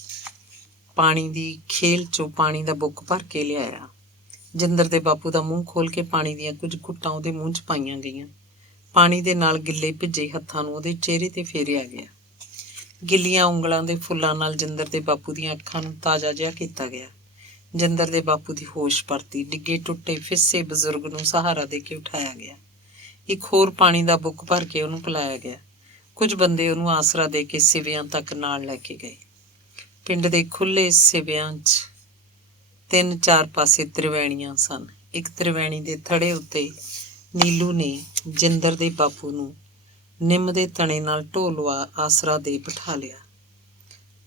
ਪਾਣੀ ਦੀ ਖੇਲ 'ਚੋਂ ਪਾਣੀ ਦਾ ਬੁੱਕ ਭਰ ਕੇ ਲਿਆਇਆ। ਜਿੰਦਰ ਦੇ ਬਾਪੂ ਦਾ ਮੂੰਹ ਖੋਲ ਕੇ ਪਾਣੀ ਦੀਆਂ ਕੁਝ ਘੁੱਟਾਂ ਉਹਦੇ ਮੂੰਹ 'ਚ ਪਾਈਆਂ ਗਈਆਂ। ਪਾਣੀ ਦੇ ਨਾਲ ਗਿੱਲੇ ਭਿੱਜੇ ਹੱਥਾਂ ਨੂੰ ਉਹਦੇ ਚਿਹਰੇ 'ਤੇ ਫੇਰਿਆ ਗਿਆ। ਗਿੱਲੀਆਂ ਉਂਗਲਾਂ ਦੇ ਫੁੱਲਾਂ ਨਾਲ ਜਿੰਦਰ ਦੇ ਬਾਪੂ ਦੀਆਂ ਅੱਖਾਂ ਨੂੰ ਤਾਜ਼ਾ ਜਿਹਾ ਕੀਤਾ ਗਿਆ। ਜਿੰਦਰ ਦੇ ਬਾਪੂ ਦੀ ਹੋਸ਼ ਪਰਤੀ। ਡਿੱਗੇ ਟੁੱਟੇ ਫਿੱਸੇ ਬਜ਼ੁਰਗ ਨੂੰ ਸਹਾਰਾ ਦੇ ਕੇ ਉਠਾਇਆ ਗਿਆ। ਇੱਕ ਹੋਰ ਪਾਣੀ ਦਾ ਬੁੱਕ ਭਰ ਕੇ ਉਹਨੂੰ ਪਿਲਾਇਆ ਗਿਆ। ਕੁਝ ਬੰਦੇ ਉਹਨੂੰ ਆਸਰਾ ਦੇ ਕੇ ਸਿਵਿਆਂ ਤੱਕ ਨਾਲ ਲੈ ਕੇ ਗਏ। ਪਿੰਡ ਦੇ ਖੁੱਲ੍ਹੇ ਸਿਵਿਆਂ 'ਚ 3-4 ਪਾਸੇ ਤ੍ਰਿਵੈਣੀਆਂ ਸਨ। ਇੱਕ ਤ੍ਰਿਵੈਣੀ ਦੇ ਥੜੇ ਉੱਤੇ ਨੀਲੂ ਨੇ ਜਿੰਦਰ ਦੇ ਬਾਪੂ ਨੂੰ ਨਿੰਮ ਦੇ ਤਣੇ ਨਾਲ ਢੋਲਵਾ ਆਸਰਾ ਦੇ ਬਿਠਾ ਲਿਆ।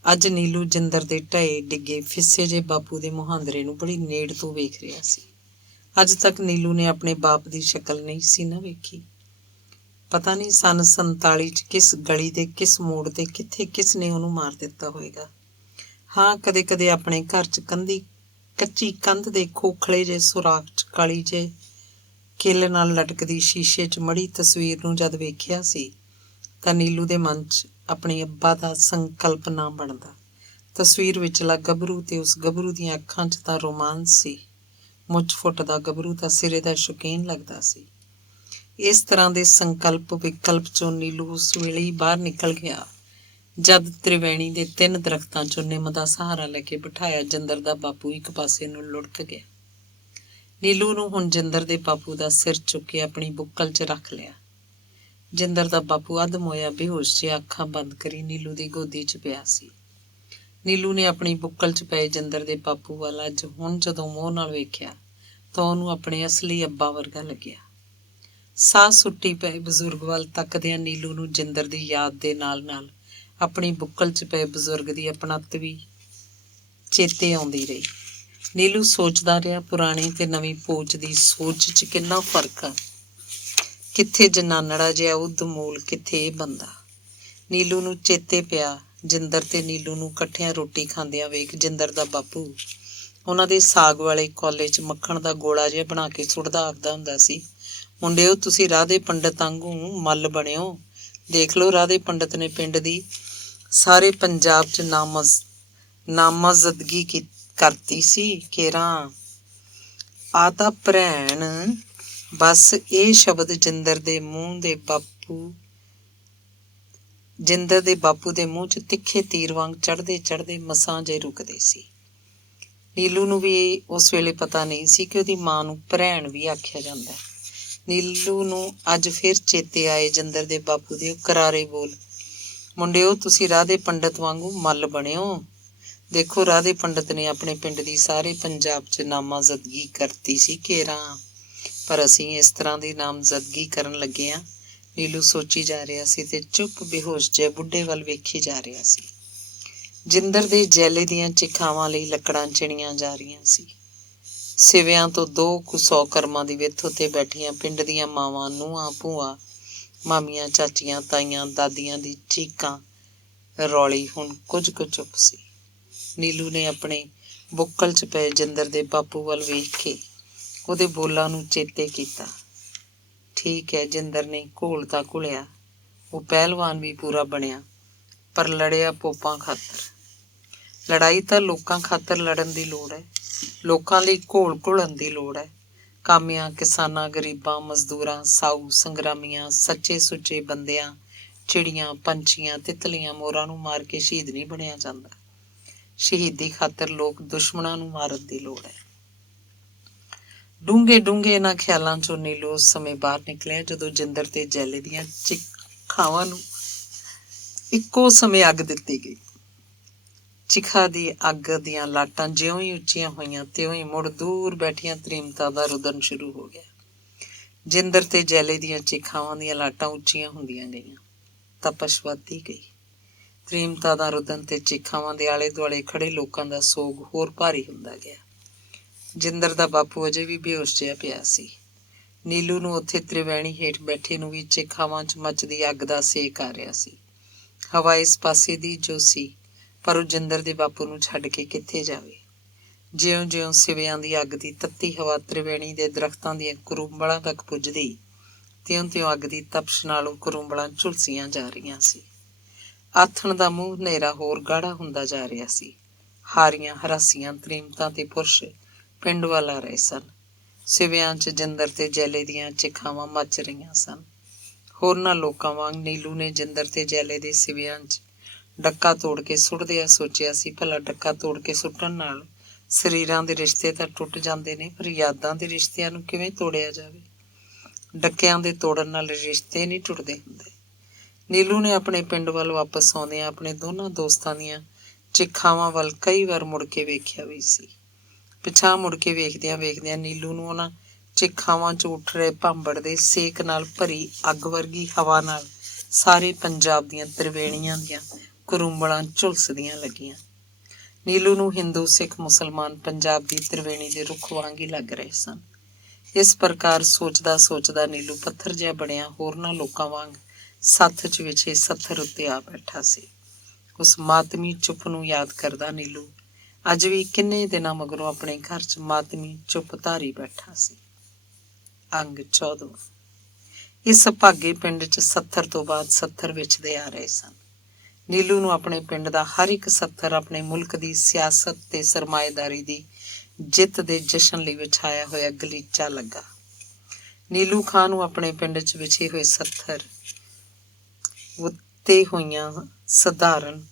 ਅੱਜ ਨੀਲੂ ਜਿੰਦਰ ਦੇ ਢਏ ਡਿੱਗੇ ਫਿੱਸੇ ਜੇ ਬਾਪੂ ਦੇ ਮੁਹਾਂਦਰੇ ਨੂੰ ਬੜੀ ਨੇੜ ਤੋਂ ਵੇਖ ਰਿਹਾ ਸੀ। ਅੱਜ ਤੱਕ ਨੀਲੂ ਨੇ ਆਪਣੇ ਬਾਪ ਦੀ ਸ਼ਕਲ ਨਹੀਂ ਸੀ ਨਾ ਵੇਖੀ। ਪਤਾ ਨਹੀਂ ਸੰਨ 47 'ਚ ਕਿਸ ਗਲੀ ਦੇ ਕਿਸ ਮੋੜ ਤੇ ਕਿੱਥੇ ਕਿਸ ਨੇ ਉਹਨੂੰ ਮਾਰ ਦਿੱਤਾ ਹੋਵੇਗਾ। ਹਾਂ, ਕਦੇ ਕਦੇ ਆਪਣੇ ਘਰ 'ਚ ਕੱਚੀ ਕੰਧ ਦੇ ਖੋਖਲੇ ਜੇ ਸੁਰਾਖ 'ਚ ਕਾਲੀ ਜੇ ਕਿੱਲ ਨਾਲ ਲਟਕਦੀ ਸ਼ੀਸ਼ੇ 'ਚ ਮੜੀ ਤਸਵੀਰ ਨੂੰ ਜਦ ਵੇਖਿਆ ਸੀ ਤਾਂ ਨੀਲੂ ਦੇ ਮਨ 'ਚ ਆਪਣੇ ਅੱਬਾ ਦਾ ਸੰਕਲਪ ਨਾ ਬਣਦਾ। ਤਸਵੀਰ ਵਿਚਲਾ ਗੱਭਰੂ ਤੇ ਉਸ ਗੱਭਰੂ ਦੀਆਂ ਅੱਖਾਂ 'ਚ ਤਾਂ ਰੋਮਾਂਸ ਸੀ। ਮੁੱਛ ਫੁੱਟਦਾ ਗੱਭਰੂ ਤਾਂ ਸਿਰੇ ਦਾ ਸ਼ੌਕੀਨ ਲੱਗਦਾ ਸੀ। ਇਸ ਤਰ੍ਹਾਂ ਦੇ ਸੰਕਲਪ ਵਿਕਲਪ 'ਚੋਂ ਨੀਲੂ ਉਸ ਵੇਲੇ ਹੀ ਬਾਹਰ ਨਿਕਲ ਗਿਆ ਜਦ ਤ੍ਰਿਵੈਣੀ ਦੇ 3 ਦਰਖਤਾਂ 'ਚੋਂ ਨਿੰਮ ਦਾ ਸਹਾਰਾ ਲੈ ਕੇ ਬਿਠਾਇਆ ਜਿੰਦਰ ਦਾ ਬਾਪੂ ਇੱਕ ਪਾਸੇ ਨੂੰ ਲੁੜਕ ਗਿਆ। ਨੀਲੂ ਨੂੰ ਹੁਣ ਜਿੰਦਰ ਦੇ ਬਾਪੂ ਦਾ ਸਿਰ ਚੁੱਕ ਕੇ ਆਪਣੀ ਬੁੱਕਲ 'ਚ ਰੱਖ ਲਿਆ। ਜਿੰਦਰ ਦਾ ਬਾਪੂ ਅੱਧ-ਮੋਇਆ ਬੇਹੋਸ਼ ਜਿਹਾ ਅੱਖਾਂ ਬੰਦ ਕਰੀ ਨੀਲੂ ਦੀ ਗੋਦੀ 'ਚ ਪਿਆ ਸੀ। ਨੀਲੂ ਨੇ ਆਪਣੀ ਬੁੱਕਲ 'ਚ ਪਏ ਜਿੰਦਰ ਦੇ ਬਾਪੂ ਵੱਲ ਅੱਜ ਹੁਣ ਜਦੋਂ ਮੋਹ ਨਾਲ ਵੇਖਿਆ ਤਾਂ ਉਹਨੂੰ ਆਪਣੇ ਅਸਲੀ ਅੱਬਾ ਵਰਗਾ ਲੱਗਿਆ। ਸਾਹ ਸੁੱਟੀ ਪਏ ਬਜ਼ੁਰਗ ਵੱਲ ਤੱਕਦਿਆਂ ਨੀਲੂ ਨੂੰ ਜਿੰਦਰ ਦੀ ਯਾਦ ਦੇ ਨਾਲ-ਨਾਲ ਆਪਣੀ ਬੁੱਕਲ 'ਚ ਪਏ ਬਜ਼ੁਰਗ ਦੀ ਆਪਣੱਤ ਵੀ ਚੇਤੇ ਆਉਂਦੀ ਰਹੀ। ਨੀਲੂ ਸੋਚਦਾ ਰਿਹਾ, ਪੁਰਾਣੀ ਤੇ ਨਵੀਂ ਪੋਚ ਦੀ ਸੋਚ 'ਚ ਕਿੰਨਾ ਫਰਕ ਆ। ਕਿੱਥੇ ਜਨਾਨੜਾ ਜਿਹਾ ਉਦਮੂਲ, ਕਿੱਥੇ ਇਹ ਬੰਦਾ। ਨੀਲੂ ਨੂੰ ਚੇਤੇ ਪਿਆ ਜਿੰਦਰ ਤੇ ਨੀਲੂ ਨੂੰ ਇਕੱਠਿਆਂ ਰੋਟੀ ਖਾਂਦਿਆਂ ਵੇਖ ਜਿੰਦਰ ਦਾ ਬਾਪੂ ਉਹਨਾਂ ਦੇ ਸਾਗ ਵਾਲੇ ਕੋਲੇ 'ਚ ਮੱਖਣ ਦਾ ਗੋਲਾ ਜਿਹਾ ਬਣਾ ਕੇ ਸੁੱਟਦਾ ਆਖਦਾ ਹੁੰਦਾ ਸੀ, ਮੁੰਡਿਓ ਤੁਸੀਂ ਰਾਧੇ ਪੰਡਤ ਵਾਂਗੂ ਮੱਲ ਬਣਿਓ। ਦੇਖ ਲਓ ਰਾਧੇ ਪੰਡਤ ਨੇ ਪਿੰਡ ਦੀ ਸਾਰੇ ਪੰਜਾਬ 'ਚ ਨਾਮਜ਼ਦਗੀ ਕਰਤੀ ਸੀ। ਕੇਰਾਂ ਆ ਤਾਂ ਭੈਣ ਬਸ ਇਹ ਸ਼ਬਦ ਜਿੰਦਰ ਦੇ ਬਾਪੂ ਦੇ ਮੂੰਹ 'ਚ ਤਿੱਖੇ ਤੀਰ ਵਾਂਗ ਚੜ੍ਹਦੇ ਮਸਾਂ ਜੇ ਰੁਕਦੇ ਸੀ। ਨੀਲੂ ਨੂੰ ਵੀ ਉਸ ਵੇਲੇ ਪਤਾ ਨਹੀਂ ਸੀ ਕਿ ਉਹਦੀ ਮਾਂ ਨੂੰ ਭੈਣ ਵੀ ਆਖਿਆ ਜਾਂਦਾ। ਨੀਲੂ ਨੂੰ ਅੱਜ ਫਿਰ ਚੇਤੇ ਆਏ ਜਿੰਦਰ ਦੇ ਬਾਪੂ ਦੇ ਕਰਾਰੇ ਬੋਲ, ਮੁੰਡਿਓ ਤੁਸੀਂ ਰਾਧੇ ਪੰਡਤ ਵਾਂਗੂ ਮੱਲ ਬਣਿਓ। ਦੇਖੋ ਰਾਧੇ ਪੰਡਤ ਨੇ ਆਪਣੇ ਪਿੰਡ ਦੀ ਸਾਰੇ ਪੰਜਾਬ 'ਚ ਨਾਮਜ਼ਦਗੀ ਕਰਤੀ ਸੀ ਕੇਰਾਂ, ਪਰ ਅਸੀਂ ਇਸ ਤਰ੍ਹਾਂ ਦੀ ਨਾਮਜ਼ਦਗੀ ਕਰਨ ਲੱਗੇ ਹਾਂ। ਨੀਲੂ ਸੋਚੀ ਜਾ ਰਿਹਾ ਸੀ ਤੇ ਚੁੱਪ ਬੇਹੋਸ਼ ਜਿਹੇ ਬੁੱਢੇ ਵੱਲ ਵੇਖੀ ਜਾ ਰਿਹਾ ਸੀ। ਜਿੰਦਰ ਦੇ ਜੈਲੇ ਦੀਆਂ ਚਿਖਾਵਾਂ ਲਈ ਲੱਕੜਾਂ ਚਿਣੀਆਂ ਜਾ ਰਹੀਆਂ ਸੀ। ਸਿਵਿਆਂ ਤੋਂ 200 ਕਰਮਾਂ ਦੀ ਵਿੱਥ ਉੱਤੇ ਬੈਠੀਆਂ ਪਿੰਡ ਦੀਆਂ ਮਾਵਾਂ, ਨੂੰਹਾਂ, ਭੂਆ, ਮਾਮੀਆਂ, ਚਾਚੀਆਂ, ਤਾਈਆਂ, ਦਾਦੀਆਂ ਦੀ ਚੀਕਾਂ ਰੌਲੀ ਹੁਣ ਕੁਝ ਕੁ ਚੁੱਪ ਸੀ। ਨੀਲੂ ਨੇ ਆਪਣੇ ਬੁੱਕਲ 'ਚ ਪਏ ਜਿੰਦਰ ਦੇ ਬਾਪੂ ਵੱਲ ਵੇਖ ਕੇ ਉਹਦੇ ਬੋਲਾਂ ਨੂੰ ਚੇਤੇ ਕੀਤਾ। ਠੀਕ ਹੈ, ਜਿੰਦਰ ਨੇ ਘੋਲ ਤਾਂ ਘੁਲਿਆ, ਉਹ ਪਹਿਲਵਾਨ ਵੀ ਪੂਰਾ ਬਣਿਆ, ਪਰ ਲੜਿਆ ਪੋਪਾਂ ਖਾਤਰ। ਲੜਾਈ ਤਾਂ ਲੋਕਾਂ ਖਾਤਰ ਲੜਨ ਦੀ ਲੋੜ ਹੈ, ਲੋਕਾਂ ਲਈ ਘੋਲ ਘੁਲਣ ਦੀ ਲੋੜ ਹੈ। ਕਾਮਿਆਂ, ਕਿਸਾਨਾਂ, ਗਰੀਬਾਂ, ਮਜ਼ਦੂਰਾਂ, ਸਾਊ, ਸੰਗਰਾਮੀਆਂ, ਸੱਚੇ ਸੁੱਚੇ ਬੰਦਿਆਂ, ਚਿੜੀਆਂ, ਪੰਛੀਆਂ, ਤਿਤਲੀਆਂ, ਮੋਰਾਂ ਨੂੰ ਮਾਰ ਕੇ ਸ਼ਹੀਦ ਨਹੀਂ ਬਣਿਆ ਜਾਂਦਾ। ਸ਼ਹੀਦੀ ਖਾਤਰ ਲੋਕ ਦੁਸ਼ਮਣਾਂ ਨੂੰ ਮਾਰਨ ਦੀ ਲੋੜ ਹੈ। ਡੂੰਘੇ ਡੂੰਘੇ ਇਹਨਾਂ ਖਿਆਲਾਂ ਚੋਂ ਨੀਲੂ ਉਸ ਸਮੇਂ ਬਾਹਰ ਨਿਕਲਿਆ ਜਦੋਂ ਜਿੰਦਰ ਤੇ ਜੈਲੇ ਦੀਆਂ ਚਿਖਾਵਾਂ ਨੂੰ ਇੱਕੋ ਸਮੇਂ ਅੱਗ ਦਿੱਤੀ ਗਈ। ਚਿਖਾ ਦੀ ਅੱਗ ਦੀਆਂ ਲਾਟਾਂ ਜਿਉਂ ਹੀ ਉੱਚੀਆਂ ਹੋਈਆਂ ਤਿਉਂ ਹੀ ਮੁੜ ਦੂਰ ਬੈਠੀਆਂ ਤ੍ਰੀਮਤਾਂ ਦਾ ਰੁਦਨ ਸ਼ੁਰੂ ਹੋ ਗਿਆ। ਜਿੰਦਰ ਤੇ ਜੈਲੇ ਦੀਆਂ ਚਿਖਾਵਾਂ ਦੀਆਂ ਲਾਟਾਂ ਉੱਚੀਆਂ ਹੁੰਦੀਆਂ ਗਈਆਂ। ਤਪਸ਼ ਵੱਧਦੀ ਗਈ। ਤ੍ਰੀਮਤਾਂ ਦਾ ਰੁਦਨ ਤੇ ਚਿਖਾਵਾਂ ਦੇ ਆਲੇ ਦੁਆਲੇ ਖੜੇ ਲੋਕਾਂ ਦਾ ਸੋਗ ਹੋਰ ਭਾਰੀ ਹੁੰਦਾ ਗਿਆ। ਜਿੰਦਰ ਦਾ ਬਾਪੂ ਅਜੇ ਵੀ ਬੇਹੋਸ਼ ਜਿਹਾ ਪਿਆ ਸੀ। ਨੀਲੂ ਨੂੰ ਉੱਥੇ ਤ੍ਰਿਵੈਣੀ ਹੇਠ ਬੈਠੇ ਨੂੰ ਵੀ ਚਿਖਾਵਾਂ 'ਚ ਮੱਚਦੀ ਅੱਗ ਦਾ ਸੇਕ ਆ ਰਿਹਾ ਸੀ। ਹਵਾ ਇਸ ਪਾਸੇ ਦੀ ਜੋ ਸੀ, ਪਰ ਉਹ ਜਿੰਦਰ ਦੇ ਬਾਪੂ ਨੂੰ ਛੱਡ ਕੇ ਕਿੱਥੇ ਜਾਵੇ। ਜਿਉਂ-ਜਿਉਂ ਸਿਵਿਆਂ ਦੀ ਅੱਗ ਦੀ ਤੱਤੀ ਹਵਾ ਤ੍ਰਿਵੇਣੀ ਦੇ ਦਰਖਤਾਂ ਦੀਆਂ ਕਰੂੰਬਲਾਂ ਤੱਕ ਪੁੱਜਦੀ, ਤਿਉਂ-ਤਿਉਂ ਅੱਗ ਦੀ ਤਪਸ਼ ਨਾਲ ਉਹ ਕਰੂੰਬਲਾਂ ਝੁਲਸੀਆਂ ਜਾ ਰਹੀਆਂ ਸੀ। ਆਥਣ ਦਾ ਮੂੰਹ ਹਨੇਰਾ ਹੋਰ ਗਾੜਾ ਹੁੰਦਾ ਜਾ ਰਿਹਾ ਸੀ। ਹਾਰੀਆਂ ਹਰਾਸੀਆਂ ਤ੍ਰੀਮਤਾਂ ਤੇ ਪੁਰਸ਼ ਪਿੰਡ ਵੱਲ ਆ ਰਹੇ ਸਨ। ਸਿਵਿਆਂ 'ਚ ਜਿੰਦਰ ਤੇ ਜੈਲੇ ਦੀਆਂ ਚਿਖਾਵਾਂ ਮੱਚ ਰਹੀਆਂ ਸਨ। ਹੋਰਨਾਂ ਲੋਕਾਂ ਵਾਂਗ ਨੀਲੂ ਨੇ ਜਿੰਦਰ ਤੇ ਜੈਲੇ ਦੇ ਸਿਵਿਆਂ 'ਚ ਡੱਕਾ ਤੋੜ ਕੇ ਸੁੱਟਦਿਆਂ ਸੋਚਿਆ ਸੀ, ਭਲਾ ਡੱਕਾ ਤੋੜ ਕੇ ਸੁੱਟਣ ਨਾਲ ਸਰੀਰਾਂ ਦੇ ਰਿਸ਼ਤੇ ਤਾਂ ਟੁੱਟ ਜਾਂਦੇ ਨੇ, ਪਰ ਯਾਦਾਂ ਦੇ ਰਿਸ਼ਤਿਆਂ ਨੂੰ ਕਿਵੇਂ ਤੋੜਿਆ ਜਾਵੇ। ਡੱਕਿਆਂ ਦੇ ਤੋੜਨ ਨਾਲ ਰਿਸ਼ਤੇ ਨਹੀਂ ਟੁੱਟਦੇ ਹੁੰਦੇ। ਨੀਲੂ ਨੇ ਆਪਣੇ ਪਿੰਡ ਵੱਲ ਵਾਪਸ ਆਉਂਦਿਆਂ ਆਪਣੇ ਦੋਨਾਂ ਦੋਸਤਾਂ ਦੀਆਂ ਚਿਖਾਵਾਂ ਵੱਲ ਕਈ ਵਾਰ ਮੁੜ ਕੇ ਵੇਖਿਆ ਵੀ ਸੀ। ਪਿਛਾਂਹ ਮੁੜ ਕੇ ਵੇਖਦਿਆਂ ਵੇਖਦਿਆਂ ਨੀਲੂ ਨੂੰ ਉਹਨਾਂ ਚਿਖਾਵਾਂ 'ਚ ਉੱਠ ਰਹੇ ਭਾਂਬੜ ਦੇ ਸੇਕ ਨਾਲ ਭਰੀ ਅੱਗ ਵਰਗੀ ਹਵਾ ਨਾਲ ਸਾਰੇ ਪੰਜਾਬ ਦੀਆਂ ਤ੍ਰਿਵੇਣੀਆਂ ਦੀਆਂ ਕਰੂੰਬਲਾਂ ਝੁਲਸਦੀਆਂ ਲੱਗੀਆਂ। ਨੀਲੂ ਨੂੰ ਹਿੰਦੂ, ਸਿੱਖ, ਮੁਸਲਮਾਨ ਪੰਜਾਬ ਦੀ ਤ੍ਰਿਵੇਣੀ ਦੇ ਰੁੱਖ ਵਾਂਗ ਹੀ ਲੱਗ ਰਹੇ ਸਨ। ਇਸ ਪ੍ਰਕਾਰ ਸੋਚਦਾ ਸੋਚਦਾ ਨੀਲੂ ਪੱਥਰ ਜਿਹਾ ਬਣਿਆ ਹੋਰਨਾਂ ਲੋਕਾਂ ਵਾਂਗ ਸੱਥ 'ਚ ਵਿਛੇ ਸੱਥਰ ਉੱਤੇ ਆ ਬੈਠਾ ਸੀ। ਉਸ ਮਾਤਮੀ ਚੁੱਪ ਨੂੰ ਯਾਦ ਕਰਦਾ ਨੀਲੂ ਅੱਜ ਵੀ ਕਿੰਨੇ ਦਿਨਾਂ ਮਗਰੋਂ ਆਪਣੇ ਘਰ 'ਚ ਮਾਤਮੀ ਚੁੱਪ ਧਾਰੀ ਬੈਠਾ ਸੀ। ਅੰਗ 14। ਇਸ ਭਾਗੇ ਪਿੰਡ 'ਚ ਸੱਥਰ ਤੋਂ ਬਾਅਦ ਸੱਥਰ ਵਿਛਦੇ ਆ ਰਹੇ ਸਨ। ਨੀਲੂ ਨੂੰ ਆਪਣੇ ਪਿੰਡ ਦਾ ਹਰ ਇੱਕ ਸੱਥਰ ਆਪਣੇ ਮੁਲਕ ਦੀ ਸਿਆਸਤ ਤੇ ਸਰਮਾਏਦਾਰੀ ਦੀ ਜਿੱਤ ਦੇ ਜਸ਼ਨ ਲਈ ਵਿਛਾਇਆ ਹੋਇਆ ਗਲੀਚਾ ਲੱਗਾ। ਨੀਲੂ ਖਾਂ ਨੂੰ ਆਪਣੇ ਪਿੰਡ 'ਚ ਵਿਛੇ ਹੋਏ ਸੱਥਰ ਉੱਤੇ ਹੋਈਆਂ ਸਧਾਰਨ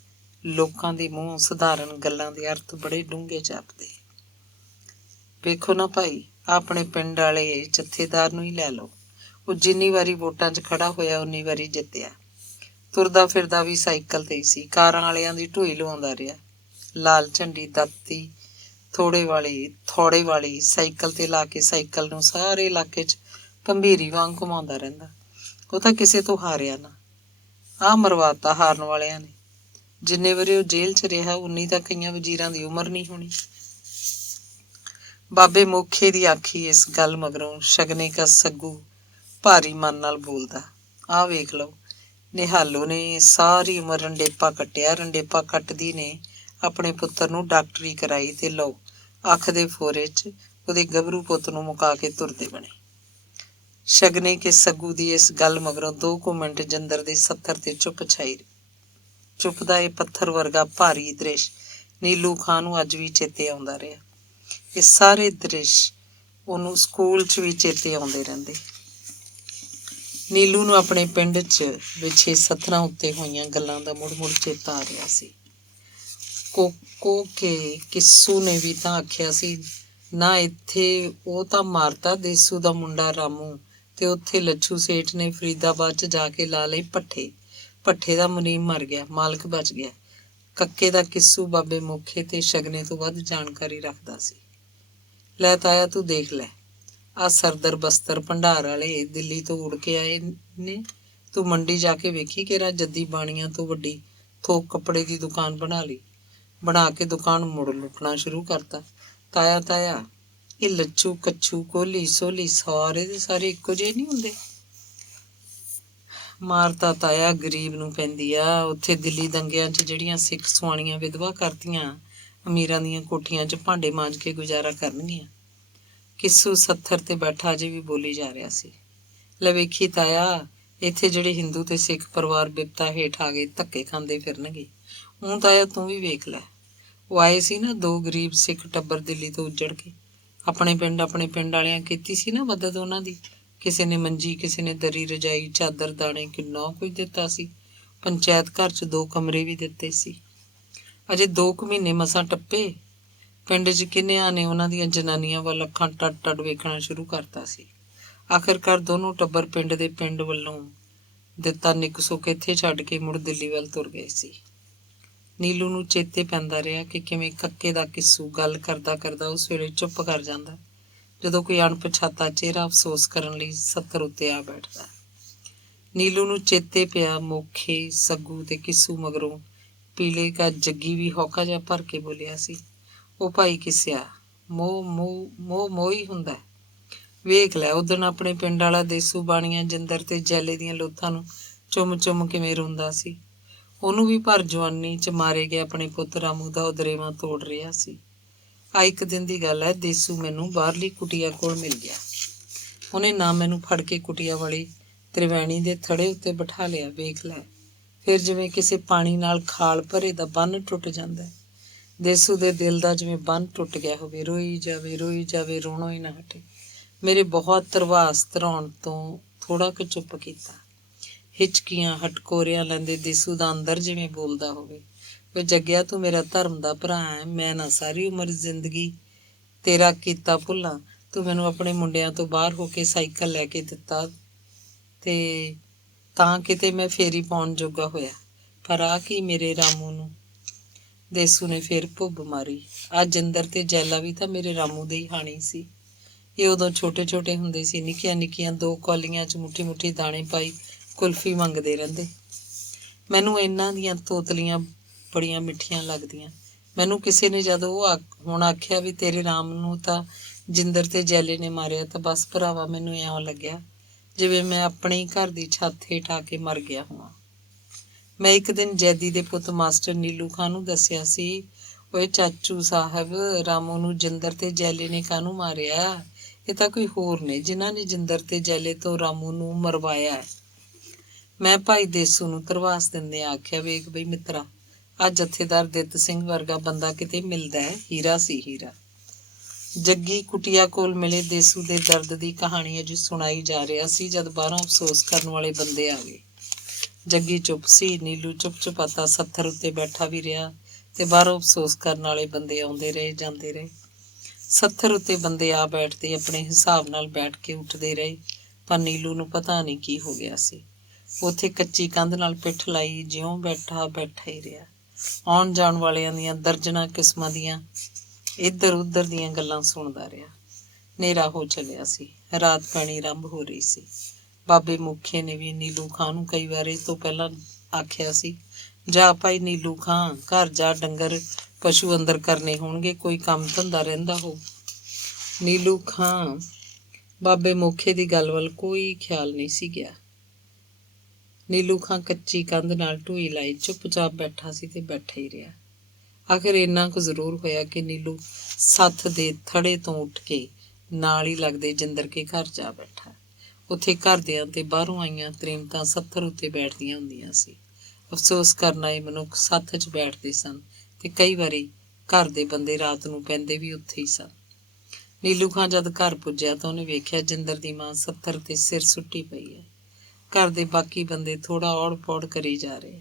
ਲੋਕਾਂ ਦੇ ਮੂੰਹੋਂ ਸਧਾਰਨ ਗੱਲਾਂ ਦੇ ਅਰਥ ਬੜੇ ਡੂੰਘੇ ਜਾਪਦੇ। ਵੇਖੋ ਨਾ ਭਾਈ, ਆਪਣੇ ਪਿੰਡ ਵਾਲੇ ਜਥੇਦਾਰ ਨੂੰ ਹੀ ਲੈ ਲਓ। ਉਹ ਜਿੰਨੀ ਵਾਰੀ ਵੋਟਾਂ 'ਚ ਖੜਾ ਹੋਇਆ ਉਨੀ ਵਾਰੀ ਜਿੱਤਿਆ। ਤੁਰਦਾ ਫਿਰਦਾ ਵੀ ਸਾਈਕਲ ਤੇ ਹੀ ਸੀ। ਕਾਰਾਂ ਵਾਲਿਆਂ ਦੀ ਢੋਈ ਲਵਾਉਂਦਾ ਰਿਹਾ। ਲਾਲ ਝੰਡੀ ਦਾਤੀ ਥੋੜੇ ਵਾਲੀ ਸਾਈਕਲ ਤੇ ਲਾ ਕੇ ਸਾਈਕਲ ਨੂੰ ਸਾਰੇ ਇਲਾਕੇ 'ਚ ਭੰਬੀਰੀ ਵਾਂਗ ਘੁਮਾਉਂਦਾ ਰਹਿੰਦਾ। ਉਹ ਤਾਂ ਕਿਸੇ ਤੋਂ ਹਾਰਿਆ ਨਾ। ਆਹ ਮਰਵਾਤਾ ਹਾਰਨ ਵਾਲਿਆਂ ਨੇ। ਜਿੰਨੇ ਵਾਰੀ ਉਹ ਜੇਲ੍ਹ 'ਚ ਰਿਹਾ ਉਨੀ ਤਾਂ ਕਈਆਂ ਵਜ਼ੀਰਾਂ ਦੀ ਉਮਰ ਨਹੀਂ ਹੋਣੀ। ਬਾਬੇ ਮੋਖੇ ਦੀ ਆਖੀ ਇਸ ਗੱਲ ਮਗਰੋਂ ਸ਼ਗਨੇ ਕਾ ਸੱਗੂ ਭਾਰੀ ਮਨ ਨਾਲ ਬੋਲਦਾ। ਆਹ ਵੇਖ ਲਓ, ਨਿਹਾਲੋ ਨੇ ਸਾਰੀ ਉਮਰ ਰੰਡੇਪਾ ਕੱਟਿਆ। ਰੰਡੇਪਾ ਕੱਟਦੀ ਨੇ ਆਪਣੇ ਪੁੱਤਰ ਨੂੰ ਡਾਕਟਰੀ ਕਰਾਈ ਤੇ ਲਓ ਅੱਖ ਦੇ ਫੋਰੇ 'ਚ ਉਹਦੇ ਗੱਭਰੂ ਪੁੱਤ ਨੂੰ ਮੁਕਾ ਕੇ ਤੁਰਦੇ ਬਣੇ। ਸ਼ਗਨੇ ਕੇ ਸੱਗੂ ਦੀ ਇਸ ਗੱਲ ਮਗਰੋਂ 2 ਕੁ ਮਿੰਟ ਜਿੰਦਰ ਦੇ ਸੱਥਰ ਤੇ ਚੁੱਪ ਛਾਈ ਰਹੀ। ਚੁੱਪ ਦਾ ਇਹ ਪੱਥਰ ਵਰਗਾ ਭਾਰੀ ਦ੍ਰਿਸ਼ ਨੀਲੂ ਖਾਂ ਨੂੰ ਅੱਜ ਵੀ ਚੇਤੇ ਆਉਂਦਾ ਰਿਹਾ। ਇਹ ਸਾਰੇ ਦ੍ਰਿਸ਼ ਉਹਨੂੰ ਸਕੂਲ 'ਚ ਵੀ ਚੇਤੇ ਆਉਂਦੇ ਰਹਿੰਦੇ। ਨੀਲੂ ਨੂੰ ਆਪਣੇ ਪਿੰਡ 'ਚ ਵਿਛੇ ਸੱਥਰਾਂ ਉੱਤੇ ਹੋਈਆਂ ਗੱਲਾਂ ਦਾ ਮੁੜ ਚੇਤਾ ਆ ਰਿਹਾ ਸੀ। ਕੋਕੋ ਕੇ ਕਿੱਸੂ ਨੇ ਵੀ ਤਾਂ ਆਖਿਆ ਸੀ ਨਾ, ਇੱਥੇ ਉਹ ਤਾਂ ਮਾਰਤਾ ਦੇਸੂ ਦਾ ਮੁੰਡਾ ਰਾਮੂ, ਤੇ ਉੱਥੇ ਲੱਛੂ ਸੇਠ ਨੇ ਫਰੀਦਾਬਾਦ 'ਚ ਜਾ ਕੇ ਲਾ ਲਈ ਭੱਠੇ ਦਾ ਮੁਨੀਮ ਮਰ ਗਿਆ, ਮਾਲਕ ਬਚ ਗਿਆ। ਕੱਕੇ ਦਾ ਕਿੱਸੂ ਬਾਬੇ ਮੋਖੇ ਤੇ ਸ਼ਗਨੇ ਤੋਂ ਵੱਧ ਜਾਣਕਾਰੀ ਰੱਖਦਾ ਸੀ। ਲੈ ਤਾਇਆ ਤੂੰ ਦੇਖ ਲੈ, ਆਹ ਸਰਦਰ ਬਸਤਰ ਭੰਡਾਰ ਵਾਲੇ ਦਿੱਲੀ ਤੋਂ ਉੜ ਕੇ ਆਏ ਨੇ। ਤੂੰ ਮੰਡੀ ਜਾ ਕੇ ਵੇਖੀ ਕਿਹੜਾ ਜੱਦੀ ਬਾਣੀਆਂ ਤੋਂ ਵੱਡੀ ਥੋਕ ਕੱਪੜੇ ਦੀ ਦੁਕਾਨ ਬਣਾ ਕੇ ਦੁਕਾਨ ਮੁੜ ਲੁੱਟਣਾ ਸ਼ੁਰੂ ਕਰਤਾ। ਤਾਇਆ ਇਹ ਲੱਛੂ ਕੱਛੂ ਕੋਹਲੀ ਸੋਹਲੀ ਸਾਰੇ ਦੇ ਸਾਰੇ ਇੱਕੋ ਜਿਹੇ ਨਹੀਂ ਹੁੰਦੇ। ਮਾਰ ਤਾਂ ਤਾਇਆ ਗਰੀਬ ਨੂੰ ਪੈਂਦੀ ਆ। ਉੱਥੇ ਦਿੱਲੀ ਦੰਗਿਆਂ 'ਚ ਜਿਹੜੀਆਂ ਸਿੱਖ ਸੁਆਣੀਆਂ ਵਿਧਵਾ ਕਰਤੀਆਂ, ਅਮੀਰਾਂ ਦੀਆਂ ਕੋਠੀਆਂ 'ਚ ਭਾਂਡੇ ਮਾਂਜ ਕੇ ਗੁਜ਼ਾਰਾ ਕਰਨਗੀਆਂ। ਕਿੱਸੂ ਸੱਥਰ ਤੇ ਬੈਠਾ ਅਜੇ ਵੀ ਬੋਲੀ ਜਾ ਰਿਹਾ ਸੀ। ਲੈ ਵੇਖੀ ਤਾਇਆ, ਇੱਥੇ ਜਿਹੜੇ ਹਿੰਦੂ ਤੇ ਸਿੱਖ ਪਰਿਵਾਰ ਬਿਪਤਾ ਹੇਠ ਆ ਗਏ ਧੱਕੇ ਖਾਂਦੇ ਫਿਰਨਗੇ। ਹੁਣ ਤਾਇਆ ਤੂੰ ਵੀ ਵੇਖ ਲੈ, ਉਹ ਆਏ ਸੀ ਨਾ 2 ਗਰੀਬ ਸਿੱਖ ਟੱਬਰ ਦਿੱਲੀ ਤੋਂ ਉੱਜੜ ਕੇ। ਆਪਣੇ ਪਿੰਡ ਵਾਲਿਆਂ ਕੀਤੀ ਸੀ ਨਾ ਮਦਦ ਉਹਨਾਂ ਦੀ। ਕਿਸੇ ਨੇ ਮੰਜੀ, ਕਿਸੇ ਨੇ ਦਰੀ ਰਜਾਈ, ਚਾਦਰ ਦਾਣੇ, ਕਿੰਨਾ ਕੁਝ ਦਿੱਤਾ ਸੀ। ਪੰਚਾਇਤ ਘਰ 'ਚ 2 ਕਮਰੇ ਵੀ ਦਿੱਤੇ ਸੀ। ਅਜੇ 2 ਕੁ ਮਹੀਨੇ ਮਸਾਂ ਟੱਪੇ, ਪਿੰਡ 'ਚ ਕਿੰਨਿਆਂ ਨੇ ਉਹਨਾਂ ਦੀਆਂ ਜਨਾਨੀਆਂ ਵੱਲ ਅੱਖਾਂ ਟੱਡ ਟੱਡ ਵੇਖਣਾ ਸ਼ੁਰੂ ਕਰਤਾ ਸੀ। ਆਖਿਰਕਾਰ ਦੋਨੋਂ ਟੱਬਰ ਪਿੰਡ ਵੱਲੋਂ ਦਿੱਤਾ ਨਿੱਕ ਸੁੱਕ ਇੱਥੇ ਛੱਡ ਕੇ ਮੁੜ ਦਿੱਲੀ ਵੱਲ ਤੁਰ ਗਏ ਸੀ। ਨੀਲੂ ਨੂੰ ਚੇਤੇ ਪੈਂਦਾ ਰਿਹਾ ਕਿ ਕਿਵੇਂ ਕੱਕੇ ਦਾ ਕਿੱਸੂ ਗੱਲ ਕਰਦਾ ਕਰਦਾ ਉਸ ਵੇਲੇ ਚੁੱਪ ਕਰ ਜਾਂਦਾ ਜਦੋਂ ਕੋਈ ਅਣਪਛਾਤਾ ਚਿਹਰਾ ਅਫਸੋਸ ਕਰਨ ਲਈ ਸੱਥਰ ਉੱਤੇ ਆ ਬੈਠਦਾ। ਨੀਲੂ ਨੂੰ ਚੇਤੇ ਪਿਆ ਮੋਖੇ, ਸੱਗੂ ਤੇ ਕਿੱਸੂ ਮਗਰੋਂ ਪੀਲੇ ਕਾ ਜੱਗੀ ਵੀ ਹੌਕਾ ਜਿਹਾ ਭਰ ਕੇ ਬੋਲਿਆ ਸੀ, ਉਹ ਭਾਈ ਕਿੱਸਿਆ, ਮੋਹ ਹੀ ਹੁੰਦਾ। ਵੇਖ ਲੈ ਉਦਣ ਆਪਣੇ ਪਿੰਡ ਵਾਲਾ ਦੇਸੂ ਬਾਣੀਆਂ ਜਿੰਦਰ ਤੇ ਜੈਲੇ ਦੀਆਂ ਲੋਥਾਂ ਨੂੰ ਚੁੰਮ ਚੁੰਮ ਕਿਵੇਂ ਰੋਂਦਾ ਸੀ। ਉਹਨੂੰ ਵੀ ਭਰ ਜਵਾਨੀ 'ਚ ਮਾਰੇ ਗਏ ਆਪਣੇ ਪੁੱਤ ਰਾਮੂ ਦਾ ਉਦਰੇਵਾਂ ਤੋੜ ਰਿਹਾ ਸੀ। ਆ ਇੱਕ ਦਿਨ ਦੀ ਗੱਲ ਹੈ, ਦੇਸੂ ਮੈਨੂੰ ਬਾਹਰਲੀ ਕੁਟੀਆ ਕੋਲ ਮਿਲ ਗਿਆ। ਉਹਨੇ ਨਾ ਮੈਨੂੰ ਫੜ ਕੇ ਕੁਟੀਆ ਵਾਲੀ ਤ੍ਰਿਵੈਣੀ ਦੇ ਥੜੇ ਉੱਤੇ ਬਿਠਾ ਲਿਆ। ਵੇਖ ਲੈ ਫਿਰ ਜਿਵੇਂ ਕਿਸੇ ਪਾਣੀ ਨਾਲ ਖਾਲ ਭਰੇ ਦਾ ਬੰਨ ਟੁੱਟ ਜਾਂਦਾ। ਦੇਸੂ ਦੇ ਦਿਲ ਦਾ ਜਿਵੇਂ ਬੰਨ ਟੁੱਟ ਗਿਆ ਹੋਵੇ। ਰੋਈ ਜਾਵੇ ਰੋਣੋਂ ਹੀ ਨਾ ਹਟੇ। ਮੇਰੇ ਬਹੁਤ ਧਰਵਾਸ ਧਰਾਉਣ ਤੋਂ ਥੋੜਾ ਕੁ ਚੁੱਪ ਕੀਤਾ। ਹਿਚਕੀਆਂ ਹਟਕੋਰਿਆਂ ਲੈਂਦੇ ਦੇਸੂ ਦਾ ਅੰਦਰ ਜਿਵੇਂ ਬੋਲਦਾ ਹੋਵੇ, ਵੇ ਜੱਗਿਆ ਤੂੰ ਮੇਰਾ ਧਰਮ ਦਾ ਭਰਾ ਹੈ, ਮੈਂ ਨਾ ਸਾਰੀ ਉਮਰ ਜ਼ਿੰਦਗੀ ਤੇਰਾ ਕੀਤਾ ਭੁੱਲਾਂ। ਤੂੰ ਮੈਨੂੰ ਆਪਣੇ ਮੁੰਡਿਆਂ ਤੋਂ ਬਾਹਰ ਹੋ ਕੇ ਸਾਈਕਲ ਲੈ ਕੇ ਦਿੱਤਾ ਤੇ ਤਾਂ ਕਿਤੇ ਮੈਂ ਫੇਰੀ ਪਾਉਣ ਜੋਗਾ ਹੋਇਆ, ਪਰ ਆ ਕੀ ਮੇਰੇ ਰਾਮੂ ਨੂੰ। ਦੇਸੂ ਨੇ ਫੇਰ ਭੁੱਬ ਮਾਰੀ। ਆ ਜਿੰਦਰ ਤੇ ਜੈਲਾ ਵੀ ਤਾਂ ਮੇਰੇ ਰਾਮੂ ਦੇ ਹੀ ਹਾਣੀ ਸੀ। ਇਹ ਉਦੋਂ ਛੋਟੇ ਛੋਟੇ ਹੁੰਦੇ ਸੀ, ਨਿੱਕੀਆਂ ਨਿੱਕੀਆਂ 2 ਕੌਲੀਆਂ 'ਚ ਮੁੱਠੀ ਮੁੱਠੀ ਦਾਣੇ ਪਾਈ ਕੁਲਫੀ ਮੰਗਦੇ ਰਹਿੰਦੇ। ਮੈਨੂੰ ਇਹਨਾਂ ਦੀਆਂ ਤੋਤਲੀਆਂ ਬੜੀਆਂ ਮਿੱਠੀਆਂ ਲੱਗਦੀਆਂ। ਮੈਨੂੰ ਕਿਸੇ ਨੇ ਜਦੋਂ ਹੁਣ ਆਖਿਆ ਵੀ ਤੇਰੇ ਰਾਮ ਨੂੰ ਤਾਂ ਜਿੰਦਰ ਤੇ ਜੈਲੇ ਨੇ ਮਾਰਿਆ, ਤਾਂ ਬਸ ਭਰਾਵਾ ਮੈਨੂੰ ਇਉਂ ਲੱਗਿਆ ਜਿਵੇਂ ਮੈਂ ਆਪਣੇ ਹੀ ਘਰ ਦੀ ਛੱਤ ਹੇਠ ਆ ਕੇ ਮਰ ਗਿਆ ਹੋਵਾਂ। ਮੈਂ ਇੱਕ ਦਿਨ ਜੈਦੀ ਦੇ ਪੁੱਤ ਮਾਸਟਰ ਨੀਲੂ ਖਾਂ ਨੂੰ ਦੱਸਿਆ ਸੀ, ਓਏ ਚਾਚੂ ਸਾਹਿਬ, ਰਾਮੂ ਨੂੰ ਜਿੰਦਰ ਤੇ ਜੈਲੇ ਨੇ ਕਾਹਨੂੰ ਮਾਰਿਆ? ਇਹ ਤਾਂ ਕੋਈ ਹੋਰ ਨੇ ਜਿਨ੍ਹਾਂ ਨੇ ਜਿੰਦਰ ਤੇ ਜੈਲੇ ਤੋਂ ਰਾਮੂ ਨੂੰ ਮਰਵਾਇਆ ਹੈ। ਮੈਂ ਭਾਈ ਦੇਸੂ ਨੂੰ ਧਰਵਾਸ ਦਿੰਦੇ ਆਖਿਆ, ਵੇਖ ਬਈ ਮਿੱਤਰਾ, ਆ ਜਥੇਦਾਰ ਦਿੱਤ ਸਿੰਘ ਵਰਗਾ ਬੰਦਾ ਕਿਤੇ ਮਿਲਦਾ ਹੈ, ਹੀਰਾ ਸੀ ਹੀਰਾ। ਜੱਗੀ ਕੁਟੀਆ ਕੋਲ ਮਿਲੇ ਦੇਸੂ ਦੇ ਦਰਦ ਦੀ ਕਹਾਣੀ ਅਜੇ ਸੁਣਾਈ ਜਾ ਰਿਹਾ ਸੀ ਜਦ ਬਾਹਰੋਂ ਅਫਸੋਸ ਕਰਨ ਵਾਲੇ ਬੰਦੇ ਆ ਗਏ। ਜੱਗੀ ਚੁੱਪ ਸੀ। ਨੀਲੂ ਚੁੱਪ ਚੁਪਾਤਾ ਸੱਥਰ ਉੱਤੇ ਬੈਠਾ ਵੀ ਰਿਹਾ ਤੇ ਬਾਹਰੋਂ ਅਫਸੋਸ ਕਰਨ ਵਾਲੇ ਬੰਦੇ ਆਉਂਦੇ ਰਹੇ ਜਾਂਦੇ ਰਹੇ। ਸੱਥਰ ਉੱਤੇ ਬੰਦੇ ਆ ਬੈਠਦੇ, ਆਪਣੇ ਹਿਸਾਬ ਨਾਲ ਬੈਠ ਕੇ ਉੱਠਦੇ ਰਹੇ, ਪਰ ਨੀਲੂ ਨੂੰ ਪਤਾ ਨਹੀਂ ਕੀ ਹੋ ਗਿਆ ਸੀ। ਉੱਥੇ ਕੱਚੀ ਕੰਧ ਨਾਲ ਪਿੱਠ ਲਾਈ ਜਿਉਂ ਬੈਠਾ ਹੀ ਰਿਹਾ। ਆਉਣ ਜਾਣ ਵਾਲਿਆਂ ਦੀਆਂ ਦਰਜਨਾਂ ਕਿਸਮਾਂ ਦੀਆਂ ਇੱਧਰ ਉੱਧਰ ਦੀਆਂ ਗੱਲਾਂ ਸੁਣਦਾ ਰਿਹਾ। ਹਨੇਰਾ ਹੋ ਚੱਲਿਆ ਸੀ, ਰਾਤ ਪੈਣੀ ਆਰੰਭ ਹੋ ਰਹੀ ਸੀ। ਬਾਬੇ ਮੁਖੇ ਨੇ ਵੀ ਨੀਲੂ ਖਾਂ ਨੂੰ ਕਈ ਵਾਰ ਇਸ ਤੋਂ ਪਹਿਲਾਂ ਆਖਿਆ ਸੀ, ਜਾ ਭਾਈ ਨੀਲੂ ਖਾਂ, ਘਰ ਜਾ, ਡੰਗਰ ਪਸ਼ੂ ਅੰਦਰ ਕਰਨੇ ਹੋਣਗੇ, ਕੋਈ ਕੰਮ ਧੰਦਾ ਰਹਿੰਦਾ ਹੋ। ਨੀਲੂ ਖਾਂ ਬਾਬੇ ਮੁਖੇ ਦੀ ਗੱਲ ਵੱਲ ਕੋਈ ਖਿਆਲ ਨਹੀਂ ਸੀ ਗਿਆ। ਨੀਲੂ ਖਾਂ ਕੱਚੀ ਕੰਧ ਨਾਲ ਢੂਈ ਲਾਈ ਚੁੱਪਚਾਪ ਬੈਠਾ ਸੀ ਤੇ ਬੈਠਾ ਹੀ ਰਿਹਾ। ਆਖਿਰ ਇੰਨਾ ਕੁ ਜ਼ਰੂਰ ਹੋਇਆ ਕਿ ਨੀਲੂ ਸੱਥ ਦੇ ਥੜੇ ਤੋਂ ਉੱਠ ਕੇ ਨਾਲ ਹੀ ਲੱਗਦੇ ਜਿੰਦਰ ਕੇ ਘਰ ਜਾ ਬੈਠਾ। ਉੱਥੇ ਘਰਦਿਆਂ ਤੇ ਬਾਹਰੋਂ ਆਈਆਂ ਤ੍ਰੀਮਤਾਂ ਸੱਥਰ ਉੱਤੇ ਬੈਠਦੀਆਂ ਹੁੰਦੀਆਂ ਸੀ। ਅਫਸੋਸ ਕਰਨ ਆਏ ਮਨੁੱਖ ਸੱਥ 'ਚ ਬੈਠਦੇ ਸਨ ਤੇ ਕਈ ਵਾਰੀ ਘਰ ਦੇ ਬੰਦੇ ਰਾਤ ਨੂੰ ਪੈਂਦੇ ਵੀ ਉੱਥੇ ਹੀ ਸਨ। ਨੀਲੂ ਖਾਂ ਜਦ ਘਰ ਪੁੱਜਿਆ ਤਾਂ ਉਹਨੇ ਵੇਖਿਆ ਜਿੰਦਰ ਦੀ ਮਾਂ ਸੱਥਰ ਤੇ ਸਿਰ ਸੁੱਟੀ ਪਈ ਹੈ। ਘਰ ਦੇ ਬਾਕੀ ਬੰਦੇ ਥੋੜਾ ਔੜ ਪੌੜ ਕਰੀ ਜਾ ਰਹੇ।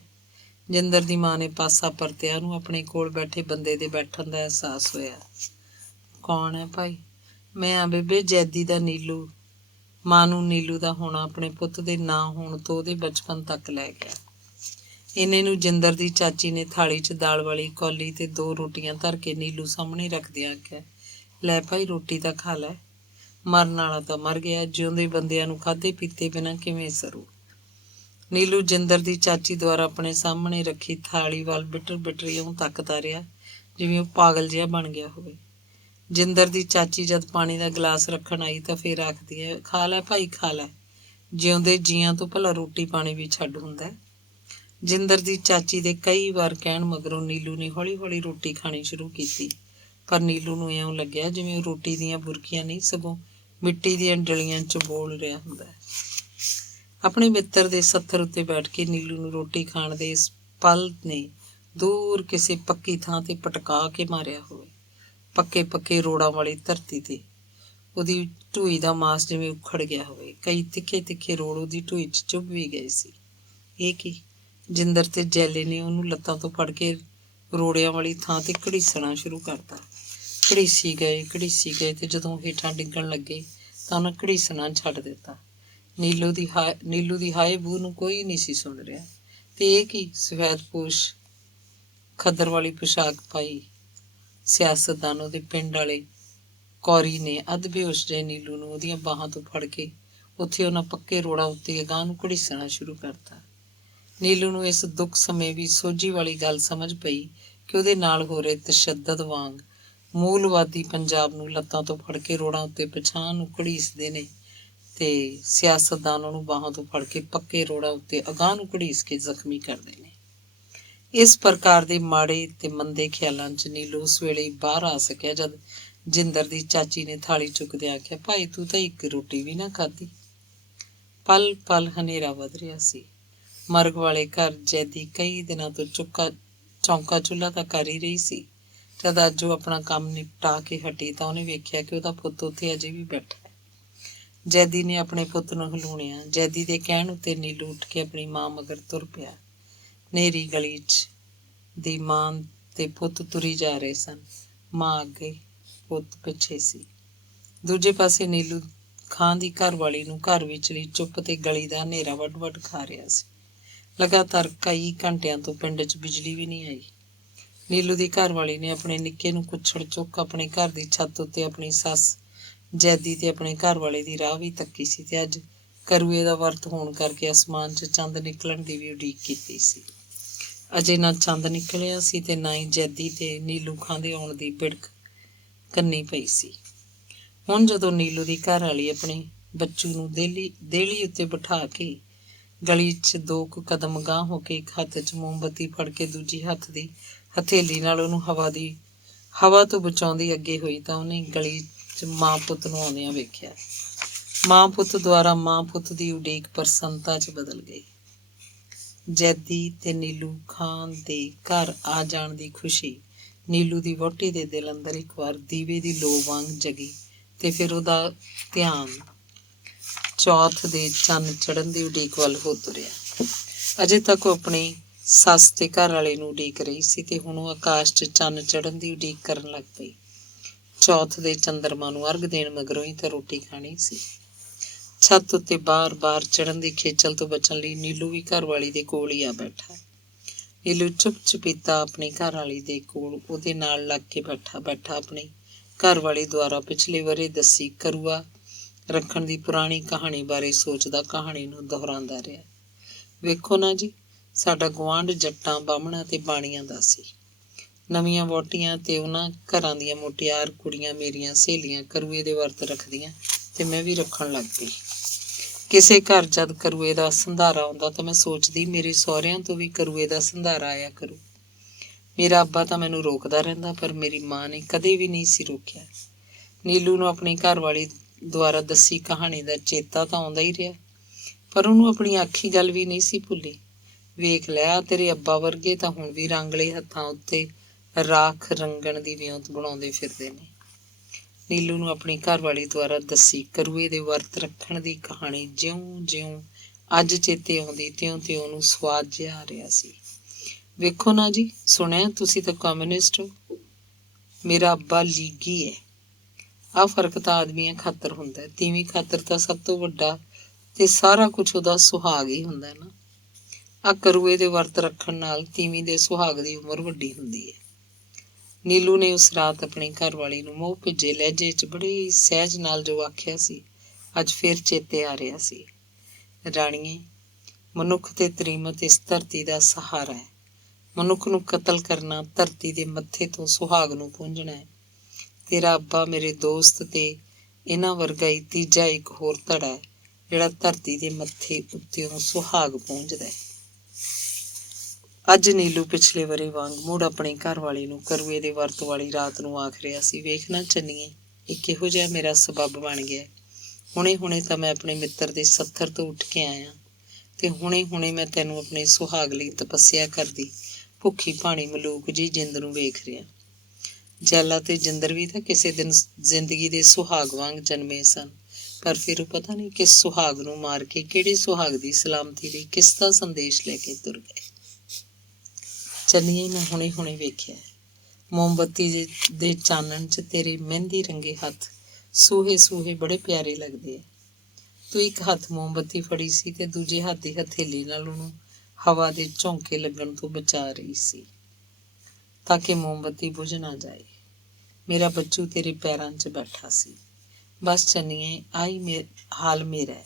ਜਿੰਦਰ ਦੀ ਮਾਂ ਨੇ ਪਾਸਾ ਪਰਤਿਆ। ਉਹਨੂੰ ਆਪਣੇ ਕੋਲ ਬੈਠੇ ਬੰਦੇ ਦੇ ਬੈਠਣ ਦਾ ਅਹਿਸਾਸ ਹੋਇਆ। ਕੌਣ ਹੈ ਭਾਈ? ਮੈਂ ਆ ਬੇਬੇ, ਜੈਦੀ ਦਾ ਨੀਲੂ। ਮਾਂ ਨੂੰ ਨੀਲੂ ਦਾ ਹੋਣਾ ਆਪਣੇ ਪੁੱਤ ਦੇ ਨਾਂ ਹੋਣ ਤੋਂ ਉਹਦੇ ਬਚਪਨ ਤੱਕ ਲੈ ਗਿਆ। ਇੰਨੇ ਨੂੰ ਜਿੰਦਰ ਦੀ ਚਾਚੀ ਨੇ ਥਾਲੀ 'ਚ ਦਾਲ ਵਾਲੀ ਕੌਲੀ ਤੇ 2 ਰੋਟੀਆਂ ਧਰ ਕੇ ਨੀਲੂ ਸਾਹਮਣੇ ਰੱਖਦਿਆਂ ਆਖਿਆ, ਲੈ ਭਾਈ ਰੋਟੀ ਤਾਂ ਖਾ ਲੈ। ਮਰਨ ਵਾਲਾ ਤਾਂ ਮਰ ਗਿਆ, ਜਿਉਂਦੇ ਬੰਦਿਆਂ ਨੂੰ ਖਾਧੇ ਪੀਤੇ ਬਿਨਾਂ ਕਿਵੇਂ ਸਰੂ। ਨੀਲੂ ਜਿੰਦਰ ਦੀ ਚਾਚੀ ਦੁਆਰਾ ਆਪਣੇ ਸਾਹਮਣੇ ਰੱਖੀ ਥਾਲੀ ਵੱਲ ਬਿਟਰ ਇਉਂ ਤੱਕਦਾ ਰਿਹਾ ਜਿਵੇਂ ਉਹ ਪਾਗਲ ਜਿਹਾ ਬਣ ਗਿਆ ਹੋਵੇ। ਜਿੰਦਰ ਦੀ ਚਾਚੀ ਜਦ ਪਾਣੀ ਦਾ ਗਲਾਸ ਰੱਖਣ ਆਈ ਤਾਂ ਫੇਰ ਆਖਦੀ ਹੈ, ਖਾ ਲੈ ਭਾਈ ਖਾ ਲੈ, ਜਿਉਂਦੇ ਜੀਆਂ ਤੋਂ ਭਲਾ ਰੋਟੀ ਪਾਣੀ ਵੀ ਛੱਡ ਹੁੰਦਾ। ਜਿੰਦਰ ਦੀ ਚਾਚੀ ਦੇ ਕਈ ਵਾਰ ਕਹਿਣ ਮਗਰੋਂ ਨੀਲੂ ਨੇ ਹੌਲੀ ਹੌਲੀ ਰੋਟੀ ਖਾਣੀ ਸ਼ੁਰੂ ਕੀਤੀ, ਪਰ ਨੀਲੂ ਨੂੰ ਇਉਂ ਲੱਗਿਆ ਜਿਵੇਂ ਉਹ ਰੋਟੀ ਦੀਆਂ ਬੁਰਕੀਆਂ ਨਹੀਂ ਸਗੋਂ ਮਿੱਟੀ ਦੀਆਂ ਡਲੀਆਂ 'ਚ ਬੋਲ ਰਿਹਾ ਹੁੰਦਾ। ਆਪਣੇ ਮਿੱਤਰ ਦੇ ਸੱਥਰ ਉੱਤੇ ਬੈਠ ਕੇ ਨੀਲੂ ਨੂੰ ਰੋਟੀ ਖਾਣ ਦੇ ਇਸ ਪਲ ਨੇ ਦੂਰ ਕਿਸੇ ਪੱਕੀ ਥਾਂ ਤੇ ਪਟਕਾ ਕੇ ਮਾਰਿਆ ਹੋਵੇ। ਪੱਕੇ ਰੋੜਾਂ ਵਾਲੀ ਧਰਤੀ ਤੇ ਉਹਦੀ ਢੂਈ ਦਾ ਮਾਸ ਜਿਵੇਂ ਉਖੜ ਗਿਆ ਹੋਵੇ। ਕਈ ਤਿੱਖੇ ਰੋੜ ਉਹਦੀ ਢੂਈ 'ਚ ਚੁੱਭ ਵੀ ਗਏ ਸੀ। ਇਹ ਕੀ? ਜਿੰਦਰ ਤੇ ਜੈਲੇ ਨੇ ਉਹਨੂੰ ਲੱਤਾਂ ਤੋਂ ਫੜ ਕੇ ਰੋੜਿਆਂ ਵਾਲੀ ਥਾਂ ਤੇ ਘੜੀਸਣਾ ਸ਼ੁਰੂ ਕਰਤਾ ਘੜੀਸੀ ਗਏ ਤੇ ਜਦੋਂ ਹੇਠਾਂ ਡਿੱਗਣ ਲੱਗੇ ਤਾਂ ਉਹਨਾਂ ਘੜੀਸਣਾ ਛੱਡ ਦਿੱਤਾ। ਨੀਲੂ ਦੀ ਹਾਏ ਬੂ ਨੂੰ ਕੋਈ ਨਹੀਂ ਸੀ ਸੁਣ ਰਿਹਾ। ਤੇ ਇਹ ਕੀ, ਸਫੈਦਪੋਸ਼ ਖੱਦਰ ਵਾਲੀ ਪੁਸ਼ਾਕ ਪਾਈ ਸਿਆਸਤਦਾਨ ਉਹਦੇ ਪਿੰਡ ਵਾਲੇ ਕੌਰੀ ਨੇ ਅੱਧ ਬੇਹੋਸ਼ ਜਿਹੇ ਨੀਲੂ ਨੂੰ ਉਹਦੀਆਂ ਬਾਹਾਂ ਤੋਂ ਫੜ ਕੇ ਉੱਥੇ ਉਹਨਾਂ ਪੱਕੇ ਰੋੜਾਂ ਉੱਤੇ ਅਗਾਂਹ ਨੂੰ ਘੜੀਸਣਾ ਸ਼ੁਰੂ ਕਰਤਾ। ਨੀਲੂ ਨੂੰ ਇਸ ਦੁੱਖ ਸਮੇਂ ਵੀ ਸੋਝੀ ਵਾਲੀ ਗੱਲ ਸਮਝ ਪਈ ਕਿ ਉਹਦੇ ਨਾਲ ਹੋ ਰਹੇ ਤਸ਼ੱਦਦ ਵਾਂਗ ਮੂਲਵਾਦੀ ਪੰਜਾਬ ਨੂੰ ਲੱਤਾਂ ਤੋਂ ਫੜ ਕੇ ਰੋੜਾਂ ਉੱਤੇ ਪਛਾਣ ਨੂੰ ਘੜੀਸਦੇ ਨੇ ਤੇ ਸਿਆਸਤਦਾਨ ਉਹਨੂੰ ਬਾਹਾਂ ਤੋਂ ਫੜ ਕੇ ਪੱਕੇ ਰੋੜਾਂ ਉੱਤੇ ਅਗਾਂਹ ਨੂੰ ਘੜੀਸ ਕੇ ਜ਼ਖਮੀ ਕਰਦੇ ਨੇ। ਇਸ ਪ੍ਰਕਾਰ ਦੇ ਮਾੜੇ ਤੇ ਮੰਦੇ ਖਿਆਲਾਂ 'ਚ ਨੀਲੂ ਉਸ ਵੇਲੇ ਬਾਹਰ ਆ ਸਕਿਆ ਜਦ ਜਿੰਦਰ ਦੀ ਚਾਚੀ ਨੇ ਥਾਲੀ ਚੁੱਕਦੇ ਆਖਿਆ, ਭਾਈ ਤੂੰ ਤਾਂ ਇੱਕ ਰੋਟੀ ਵੀ ਨਾ ਖਾਧੀ। ਪਲ ਪਲ ਹਨੇਰਾ ਵੱਧ ਰਿਹਾ ਸੀ। ਮਰਗ ਵਾਲੇ ਘਰ ਜੈਦੀ ਕਈ ਦਿਨਾਂ ਤੋਂ ਚੌਂਕਾ ਚੁੱਲ੍ਹਾ ਤਾਂ ਕਰ ਹੀ ਰਹੀ ਸੀ। ਜਦ ਅੱਜ ਉਹ ਆਪਣਾ ਕੰਮ ਨਿਪਟਾ ਕੇ ਹਟੀ ਤਾਂ ਉਹਨੇ ਵੇਖਿਆ ਕਿ ਉਹਦਾ ਪੁੱਤ ਉੱਥੇ ਅਜੇ ਵੀ ਬੈਠਾ ਹੈ। ਜੈਦੀ ਨੇ ਆਪਣੇ ਪੁੱਤ ਨੂੰ ਹਲੂਣਿਆ। ਜੈਦੀ ਦੇ ਕਹਿਣ ਉੱਤੇ ਨੀਲੂ ਉੱਠ ਕੇ ਆਪਣੀ ਮਾਂ ਮਗਰ ਤੁਰ ਪਿਆ। ਨੇਰੀ ਗਲੀ 'ਚ ਦੀ ਮਾਂ ਤੇ ਪੁੱਤ ਤੁਰੀ ਜਾ ਰਹੇ ਸਨ। ਮਾਂ ਅੱਗੇ, ਪੁੱਤ ਪਿੱਛੇ ਸੀ। ਦੂਜੇ ਪਾਸੇ ਨੀਲੂ ਖਾਂ ਦੀ ਘਰਵਾਲੀ ਨੂੰ ਘਰ ਵਿਚਲੀ ਚੁੱਪ ਤੇ ਗਲੀ ਦਾ ਹਨੇਰਾ ਵੱਡ ਖਾ ਰਿਹਾ ਸੀ। ਲਗਾਤਾਰ ਕਈ ਘੰਟਿਆਂ ਤੋਂ ਪਿੰਡ 'ਚ ਬਿਜਲੀ ਵੀ ਨਹੀਂ ਆਈ। ਨੀਲੂ ਦੀ ਘਰਵਾਲੀ ਨੇ ਆਪਣੇ ਨਿੱਕੇ ਨੂੰ ਕੁੱਛੜ ਚੁੱਕ ਆਪਣੇ ਘਰ ਦੀ ਛੱਤ ਉੱਤੇ ਆਪਣੀ ਸੱਸ ਜੈਦੀ ਤੇ ਆਪਣੇ ਘਰਵਾਲੇ ਦੀ ਰਾਹ ਵੀ ਤੱਕੀ ਸੀ ਤੇ ਅੱਜ ਕਰੂਏ ਦਾ ਵਰਤ ਹੋਣ ਕਰਕੇ ਅਸਮਾਨ 'ਚ ਚੰਦ ਨਿਕਲਣ ਦੀ ਵੀ ਉਡੀਕ ਕੀਤੀ ਸੀ। ਅਜੇ ਨਾ ਚੰਦ ਨਿਕਲਿਆ ਸੀ ਤੇ ਨਾ ਹੀ ਜੈਦੀ ਤੇ ਨੀਲੂ ਖਾਂ ਦੇ ਆਉਣ ਦੀ ਬਿੜਕ ਕੰਨੀ ਪਈ ਸੀ। ਹੁਣ ਜਦੋਂ ਨੀਲੂ ਦੀ ਘਰਵਾਲੀ ਆਪਣੇ ਬੱਚੂ ਨੂੰ ਦੇਹਲੀ ਉੱਤੇ ਬਿਠਾ ਕੇ ਗਲੀ 'ਚ 2 ਕਦਮ ਗਾਂਹ ਹੋ ਕੇ ਇੱਕ ਹੱਥ 'ਚ ਮੋਮਬੱਤੀ ਫੜ ਕੇ ਦੂਜੀ ਹੱਥ ਦੀ ਹਥੇਲੀ ਨਾਲ ਉਹਨੂੰ ਹਵਾ ਤੋਂ ਬਚਾਉਂਦੀ ਅੱਗੇ ਹੋਈ ਤਾਂ ਉਹਨੇ ਗਲੀ 'ਚ ਮਾਂ ਪੁੱਤ ਨੂੰ ਆਉਂਦਿਆਂ ਵੇਖਿਆ। ਮਾਂ ਪੁੱਤ ਦੁਆਰਾ ਮਾਂ ਪੁੱਤ ਦੀ ਉਡੀਕ ਪ੍ਰਸੰਨਤਾ 'ਚ ਬਦਲ ਗਈ। ਜੈਦੀ ਤੇ ਨੀਲੂ ਖਾਂ ਦੇ ਘਰ ਆ ਜਾਣ ਦੀ ਖੁਸ਼ੀ ਨੀਲੂ ਦੀ ਵਹੁਟੀ ਦੇ ਦਿਲ ਅੰਦਰ ਇੱਕ ਵਾਰ ਦੀਵੇ ਦੀ ਲੋ ਵਾਂਗ ਜਗੀ ਤੇ ਫਿਰ ਉਹਦਾ ਧਿਆਨ ਚੌਥ ਦੇ ਚੰਨ ਚੜ੍ਹਨ ਦੀ ਉਡੀਕ ਵੱਲ ਹੋ ਤੁਰਿਆ। ਅਜੇ ਤੱਕ ਉਹ ਆਪਣੀ ਸੱਸ ਤੇ ਘਰ ਵਾਲੇ ਨੂੰ ਉਡੀਕ ਰਹੀ ਸੀ ਤੇ ਹੁਣ ਉਹ ਆਕਾਸ਼ 'ਚ ਚੰਨ ਚੜ੍ਹਨ ਦੀ ਉਡੀਕ ਕਰਨ ਲੱਗ ਪਈ। ਚੌਥ ਦੇ ਚੰਦਰਮਾ ਨੂੰ ਅਰਗ ਦੇਣ ਮਗਰੋਂ ਹੀ ਤਾਂ ਰੋਟੀ ਖਾਣੀ ਸੀ। ਛੱਤ ਉੱਤੇ ਬਾਰ ਚੜ੍ਹਨ ਦੀ ਖੇਚਲ ਤੋਂ ਬਚਣ ਲਈ ਨੀਲੂ ਵੀ ਘਰਵਾਲੀ ਦੇ ਕੋਲ ਹੀ ਆ ਬੈਠਾ। ਨੀਲੂ ਚੁੱਪ ਚੁਪੀਤਾ ਆਪਣੀ ਘਰਵਾਲੀ ਦੇ ਕੋਲ ਉਹਦੇ ਨਾਲ ਲੱਗ ਕੇ ਬੈਠਾ ਆਪਣੀ ਘਰਵਾਲੀ ਦੁਆਰਾ ਪਿਛਲੇ ਵਰ੍ਹੇ ਦੱਸੀ ਕਰੂਆ ਰੱਖਣ ਦੀ ਪੁਰਾਣੀ ਕਹਾਣੀ ਬਾਰੇ ਸੋਚਦਾ ਕਹਾਣੀ ਨੂੰ ਦੁਹਰਾਉਂਦਾ ਰਿਹਾ। ਵੇਖੋ ਨਾ ਜੀ, ਸਾਡਾ ਗੁਆਂਢ ਜੱਟਾਂ ਬਾਹਮਣਾਂ ਤੇ ਬਾਣੀਆਂ ਦਾ ਸੀ। ਨਵੀਆਂ ਵਹੁਟੀਆਂ ਤੇ ਉਹਨਾਂ ਘਰਾਂ ਦੀਆਂ ਮੁਟਿਆਰ ਕੁੜੀਆਂ ਮੇਰੀਆਂ ਸਹੇਲੀਆਂ ਕਰੂਏ ਦੇ ਵਰਤ ਰੱਖਦੀਆਂ ਤੇ ਮੈਂ ਵੀ ਰੱਖਣ ਲੱਗ ਪਈ। ਕਿਸੇ ਘਰ ਜਦ ਕਰੂਏ ਦਾ ਸੰਧਾਰਾ ਆਉਂਦਾ ਤਾਂ ਮੈਂ ਸੋਚਦੀ ਮੇਰੇ ਸਹੁਰਿਆਂ ਤੋਂ ਵੀ ਕਰੂਏ ਦਾ ਸੰਧਾਰਾ ਆਇਆ ਕਰੂ। ਮੇਰਾ ਅੱਬਾ ਤਾਂ ਮੈਨੂੰ ਰੋਕਦਾ ਰਹਿੰਦਾ ਪਰ ਮੇਰੀ ਮਾਂ ਨੇ ਕਦੇ ਵੀ ਨਹੀਂ ਸੀ ਰੋਕਿਆ। ਨੀਲੂ ਨੂੰ ਆਪਣੀ ਘਰਵਾਲੀ ਦੁਆਰਾ ਦੱਸੀ ਕਹਾਣੀ ਦਾ ਚੇਤਾ ਤਾਂ ਆਉਂਦਾ ਹੀ ਰਿਹਾ ਪਰ ਉਹਨੂੰ ਆਪਣੀ ਆਖੀ ਗੱਲ ਵੀ ਨਹੀਂ ਸੀ ਭੁੱਲੀ। ਵੇਖ ਲਿਆ, ਤੇਰੇ ਅੱਬਾ ਵਰਗੇ ਤਾਂ ਹੁਣ ਵੀ ਰੰਗਲੇ ਹੱਥਾਂ ਉੱਤੇ ਰਾਖ ਰੰਗਣ ਦੀ ਵਿਉਂਤ ਬਣਾਉਂਦੇ ਫਿਰਦੇ ਨੇ। ਨੀਲੂ ਨੂੰ ਆਪਣੀ ਘਰਵਾਲੀ ਦੁਆਰਾ ਦੱਸੀ ਕਰੂਏ ਦੇ ਵਰਤ ਰੱਖਣ ਦੀ ਕਹਾਣੀ ਜਿਉਂ ਅੱਜ ਚੇਤੇ ਆਉਂਦੀ ਤਿਉਂ ਉਹਨੂੰ ਸਵਾਦ ਜਿਹਾ ਆ ਰਿਹਾ ਸੀ। ਵੇਖੋ ਨਾ ਜੀ, ਸੁਣਿਆ ਤੁਸੀਂ ਤਾਂ ਕਮਿਊਨਿਸਟ ਹੋ। ਮੇਰਾ ਅੱਬਾ ਲੀਗੀ ਹੈ। ਆਹ ਫਰਕ ਤਾਂ ਆਦਮੀਆਂ ਖਾਤਰ ਹੁੰਦਾ, ਤੀਵੀਂ ਖਾਤਰ ਤਾਂ ਸਭ ਤੋਂ ਵੱਡਾ ਤੇ ਸਾਰਾ ਕੁਛ ਉਹਦਾ ਸੁਹਾਗ ਹੀ ਹੁੰਦਾ ਨਾ। ਆਹ ਕਰੂਏ ਦੇ ਵਰਤ ਰੱਖਣ ਨਾਲ ਤੀਵੀਂ ਦੇ ਸੁਹਾਗ ਦੀ ਉਮਰ ਵੱਡੀ ਹੁੰਦੀ ਹੈ। ਨੀਲੂ ਨੇ ਉਸ ਰਾਤ ਆਪਣੀ ਘਰਵਾਲੀ ਨੂੰ ਮੋਹ ਭਿੱਜੇ ਲਹਿਜੇ 'ਚ ਬੜੇ ਸਹਿਜ ਨਾਲ ਜੋ ਆਖਿਆ ਸੀ ਅੱਜ ਫਿਰ ਚੇਤੇ ਆ ਰਿਹਾ ਸੀ। ਰਾਣੀਏ, ਮਨੁੱਖ ਤੇ ਤ੍ਰੀਮਤ ਇਸ ਧਰਤੀ ਦਾ ਸਹਾਰਾ ਹੈ। ਮਨੁੱਖ ਨੂੰ ਕਤਲ ਕਰਨਾ ਧਰਤੀ ਦੇ ਮੱਥੇ ਤੋਂ ਸੁਹਾਗ ਨੂੰ ਪੂੰਝਣਾ ਹੈ। ਤੇਰਾ ਅੱਬਾ ਮੇਰੇ ਦੋਸਤ ਤੇ ਇਹਨਾਂ ਵਰਗਾ ਹੀ ਤੀਜਾ ਇੱਕ ਹੋਰ ਧੜਾ ਹੈ ਜਿਹੜਾ ਧਰਤੀ ਦੇ ਮੱਥੇ ਉੱਤੇ ਸੁਹਾਗ ਪੂੰਝਦਾ ਹੈ। ਅੱਜ ਨੀਲੂ ਪਿਛਲੇ ਵਰ੍ਹੇ ਵਾਂਗ ਮੁੜ ਆਪਣੀ ਘਰਵਾਲੀ ਨੂੰ ਕਰੂਏ ਦੇ ਵਰਤ ਵਾਲੀ ਰਾਤ ਨੂੰ ਆਖ ਰਿਹਾ ਸੀ, ਵੇਖ ਨਾ ਚੰਨੀਏ, ਇਹ ਕਿਹੋ ਜਿਹਾ ਮੇਰਾ ਸਬੱਬ ਬਣ ਗਿਆ। ਹੁਣੇ ਤਾਂ ਮੈਂ ਆਪਣੇ ਮਿੱਤਰ ਦੇ ਸੱਥਰ ਤੋਂ ਉੱਠ ਕੇ ਆਇਆ ਤੇ ਹੁਣੇ ਮੈਂ ਤੈਨੂੰ ਆਪਣੇ ਸੁਹਾਗ ਲਈ ਤਪੱਸਿਆ ਕਰਦੀ ਭੁੱਖੀ ਭਾਣੀ ਮਲੂਕ ਜੀ ਜਿੰਦ ਨੂੰ ਵੇਖ ਰਿਹਾ। ਜੈਲਾ ਤੇ ਜਿੰਦਰ ਵੀ ਤਾਂ ਕਿਸੇ ਦਿਨ ਜ਼ਿੰਦਗੀ ਦੇ ਸੁਹਾਗ ਵਾਂਗ ਜਨਮੇ ਸਨ ਪਰ ਫਿਰ ਉਹ ਪਤਾ ਨਹੀਂ ਕਿਸ ਸੁਹਾਗ ਨੂੰ ਮਾਰ ਕੇ ਕਿਹੜੇ ਸੁਹਾਗ ਦੀ ਸਲਾਮਤੀ ਲਈ ਕਿਸ ਦਾ ਸੰਦੇਸ਼ ਲੈ ਕੇ ਤੁਰ ਗਏ। ਚੰਨੀਏ, ਮੈਂ ਹੁਣੇ ਵੇਖਿਆ ਮੋਮਬੱਤੀ ਦੇ ਚਾਨਣ 'ਚ ਤੇਰੇ ਮਹਿੰਦੀ ਰੰਗੇ ਹੱਥ ਸੂਹੇ ਸੂਹੇ ਬੜੇ ਪਿਆਰੇ ਲੱਗਦੇ ਆ। ਤੂੰ ਇੱਕ ਹੱਥ ਮੋਮਬੱਤੀ ਫੜੀ ਸੀ ਤੇ ਦੂਜੇ ਹੱਥ ਦੀ ਹਥੇਲੀ ਨਾਲ ਉਹਨੂੰ ਹਵਾ ਦੇ ਝੋਂਕੇ ਲੱਗਣ ਤੋਂ ਬਚਾ ਰਹੀ ਸੀ ਤਾਂ ਕਿ ਮੋਮਬੱਤੀ ਬੁਝ ਨਾ ਜਾਏ। ਮੇਰਾ ਬੱਚੂ ਤੇਰੇ ਪੈਰਾਂ 'ਚ ਬੈਠਾ ਸੀ। ਬਸ ਚੰਨੀਏ, ਆਹੀ ਹਾਲ ਮੇਰਾ ਹੈ।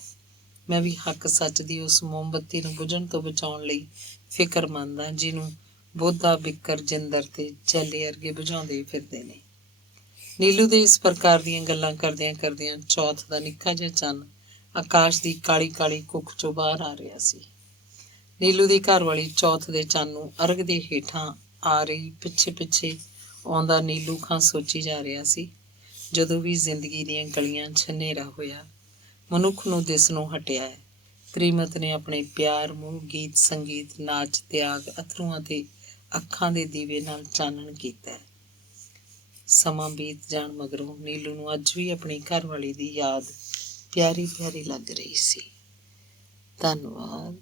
ਮੈਂ ਵੀ ਹੱਕ ਸੱਚ ਦੀ ਉਸ ਮੋਮਬੱਤੀ ਨੂੰ ਬੁਝਣ ਤੋਂ ਬਚਾਉਣ ਲਈ ਫਿਕਰਮੰਦ ਹਾਂ, ਜਿਹਨੂੰ ਬੋਧਾ, ਬਿੱਕਰ, ਜਿੰਦਰ ਤੇ ਜੈਲੇ ਅਰਗੇ ਬੁਝਾਉਂਦੇ ਫਿਰਦੇ ਨੇ। ਨੀਲੂ ਦੇ ਇਸ ਪ੍ਰਕਾਰ ਦੀਆਂ ਗੱਲਾਂ ਕਰਦਿਆਂ ਕਰਦਿਆਂ ਚੌਥ ਦਾ ਨਿੱਕਾ ਜਿਹਾ ਚੰਨ ਆਕਾਸ਼ ਦੀ ਕਾਲੀ ਕਾਲੀ ਕੁੱਖ 'ਚੋਂ ਬਾਹਰ ਆ ਰਿਹਾ ਸੀ। ਨੀਲੂ ਦੀ ਘਰਵਾਲੀ ਚੌਥ ਦੇ ਚੰਨ ਨੂੰ ਅਰਗ ਦੇ ਹੇਠਾਂ ਆ ਰਹੀ ਪਿੱਛੇ ਪਿੱਛੇ ਆਉਂਦਾ ਨੀਲੂ ਖਾਂ ਸੋਚੀ ਜਾ ਰਿਹਾ ਸੀ। ਜਦੋਂ ਵੀ ਜ਼ਿੰਦਗੀ ਦੀਆਂ ਗਲੀਆਂ 'ਚ ਹਨੇਰਾ ਹੋਇਆ, ਮਨੁੱਖ ਨੂੰ ਦਿਸਣੋਂ ਹਟਿਆ ਹੈ, ਪ੍ਰੀਮਤ ਨੇ ਆਪਣੇ ਪਿਆਰ, ਮੋਹ, ਗੀਤ, ਸੰਗੀਤ, ਨਾਚ, ਤਿਆਗ, ਅਥਰੂਆਂ ਤੇ ਅੱਖਾਂ ਦੇ ਦੀਵੇ ਨਾਲ ਚਾਨਣ ਕੀਤਾ ਹੈ। ਸਮਾਂ ਬੀਤ ਜਾਣ ਮਗਰੋਂ ਨੀਲੂ ਨੂੰ ਅੱਜ ਵੀ ਆਪਣੀ ਘਰਵਾਲੀ ਦੀ ਯਾਦ ਪਿਆਰੀ ਪਿਆਰੀ ਲੱਗ ਰਹੀ ਸੀ। ਧੰਨਵਾਦ।